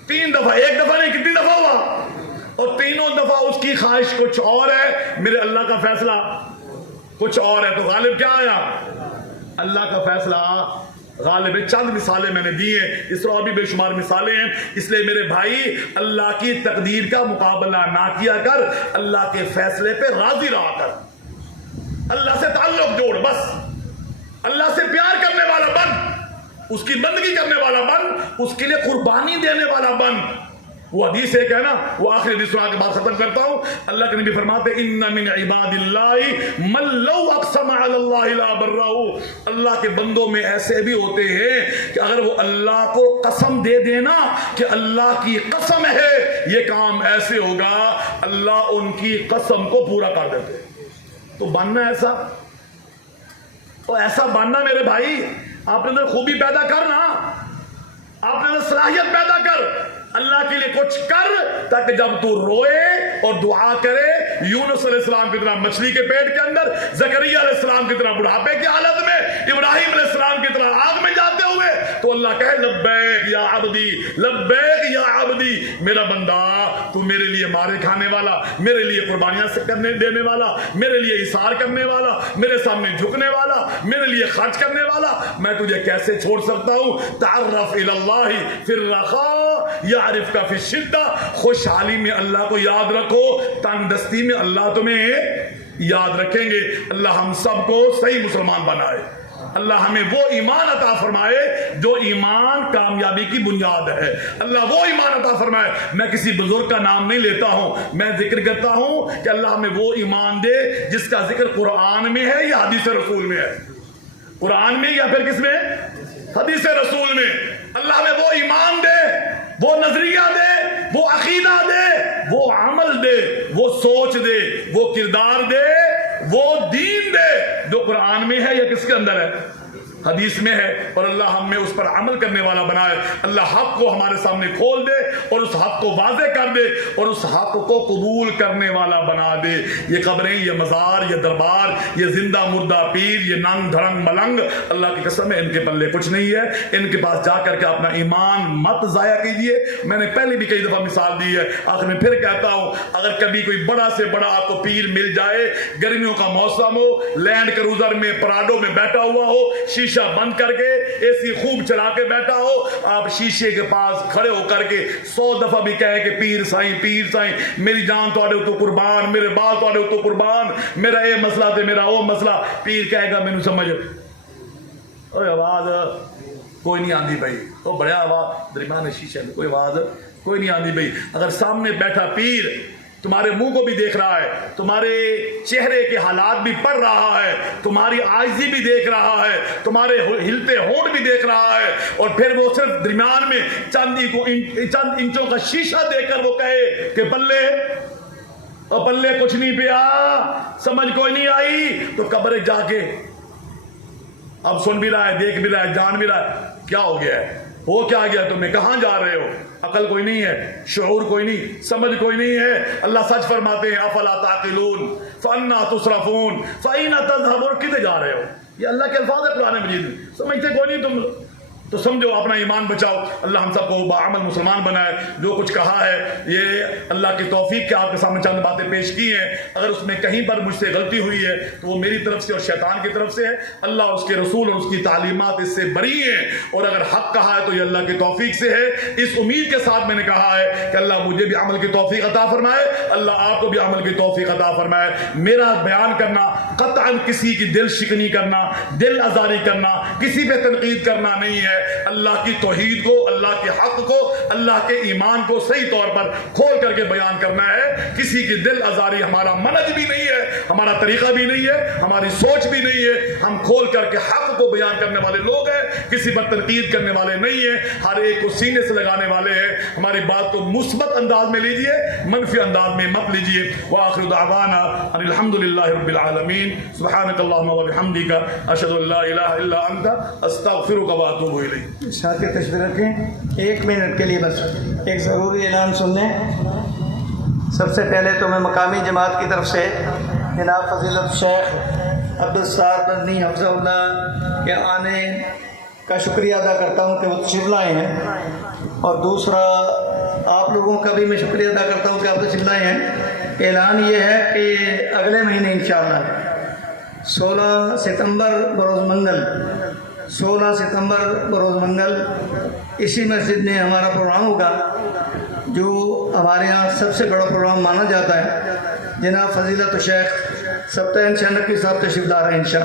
3 دفعہ، 1 دفعہ نہیں، کتنی دفعہ ہوا؟ اور تینوں دفعہ اس کی خواہش کچھ اور ہے، میرے اللہ کا فیصلہ کچھ اور ہے۔ تو غالب کیا آیا؟ اللہ کا فیصلہ غالب ہے۔ چند مثالیں میں نے دی ہیں، اس طرح اور بھی بے شمار مثالیں ہیں۔ اس لیے میرے بھائی اللہ کی تقدیر کا مقابلہ نہ کیا کر، اللہ کے فیصلے پہ راضی رہا کر، اللہ سے تعلق جوڑ، بس اللہ سے پیار کرنے والا بن، اس کی بندگی کرنے والا بن، اس کے لیے قربانی دینے والا بن۔ وہ حدیث ایک ہے نا، وہ آخری حدیث سنا کے بعد ختم کرتا ہوں۔ اللہ کے نبی فرماتے ہیں ان من عباد اللہ من لو اقسم علی اللہ لا برہ، اللہ کے بندوں میں ایسے بھی ہوتے ہیں کہ اگر وہ اللہ کو قسم دے دینا کہ اللہ کی قسم ہے یہ کام ایسے ہوگا، اللہ ان کی قسم کو پورا کر دیتے۔ تو بننا ایسا، تو ایسا بننا میرے بھائی، آپ نے اندر خوبی پیدا کرنا، آپ نے اندر صلاحیت پیدا کر، اللہ کے لیے کچھ کر تاکہ جب تو روئے اور دعا کرے، یونس علیہ السلام کی طرح مچھلی کے پیٹ کے اندر، زکریا علیہ السلام کی طرح بڑھاپے کی حالت میں، ابراہیم علیہ السلام کی طرح آگ میں جاتے ہوئے، تو اللہ کہے لبیک یا عبدی، لبیک یا عبدی، میرا بندہ تو میرے لیے مارے کھانے والا، میرے لیے قربانیاں کرنے دینے والا، میرے لیے اثار کرنے والا، میرے سامنے جھکنے والا، میرے لیے خرچ کرنے والا، میں تجھے کیسے چھوڑ سکتا ہوں؟ تعرف الی اللہ فی الرخاء یعرفک فی الشدہ، خوشحالی میں اللہ کو یاد رکھو، تنگ دستی میں اللہ تمہیں یاد رکھیں گے۔ اللہ ہم سب کو صحیح مسلمان بنائے، اللہ ہمیں وہ ایمان عطا فرمائے جو ایمان کامیابی کی بنیاد ہے، اللہ وہ ایمان عطا فرمائے۔ میں کسی بزرگ کا نام نہیں لیتا ہوں، میں ذکر کرتا ہوں کہ اللہ ہمیں وہ ایمان دے جس کا ذکر قرآن میں ہے یا حدیث رسول میں ہے، قرآن میں یا پھر کس میں؟ حدیث رسول میں۔ اللہ ہمیں وہ ایمان دے، وہ نظریہ دے، وہ عقیدہ دے، وہ عمل دے، وہ سوچ دے، وہ کردار دے، وہ دین دے جو قرآن میں ہے یا کس کے اندر ہے؟ حدیث میں ہے، اور اللہ ہمیں اس پر عمل کرنے والا بنائے۔ اللہ حق کو ہمارے سامنے کھول دے اور اس حق کو واضح کر دے اور اس حق کو قبول کرنے والا بنا دے۔ یہ قبریں، یہ مزار، یہ دربار، یہ زندہ مردہ پیر، یہ ننگ دھڑنگ ملنگ، اللہ کی قسم ہے ان کے پلے کچھ نہیں ہے۔ ان کے پاس جا کر کے اپنا ایمان مت ضائع کیجیے۔ میں نے پہلے بھی کئی دفعہ مثال دی ہے، آخر میں پھر کہتا ہوں، اگر کبھی کوئی بڑا سے بڑا آپ کو پیر مل جائے، گرمیوں کا موسم ہو، لینڈ کروزر میں پراڈو میں بیٹھا ہوا ہو، شیشہ بند کر کے اے سی خوب چلا کے بیٹھا ہو، آپ شیشے کے پاس کھڑے ہو کر کے 100 دفعہ بھی کہے کہ پیر سائیں، پیر سائیں، میری جان تواڈے تو قربان، میرے بال تواڈے تو قربان، میرا اے مسئلہ تے میرا او مسئلہ، پیر کہے گا مینوں سمجھ اوے آواز کوئی نہیں آندی بھائی، وہ بڑا آواز درمیان شیشے میں کوئی آواز کوئی نہیں آندی بھائی۔ اگر سامنے بیٹھا پیر تمہارے منہ کو بھی دیکھ رہا ہے، تمہارے چہرے کے حالات بھی پڑھ رہا ہے، تمہاری عاجزی بھی دیکھ رہا ہے، تمہارے ہلتے ہونٹ بھی دیکھ رہا ہے، اور پھر وہ صرف درمیان میں چند انچوں کا شیشہ دے کر وہ کہے کہ بلے اور بلے کچھ نہیں پیا، سمجھ کوئی نہیں آئی، تو قبر جا کے اب سن بھی رہا ہے، دیکھ بھی رہا ہے، جان بھی رہا ہے، کیا ہو گیا ہے؟ ہو کیا گیا تمہیں؟ کہاں جا رہے ہو؟ عقل کوئی نہیں ہے، شعور کوئی نہیں، سمجھ کوئی نہیں ہے۔ اللہ سچ فرماتے ہیں افلا تعقلون فانا تصرفون فاین تذهبون، کدھر جا رہے ہو؟ یہ اللہ کے الفاظ ہے قرآن مجید میں، سمجھتے کوئی نہیں تم، تو سمجھو اپنا ایمان بچاؤ۔ اللہ ہم سب کو باعمل مسلمان بنائے۔ جو کچھ کہا ہے یہ اللہ کی توفیق کے آپ کے سامنے چند باتیں پیش کی ہیں، اگر اس میں کہیں پر مجھ سے غلطی ہوئی ہے تو وہ میری طرف سے اور شیطان کی طرف سے ہے۔ اللہ اور اس کے رسول اور اس کی تعلیمات اس سے بری ہیں، اور اگر حق کہا ہے تو یہ اللہ کی توفیق سے ہے۔ اس امید کے ساتھ میں نے کہا ہے کہ اللہ مجھے بھی عمل کی توفیق عطا فرمائے، اللہ آپ کو بھی عمل کی توفیق عطا فرمائے۔ میرا بیان کرنا قطعاً کسی کی دل شکنی کرنا، دل آزاری کرنا، کسی پہ تنقید کرنا نہیں ہے۔ اللہ کی توحید کو، اللہ کے حق کو، اللہ کے ایمان کو صحیح طور پر کھول کر کے بیان کرنا ہے۔ کسی کی دل آزاری ہمارا منہج بھی نہیں ہے، ہمارا طریقہ بھی نہیں ہے، ہماری سوچ بھی نہیں ہے۔ ہم کھول کر کے حق کو بیان کرنے والے لوگ ہیں، کسی پر تنقید کرنے والے نہیں ہیں، ہر ایک کو سینے سے لگانے والے ہیں۔ ہماری بات کو مثبت انداز میں لیجئے، منفی انداز میں مت لیجئے۔ وآخر دعوانا ان الحمد للہ رب العالمین، سبحانک اللہم وبحمدک، اشہد ان لا الہ الا انت، استغفرک واتوب الیک۔ ساتھی تشریف رکھیں، 1 منٹ کے لیے بس ایک ضروری اعلان سن لیں۔ سب سے پہلے تو میں مقامی جماعت کی طرف سے جناب فضیلت شیخ عبدالستار مدنی حفظہ اللہ کے آنے کا شکریہ ادا کرتا ہوں کہ وہ تشریف لائے ہیں، اور دوسرا آپ لوگوں کا بھی میں شکریہ ادا کرتا ہوں کہ آپ تشریف لائے ہیں۔ اعلان یہ ہے کہ اگلے مہینے انشاءاللہ 16 ستمبر بروز منگل، 16 ستمبر بروز منگل اسی مسجد میں ہمارا پروگرام ہوگا، جو ہمارے ہاں سب سے بڑا پروگرام مانا جاتا ہے۔ جناب فضیلت شیخ سبتین شنقی صاحب تشریف لا رہے ہیں انشاءاللہ۔